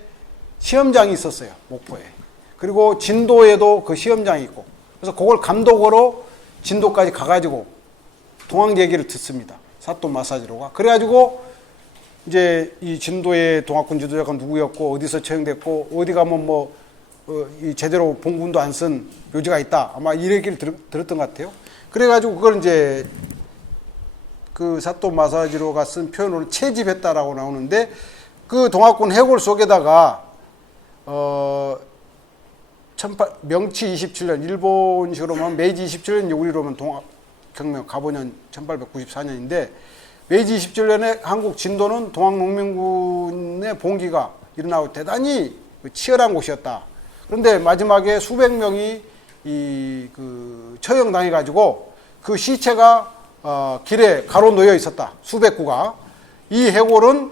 시험장이 있었어요. 목포에. 그리고 진도에도 그 시험장이 있고. 그래서 그걸 감독으로 진도까지 가가지고 동학 얘기를 듣습니다. 사토 마사지로가. 그래가지고 이제 이 진도의 동학군 지도자가 누구였고 어디서 처형됐고 어디 가면 이 제대로 본군도 안 쓴 묘지가 있다. 아마 이 얘기를 들었던 것 같아요. 그래가지고 그걸 이제 그 사토 마사지로가 쓴 표현으로 채집했다라고 나오는데 그 동학군 해골 속에다가 명치 27년 일본식으로 하면 메이지 27년 우리로 하면 동학혁명 가보년 1894년인데 메이지 27년에 한국 진도는 동학농민군의 봉기가 일어나고 대단히 치열한 곳이었다. 그런데 마지막에 수백 명이 처형당해 가지고 그 시체가 길에 가로놓여 있었다. 수백 구가. 이 해골은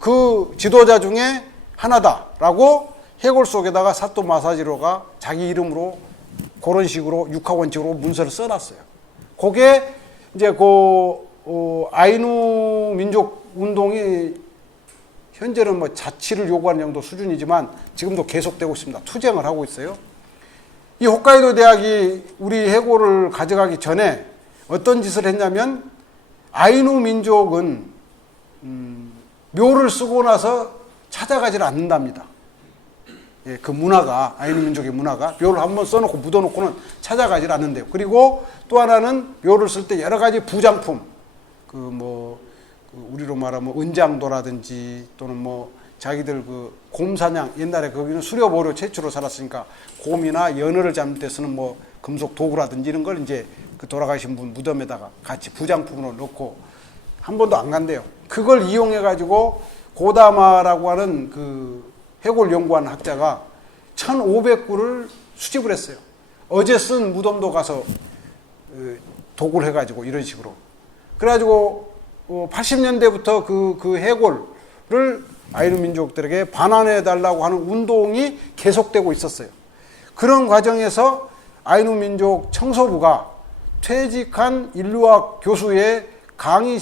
그 지도자 중에 하나다라고 해골 속에다가 사토 마사지로가 자기 이름으로 그런 식으로 육하원칙으로 문서를 써놨어요. 그게 이제 아이누 민족 운동이 현재는 자치를 요구하는 정도 수준이지만 지금도 계속되고 있습니다. 투쟁을 하고 있어요. 이 홋카이도 대학이 우리 해골을 가져가기 전에 어떤 짓을 했냐면 아이누 민족은 묘를 쓰고 나서 찾아가지를 않는답니다. 예, 그 문화가 아이누 민족의 문화가 묘를 한번 써놓고 묻어놓고는 찾아가지를 않는데요. 그리고 또 하나는 묘를 쓸 때 여러 가지 부장품 우리로 말하면 은장도라든지 또는 자기들 곰 사냥 옛날에 거기는 수렵어로 최초로 살았으니까 곰이나 연어를 잡는 데 쓰는 금속 도구라든지 이런 걸 이제 그 돌아가신 분 무덤에다가 같이 부장품으로 넣고 한 번도 안 간대요. 그걸 이용해 가지고 고다마라고 하는 그 해골 연구하는 학자가 1,500구를 수집을 했어요. 어제 쓴 무덤도 가서 도구를 해가지고 이런 식으로. 그래가지고 80년대부터 그 해골을 아이누 민족들에게 반환해 달라고 하는 운동이 계속되고 있었어요. 그런 과정에서 아이누 민족 청소부가 퇴직한 인류학 교수의 강의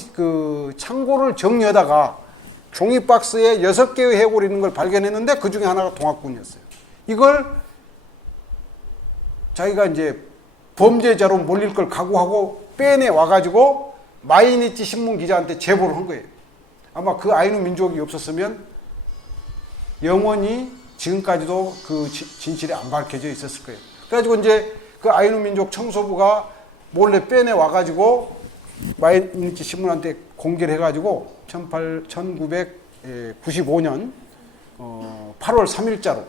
창고를 정리하다가 종이 박스에 6개의 해골이 있는 걸 발견했는데 그 중에 하나가 동학군이었어요. 이걸 자기가 이제 범죄자로 몰릴 걸 각오하고 빼내 와가지고 마이니치 신문 기자한테 제보를 한 거예요. 아마 그 아이누 민족이 없었으면 영원히 지금까지도 그 진실이 안 밝혀져 있었을 거예요. 그래가지고 이제 그 아이누 민족 청소부가 몰래 빼내 와가지고 마이니치 신문한테 공개를 해가지고 1995년 8월 3일자로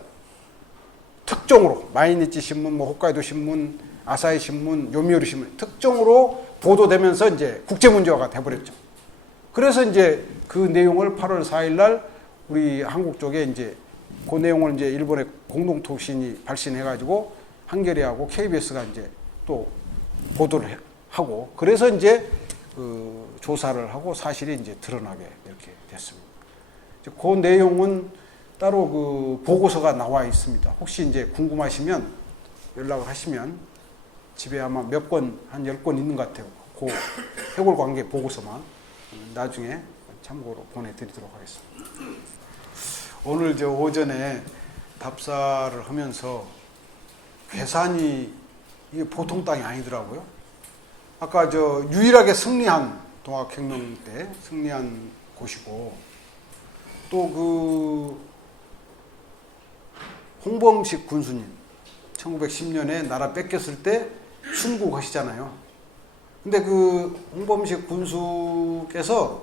특종으로 마이니치 신문, 홋카이도 신문, 아사히 신문, 요미우리 신문 특종으로 보도되면서 이제 국제 문제화가 돼버렸죠. 그래서 이제 그 내용을 8월 4일날 우리 한국 쪽에 이제 그 내용을 이제 일본의 공동통신이 발신해가지고 한겨레하고 KBS가 이제 또 보도를 하고 그래서 이제 조사를 하고 사실이 이제 드러나게 이렇게 됐습니다. 그 내용은 따로 그 보고서가 나와 있습니다. 혹시 이제 궁금하시면 연락을 하시면 집에 아마 몇 권, 한 10권 있는 것 같아요. 그 해골 관계 보고서만 나중에 참고로 보내드리도록 하겠습니다. 오늘 오전에 답사를 하면서 괴산이 이게 보통 땅이 아니더라고요. 아까 유일하게 승리한 동학혁명 때 승리한 곳이고 또 그 홍범식 군수님 1910년에 나라 뺏겼을 때 순국하시잖아요. 근데 그 홍범식 군수께서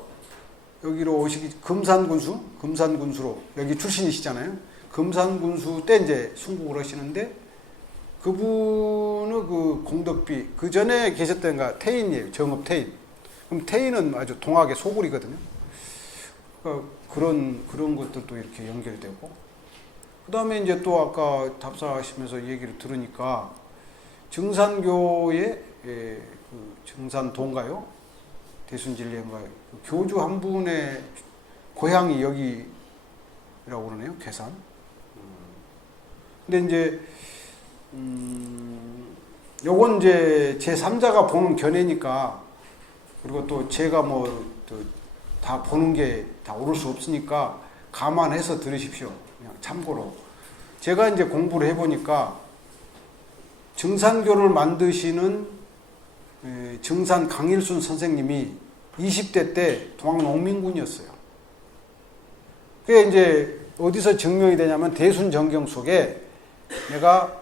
여기로 오시기 금산군수로 여기 출신이시잖아요. 금산군수 때 이제 순국을 하시는데 그분의 그 공덕비, 그 전에 계셨던가 태인이에요. 정업 태인. 그럼 태인은 아주 동학의 소굴이거든요. 그러니까 그런 것들도 이렇게 연결되고. 그 다음에 이제 또 아까 답사하시면서 얘기를 들으니까 증산교의 그 증산도인가요? 대순진리인가요? 그 교주 한 분의 고향이 여기라고 그러네요. 괴산. 근데 이제 요건 이제 제 3자가 보는 견해니까, 그리고 또 제가 뭐 다 보는 게 다 옳을 수 없으니까 감안해서 들으십시오. 그냥 참고로. 제가 이제 공부를 해보니까 증산교를 만드시는 증산 강일순 선생님이 20대 때 동학 농민군이었어요. 그게 이제 어디서 증명이 되냐면 대순정경 속에 내가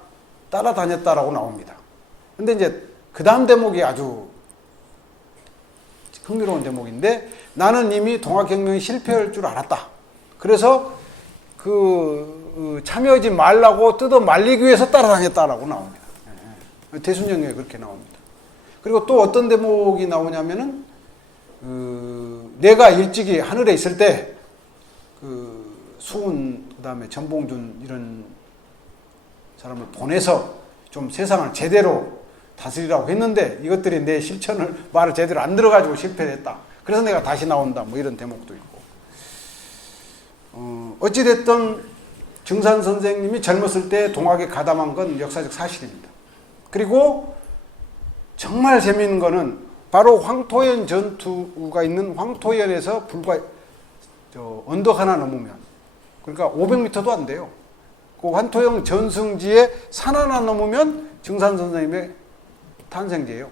따라다녔다라고 나옵니다. 근데 이제 그 다음 대목이 아주 흥미로운 대목인데, 나는 이미 동학혁명이 실패할 줄 알았다. 그래서 참여하지 말라고 뜯어 말리기 위해서 따라다녔다라고 나옵니다. 대순정경에 그렇게 나옵니다. 그리고 또 어떤 대목이 나오냐면은 내가 일찍이 하늘에 있을 때 수훈, 그 다음에 전봉준 이런 사람을 보내서 좀 세상을 제대로 다스리라고 했는데 이것들이 내 실천을 말을 제대로 안 들어가지고 실패했다. 그래서 내가 다시 나온다. 뭐 이런 대목도 있고. 어찌됐든 증산 선생님이 젊었을 때 동학에 가담한 건 역사적 사실입니다. 그리고 정말 재미있는 거는 바로 황토현 전투가 있는 황토현에서 불과 언덕 하나 넘으면, 그러니까 500m도 안 돼요. 그 황토현 전승지에 산 하나 넘으면 증산 선생님의 탄생지예요.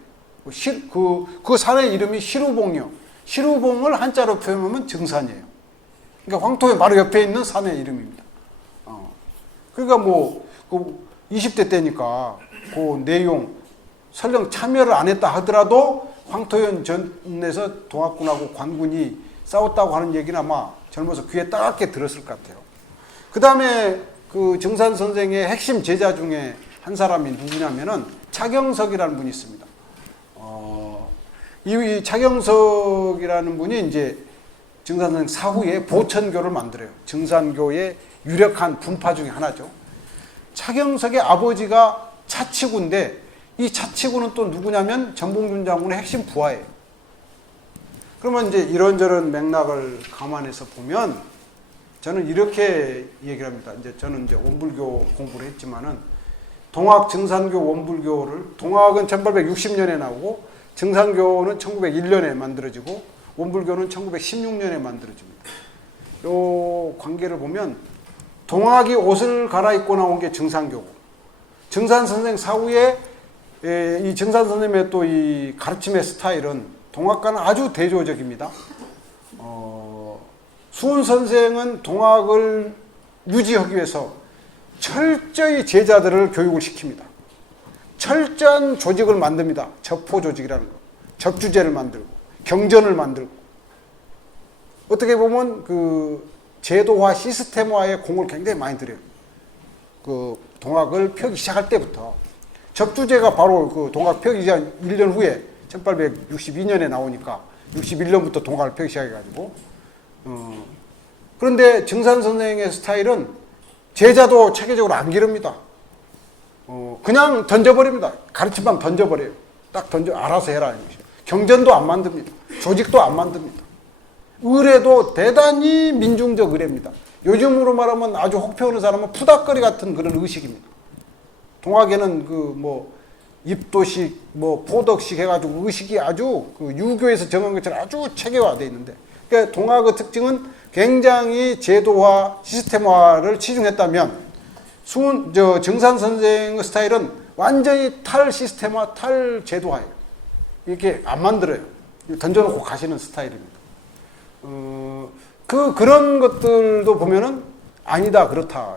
그 산의 이름이 시루봉이요. 시루봉을 한자로 표현하면 증산이에요. 그러니까 황토현 바로 옆에 있는 산의 이름입니다. 그러니까 뭐 20대 때니까 그 내용 설령 참여를 안 했다 하더라도 황토현 전에서 동학군하고 관군이 싸웠다고 하는 얘기는 아마 젊어서 귀에 따갑게 들었을 것 같아요. 그 다음에 그 증산 선생의 핵심 제자 중에 한 사람이 누구냐면은 차경석이라는 분이 있습니다. 이 차경석이라는 분이 이제 증산 선생 사후에 보천교를 만들어요. 증산교의 유력한 분파 중에 하나죠. 차경석의 아버지가 차치구인데 이 차치구는 또 누구냐면 전봉준 장군의 핵심 부하예요. 그러면 이제 이런저런 맥락을 감안해서 보면 저는 이렇게 얘기를 합니다. 이제 저는 이제 원불교 공부를 했지만은 동학 증산교 원불교를, 동학은 1860년에 나오고 증산교는 1901년에 만들어지고 원불교는 1916년에 만들어집니다. 요 관계를 보면 동학이 옷을 갈아입고 나온 게 증산교고, 증산 선생 사후에 이 증산 선생님의 또 이 가르침의 스타일은 동학과는 아주 대조적입니다. 수훈 선생은 동학을 유지하기 위해서 철저히 제자들을 교육을 시킵니다. 철저한 조직을 만듭니다. 접호 조직이라는 거. 접주제를 만들고 경전을 만들고, 어떻게 보면 그 제도화 시스템화에 공을 굉장히 많이 들여요. 그 동학을 펴기 시작할 때부터. 접주제가 바로 그 동학 펴기 시작 1년 후에 1862년에 나오니까 61년부터 동학을 펴기 시작해가지고, 그런데 증산 선생의 스타일은 제자도 체계적으로 안 기릅니다. 그냥 던져버립니다. 가르침만 던져버려요. 딱 던져, 알아서 해라. 경전도 안 만듭니다. 조직도 안 만듭니다. 의례도 대단히 민중적 의례입니다. 요즘으로 말하면 아주 혹평하는 사람은 푸닥거리 같은 그런 의식입니다. 동학에는 그 뭐 입도식, 뭐 포덕식 해가지고 의식이 아주 그 유교에서 정한 것처럼 아주 체계화되어 있는데, 그러니까 동학의 특징은 굉장히 제도화, 시스템화를 치중했다면 증산 선생의 스타일은 완전히 탈 시스템화, 탈 제도화예요. 이렇게 안 만들어요. 던져놓고 가시는 스타일입니다. 그런 것들도 보면은 아니다, 그렇다.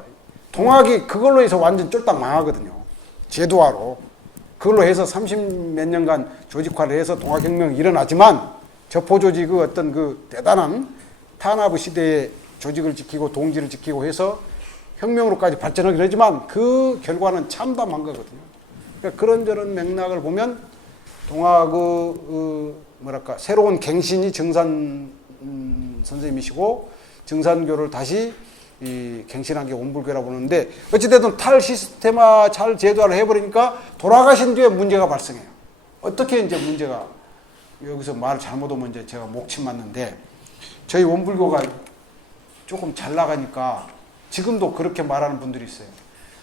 동학이 그걸로 해서 완전 쫄딱 망하거든요. 제도화로. 그걸로 해서 30몇 년간 조직화를 해서 동학혁명이 일어나지만 저포 조직의 어떤 그 대단한 탄압의 시대의 조직을 지키고 동지를 지키고 해서 혁명으로까지 발전하기로 했지만 그 결과는 참담한 거거든요. 그러니까 그런저런 맥락을 보면 동학의 뭐랄까 새로운 갱신이 정산 선생님이시고 정산교를 다시 이 갱신한 게 원불교라고 보는데 어찌됐든 탈 시스템화 잘 제도화를 해버리니까 돌아가신 뒤에 문제가 발생해요. 어떻게 이제 문제가 여기서 말을 잘못하면 이제 제가 목침 맞는데 저희 원불교가 조금 잘 나가니까 지금도 그렇게 말하는 분들이 있어요.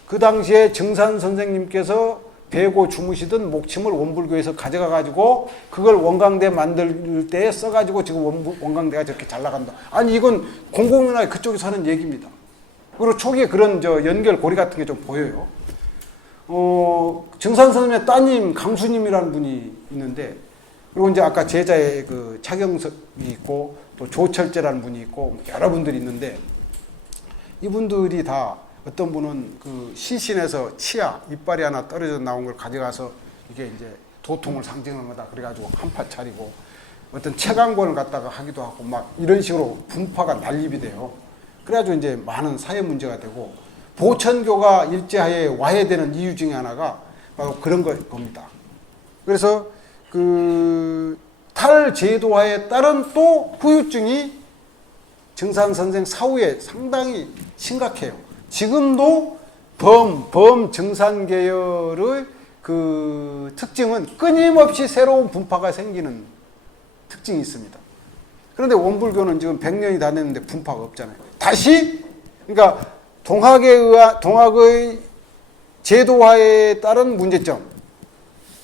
그 당시에 정산 선생님께서 베고 주무시던 목침을 원불교에서 가져가 가지고 그걸 원광대 만들 때에 써 가지고 지금 원광대가 저렇게 잘 나간다. 아니 이건 공공연하게 그쪽에서 하는 얘기입니다. 그리고 초기에 그런 연결 고리 같은 게 좀 보여요. 정산 선생님의 따님 강수님이라는 분이 있는데 그리고 이제 아까 제자의 그 차경석이 있고 또 조철재라는 분이 있고 여러 분들이 있는데 이분들이 다 어떤 분은 그 시신에서 치아, 이빨이 하나 떨어져 나온 걸 가져가서 이게 이제 도통을 상징하는 거다. 그래가지고 한파 차리고 어떤 체광권을 갖다가 하기도 하고 막 이런 식으로 분파가 난립이 돼요. 그래가지고 이제 많은 사회 문제가 되고 보천교가 일제하에 와해되는 이유 중에 하나가 바로 그런 겁니다. 그래서 그 탈제도화에 따른 또 후유증이 정산 선생 사후에 상당히 심각해요. 지금도 정산 계열의 그 특징은 끊임없이 새로운 분파가 생기는 특징이 있습니다. 그런데 원불교는 지금 100년이 다 됐는데 분파가 없잖아요. 다시 그러니까 동학의 제도화에 따른 문제점,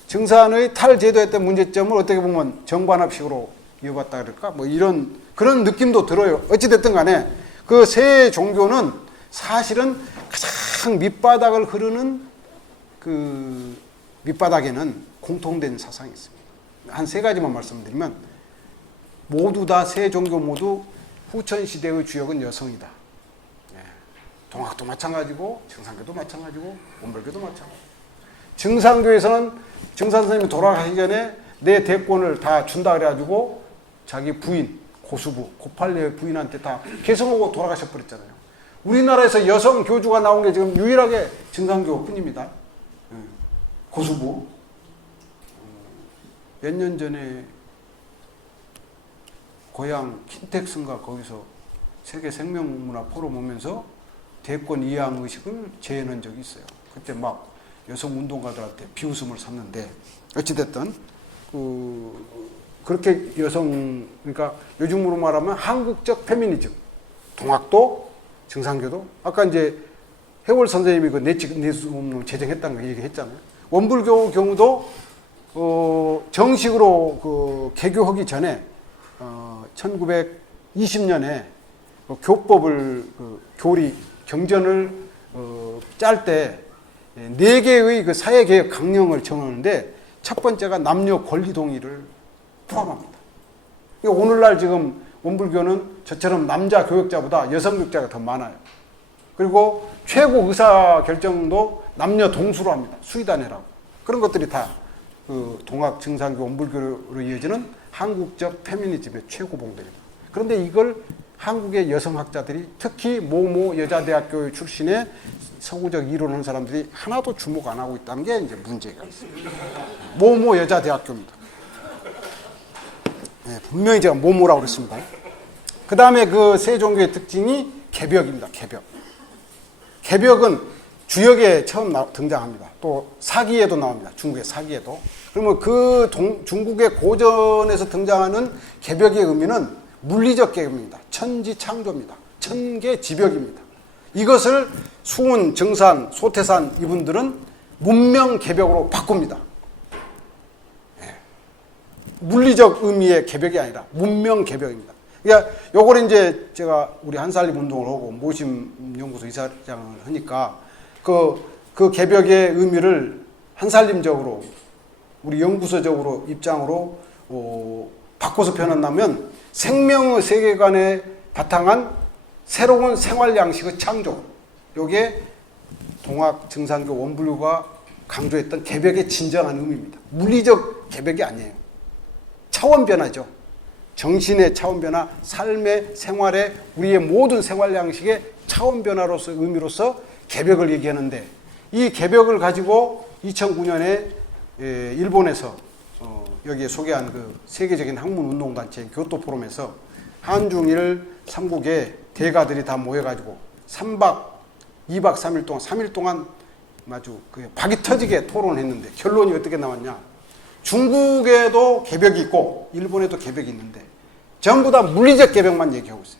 정산의 탈제도에 따른 문제점을 어떻게 보면 정반합식으로 이어봤다 그럴까? 뭐 이런 그런 느낌도 들어요. 어찌됐든 간에 그 세 종교는 사실은 가장 밑바닥을 흐르는 그 밑바닥에는 공통된 사상이 있습니다. 한 세 가지만 말씀드리면 모두 다 세 종교 모두 후천 시대의 주역은 여성이다. 동학도 마찬가지고 정산교도 마찬가지고 원불교도 마찬가지고. 정산교에서는 정산 선생님이 돌아가기 전에 내 대권을 다 준다 그래가지고 자기 부인 고수부 고팔례 부인한테 다 계승하고 돌아가셔 버렸잖아요. 우리나라에서 여성 교주가 나온 게 지금 유일하게 정산교뿐입니다. 고수부. 몇 년 전에 고향 킨텍스인가 거기서 세계 생명문화 포럼 오면서 대권 이양 의식을 재현한 적이 있어요. 그때 막 여성 운동가들한테 비웃음을 샀는데 어찌됐든 그렇게 여성 그러니까 요즘으로 말하면 한국적 페미니즘 동학도 정산교도 아까 이제 해월 선생님이 그 내수문을 제정했다는 거 얘기했잖아요. 원불교 경우도 정식으로 그 개교하기 전에 1920년에 교법을 교리 경전을 짤 때 4개의 그 사회개혁 강령을 정하는데 첫 번째가 남녀 권리 동의를 포함합니다. 오늘날 지금 원불교는 저처럼 남자 교역자보다 여성 교역자가 더 많아요. 그리고 최고 의사 결정도 남녀 동수로 합니다. 수의단회라고. 그런 것들이 다 그 동학 정산교 원불교로 이어지는 한국적 페미니즘의 최고 봉들입니다. 그런데 이걸 한국의 여성학자들이 특히 모모 여자대학교 출신의 서구적 이론하는 사람들이 하나도 주목 안 하고 있다는 게 이제 문제가 있습니다. 모모 여자대학교입니다. 네, 분명히 제가 모모라고 그랬습니다. 그 다음에 그 세 종교의 특징이 개벽입니다. 개벽. 개벽은 주역에 처음 등장합니다. 또 사기에도 나옵니다. 중국의 사기에도. 그러면 그 중국의 고전에서 등장하는 개벽의 의미는 물리적 개벽입니다. 천지창조입니다. 천계지벽입니다. 이것을 수훈, 정산, 소태산 이분들은 문명 개벽으로 바꿉니다. 네. 물리적 의미의 개벽이 아니라 문명 개벽입니다. 그러니까 요걸 이제 제가 우리 한살림 운동을 하고 모심 연구소 이사장을 하니까 그 개벽의 의미를 한살림적으로 우리 연구소적으로 입장으로 바꿔서 표현한다면 생명의 세계관에 바탕한 새로운 생활 양식의 창조. 요게 동학 정산교 원불교가 강조했던 개벽의 진정한 의미입니다. 물리적 개벽이 아니에요. 차원 변화죠. 정신의 차원 변화, 삶의 생활의 우리의 모든 생활 양식의 차원 변화로서 의미로서 개벽을 얘기하는데 이 개벽을 가지고 2009년에 일본에서 여기에 소개한 그 세계적인 학문 운동 단체 교토 포럼에서 한중일 3국의 대가들이 다 모여가지고 2박 3일 동안 3일 동안 아주 그 박이 터지게 토론을 했는데 결론이 어떻게 나왔냐? 중국에도 개벽이 있고 일본에도 개벽이 있는데 전부 다 물리적 개벽만 얘기하고 있어요.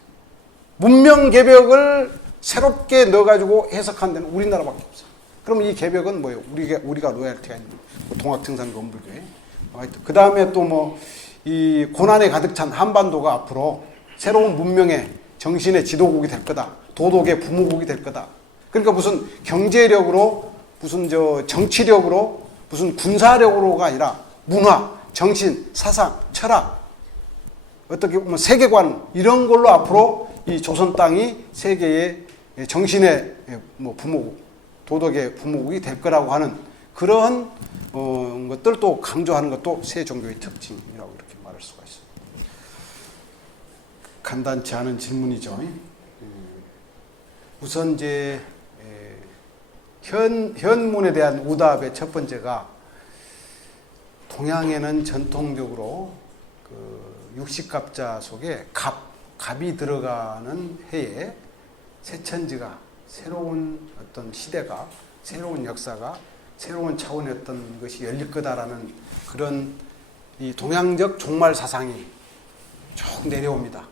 문명 개벽을 새롭게 넣어가지고 해석한 데는 우리나라밖에 없어요. 그럼 이 개벽은 뭐예요? 우리가 로얄티가 있는 동학증산 원불교회. 그 다음에 또 뭐 이 고난에 가득 찬 한반도가 앞으로 새로운 문명의 정신의 지도국이 될 거다. 도덕의 부모국이 될 거다. 그러니까 무슨 경제력으로 무슨 정치력으로 무슨 군사력으로가 아니라 문화, 정신, 사상, 철학 어떻게 보면 세계관 이런 걸로 앞으로 이 조선 땅이 세계의 정신의 뭐 부모국, 도덕의 부모국이 될 거라고 하는 그런 것들 또 강조하는 것도 새 종교의 특징이라고 이렇게 말할 수가 있습니다. 간단치 않은 질문이죠. 우선 이제 현문에 대한 오답의 첫 번째가 동양에는 전통적으로 그 육식갑자 속에 갑이 들어가는 해에 새천지가 새로운 어떤 시대가 새로운 역사가 새로운 차원의 어떤 것이 열릴 거다라는 그런 이 동양적 종말 사상이 쭉 내려옵니다.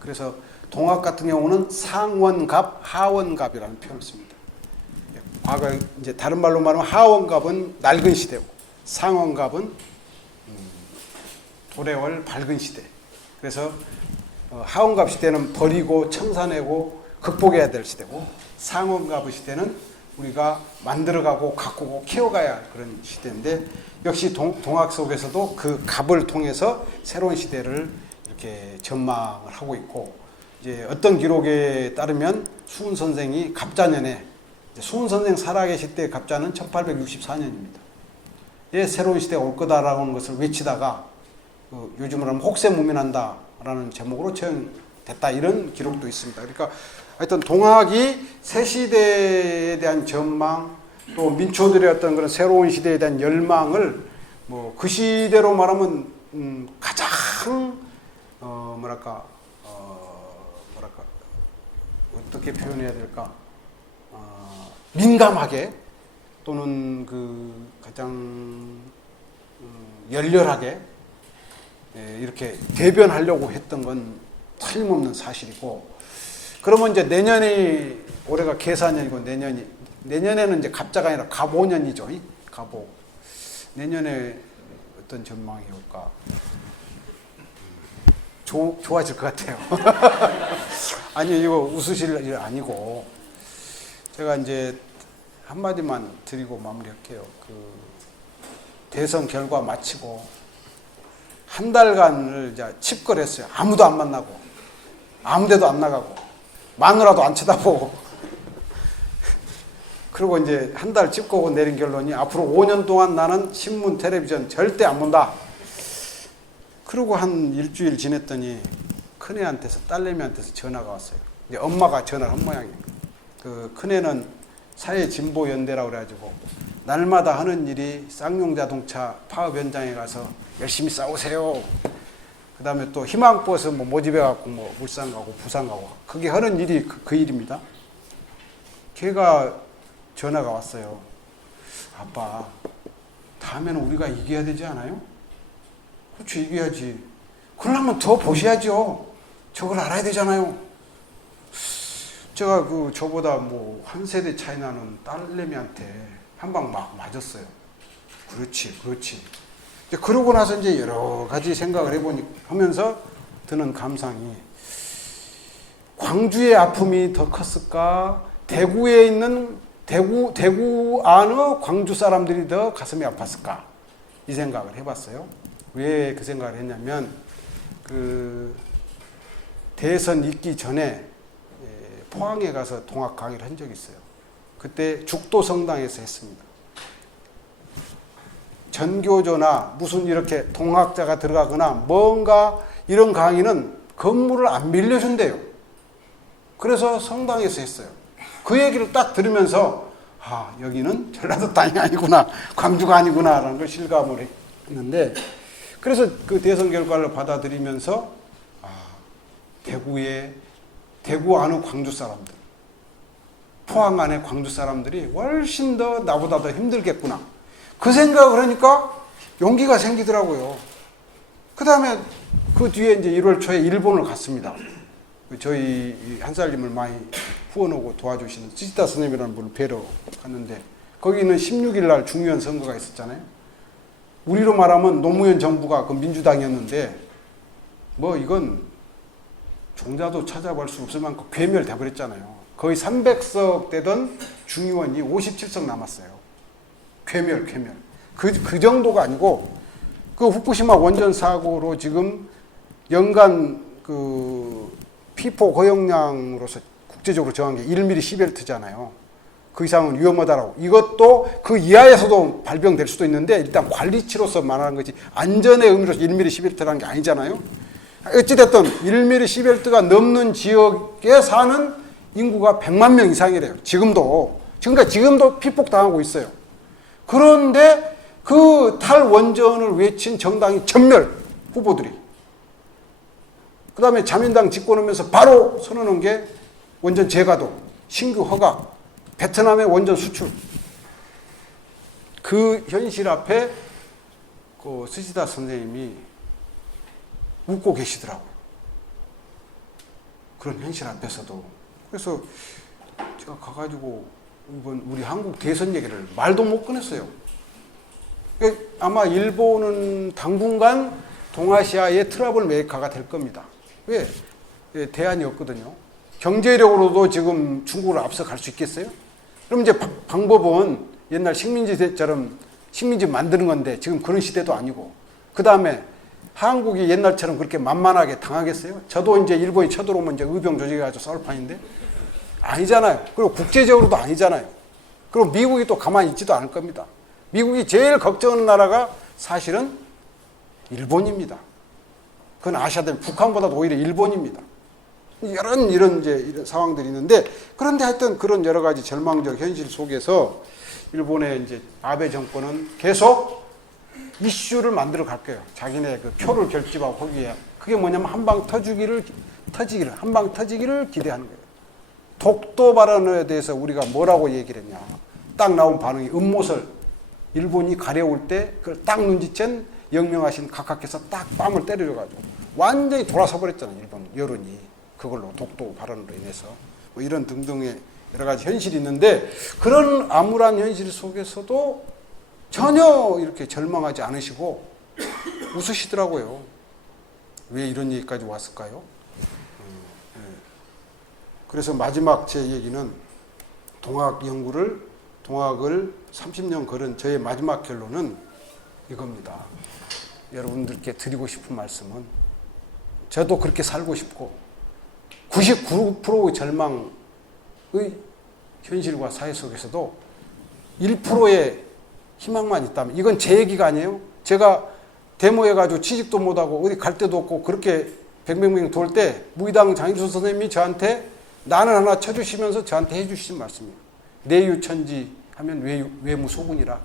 그래서 동학 같은 경우는 상원갑, 하원갑이라는 표현을 씁니다. 과거 이제 다른 말로 말하면 하원갑은 낡은 시대고 상원갑은 도래월 밝은 시대. 그래서 하원갑 시대는 버리고 청산하고 극복해야 될 시대고 상원갑 시대는 우리가 만들어가고 가꾸고 키워가야 할 그런 시대인데 역시 동학 속에서도 그 갑을 통해서 새로운 시대를 이렇게 전망을 하고 있고 이제 어떤 기록에 따르면 수훈 선생이 갑자년에 수훈 선생 살아계실 때 갑자는 1864년입니다. 예, 새로운 시대가 올 거다라는 것을 외치다가 요즘으로 하면 혹세무민한다라는 제목으로 처형됐다 이런 기록도 있습니다. 그러니까 하여튼 동학이 새 시대에 대한 전망 또 민초들의 어떤 그런 새로운 시대에 대한 열망을 뭐 그 시대로 말하면 가장 어떻게 표현해야 될까 민감하게 또는 그 가장 열렬하게 이렇게 대변하려고 했던 건 틀림없는 사실이고 그러면 이제 내년이 올해가 계사년이고 내년에는 이제 갑자가 아니라 갑오년이죠. 갑오. 내년에 어떤 전망이 올까? 좋아질 것 같아요. 아니 이거 웃으실 일 아니고 제가 이제 한마디만 드리고 마무리할게요. 그 대선 결과 마치고 한 달간을 이제 칩거렸어요. 아무도 안 만나고 아무데도 안 나가고 마누라도 안 쳐다보고 그리고 이제 한 달 찝고 내린 결론이 앞으로 5년 동안 나는 신문 텔레비전 절대 안 본다. 그리고 한 일주일 지냈더니 큰애한테서 딸내미한테서 전화가 왔어요. 이제 엄마가 전화를 한 모양이에요. 그 큰애는 사회진보연대라고 그래가지고 날마다 하는 일이 쌍용자동차 파업 현장에 가서 열심히 싸우세요. 그 다음에 또 희망버스 뭐 모집해갖고 뭐 울산 가고 부산 가고 그게 하는 일이 그 일입니다. 걔가 전화가 왔어요. 아빠, 다음에는 우리가 이겨야 되지 않아요? 그렇죠, 이겨야지. 그러려면 더 보셔야죠. 저걸 알아야 되잖아요. 제가 저보다 뭐 한 세대 차이 나는 딸내미한테 한 방 막 맞았어요. 그렇지. 그러고 나서 이제 여러 가지 생각을 하면서 드는 감상이 광주의 아픔이 더 컸을까? 대구에 있는 대구 안의 광주 사람들이 더 가슴이 아팠을까? 이 생각을 해봤어요. 왜 그 생각을 했냐면 그 대선 있기 전에 포항에 가서 동학 강의를 한 적이 있어요. 그때 죽도 성당에서 했습니다. 전교조나 무슨 이렇게 동학자가 들어가거나 뭔가 이런 강의는 건물을 안 빌려준대요. 그래서 성당에서 했어요. 그 얘기를 딱 들으면서 아, 여기는 전라도 땅이 아니구나, 광주가 아니구나 라는 걸 실감을 했는데, 그래서 그 대선 결과를 받아들이면서 아, 대구 안의 광주 사람들, 포항 안의 광주 사람들이 훨씬 더 나보다 더 힘들겠구나, 그 생각을 하니까 용기가 생기더라고요. 그 다음에 그 뒤에 이제 1월 초에 일본을 갔습니다. 저희 한살님을 많이 후원하고 도와주시는 스시다 선생님이라는 분을 뵈러 갔는데, 거기는 16일 날 중요한 선거가 있었잖아요. 우리로 말하면 노무현 정부가 그 민주당이었는데, 뭐 이건 종자도 찾아볼 수 없을 만큼 괴멸돼 버렸잖아요. 거의 300석 되던 중의원이 57석 남았어요. 괴멸. 그 정도가 아니고, 그 후쿠시마 원전 사고로 지금 연간 그 피포 고용량으로서 국제적으로 정한 게 1mm 시벨트잖아요. 그 이상은 위험하다라고. 이것도 그 이하에서도 발병될 수도 있는데, 일단 관리치로서 말하는 거지 안전의 의미로서 1mm 시벨트라는 게 아니잖아요. 어찌됐든 1mm 시벨트가 넘는 지역에 사는 인구가 100만 명 이상이래요. 지금도 피폭 당하고 있어요. 그런데 그 탈원전을 외친 정당이 전멸, 후보들이. 그 다음에 자민당 집권하면서 바로 선언한 게 원전 재가동, 신규 허가, 베트남의 원전 수출. 그 현실 앞에 그 스시다 선생님이 웃고 계시더라고요. 그런 현실 앞에서도. 그래서 제가 가가지고 이번 우리 한국 대선 얘기를 말도 못 꺼냈어요. 아마 일본은 당분간 동아시아의 트러블 메이커가 될 겁니다. 왜? 대안이 없거든요. 경제력으로도 지금 중국을 앞서갈 수 있겠어요? 그럼 이제 방법은 옛날 식민지 때처럼 식민지 만드는 건데, 지금 그런 시대도 아니고, 그 다음에 한국이 옛날처럼 그렇게 만만하게 당하겠어요? 저도 이제 일본이 쳐들어오면 이제 의병 조직해가지고 싸울 판인데, 아니잖아요. 그리고 국제적으로도 아니잖아요. 그리고 미국이 또 가만히 있지도 않을 겁니다. 미국이 제일 걱정하는 나라가 사실은 일본입니다. 그건 아시아든 북한보다도 오히려 일본입니다. 이런 상황들이 있는데, 그런데 하여튼 그런 여러 가지 절망적 현실 속에서 일본의 이제 아베 정권은 계속 이슈를 만들어 갈 거예요. 자기네 그 표를 결집하기 위해. 그게 뭐냐면 한방 터지기를 기대하는 거예요. 독도 발언에 대해서 우리가 뭐라고 얘기를 했냐. 딱 나온 반응이 음모설. 일본이 가려울 때 그걸 딱 눈치챈 영명하신 각하께서 딱 뺨을 때려줘가지고 완전히 돌아서 버렸잖아요. 일본 여론이. 그걸로 독도 발언으로 인해서. 뭐 이런 등등의 여러 가지 현실이 있는데, 그런 암울한 현실 속에서도 전혀 이렇게 절망하지 않으시고 웃으시더라고요. 왜 이런 얘기까지 왔을까요? 그래서 마지막 제 얘기는 동학을 30년 걸은 저의 마지막 결론은 이겁니다. 여러분들께 드리고 싶은 말씀은, 저도 그렇게 살고 싶고 99%의 절망의 현실과 사회 속에서도 1%의 희망만 있다면, 이건 제 얘기가 아니에요. 제가 데모해가지고 취직도 못하고 어디 갈 데도 없고 그렇게 뱅뱅뱅 돌 때 무의당 장인순 선생님이 저한테 나는 하나 쳐주시면서 저한테 해주신 말씀이에요. 내유천지 하면 외무소군이라.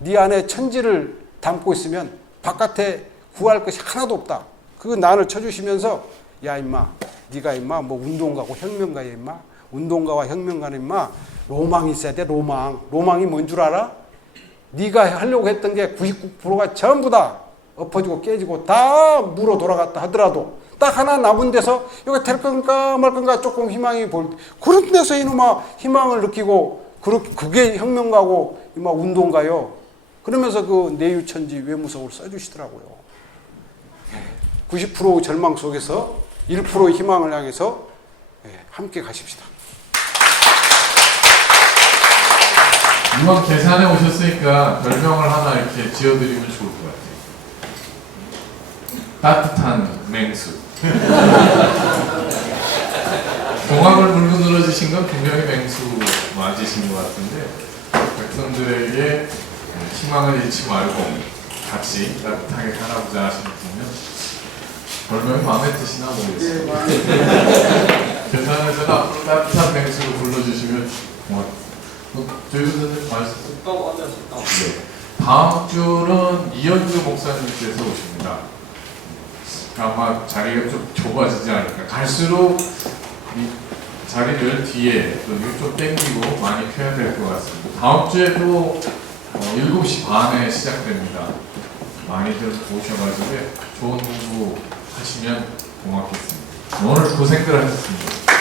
네 안에 천지를 담고 있으면 바깥에 구할 것이 하나도 없다. 그거 난을 쳐주시면서, 야 임마, 네가 임마 뭐 운동가고 혁명가야 임마. 운동가와 혁명가는 임마 로망이 있어야 돼. 로망이 뭔 줄 알아? 네가 하려고 했던 게 99%가 전부 다 엎어지고 깨지고 다 물어 돌아갔다 하더라도 딱 하나 남은 데서 이거 될 건가 말 건가 조금 희망이 보일 때, 그런 데서 이놈아 희망을 느끼고, 그게 혁명가고 이마 운동가요. 그러면서 그 내유천지 외무석을 써주시더라고요. 90% 절망 속에서 1%의 희망을 향해서 함께 가십시다. 이왕 계산해 오셨으니까 별명을 하나 이렇게 지어드리면 좋을 것 같아요. 따뜻한 맹수. 동학을 물고 늘어지신 건 분명히 맹수 맞으신 것 같은데, 백성들에게 희망을 잃지 말고 같이 따뜻하게 살아보자 하시는 분은 별명이 마음에 드시나 모르겠습니다. 계산해서 앞으로 따뜻한 맹수로 불러주시면 고맙습니다. 저희 선생님 말씀. 네. 다음 주는 이현주 목사님께서 오십니다. 아마 자리가 좀 좁아지지 않을까. 갈수록 이 자리를 뒤에 좀 땡기고 많이 펴야 될 것 같습니다. 다음 주에도 7시 반에 시작됩니다. 많이들 오셔가지고 좋은 공부 하시면 고맙겠습니다. 오늘 고생들 하셨습니다.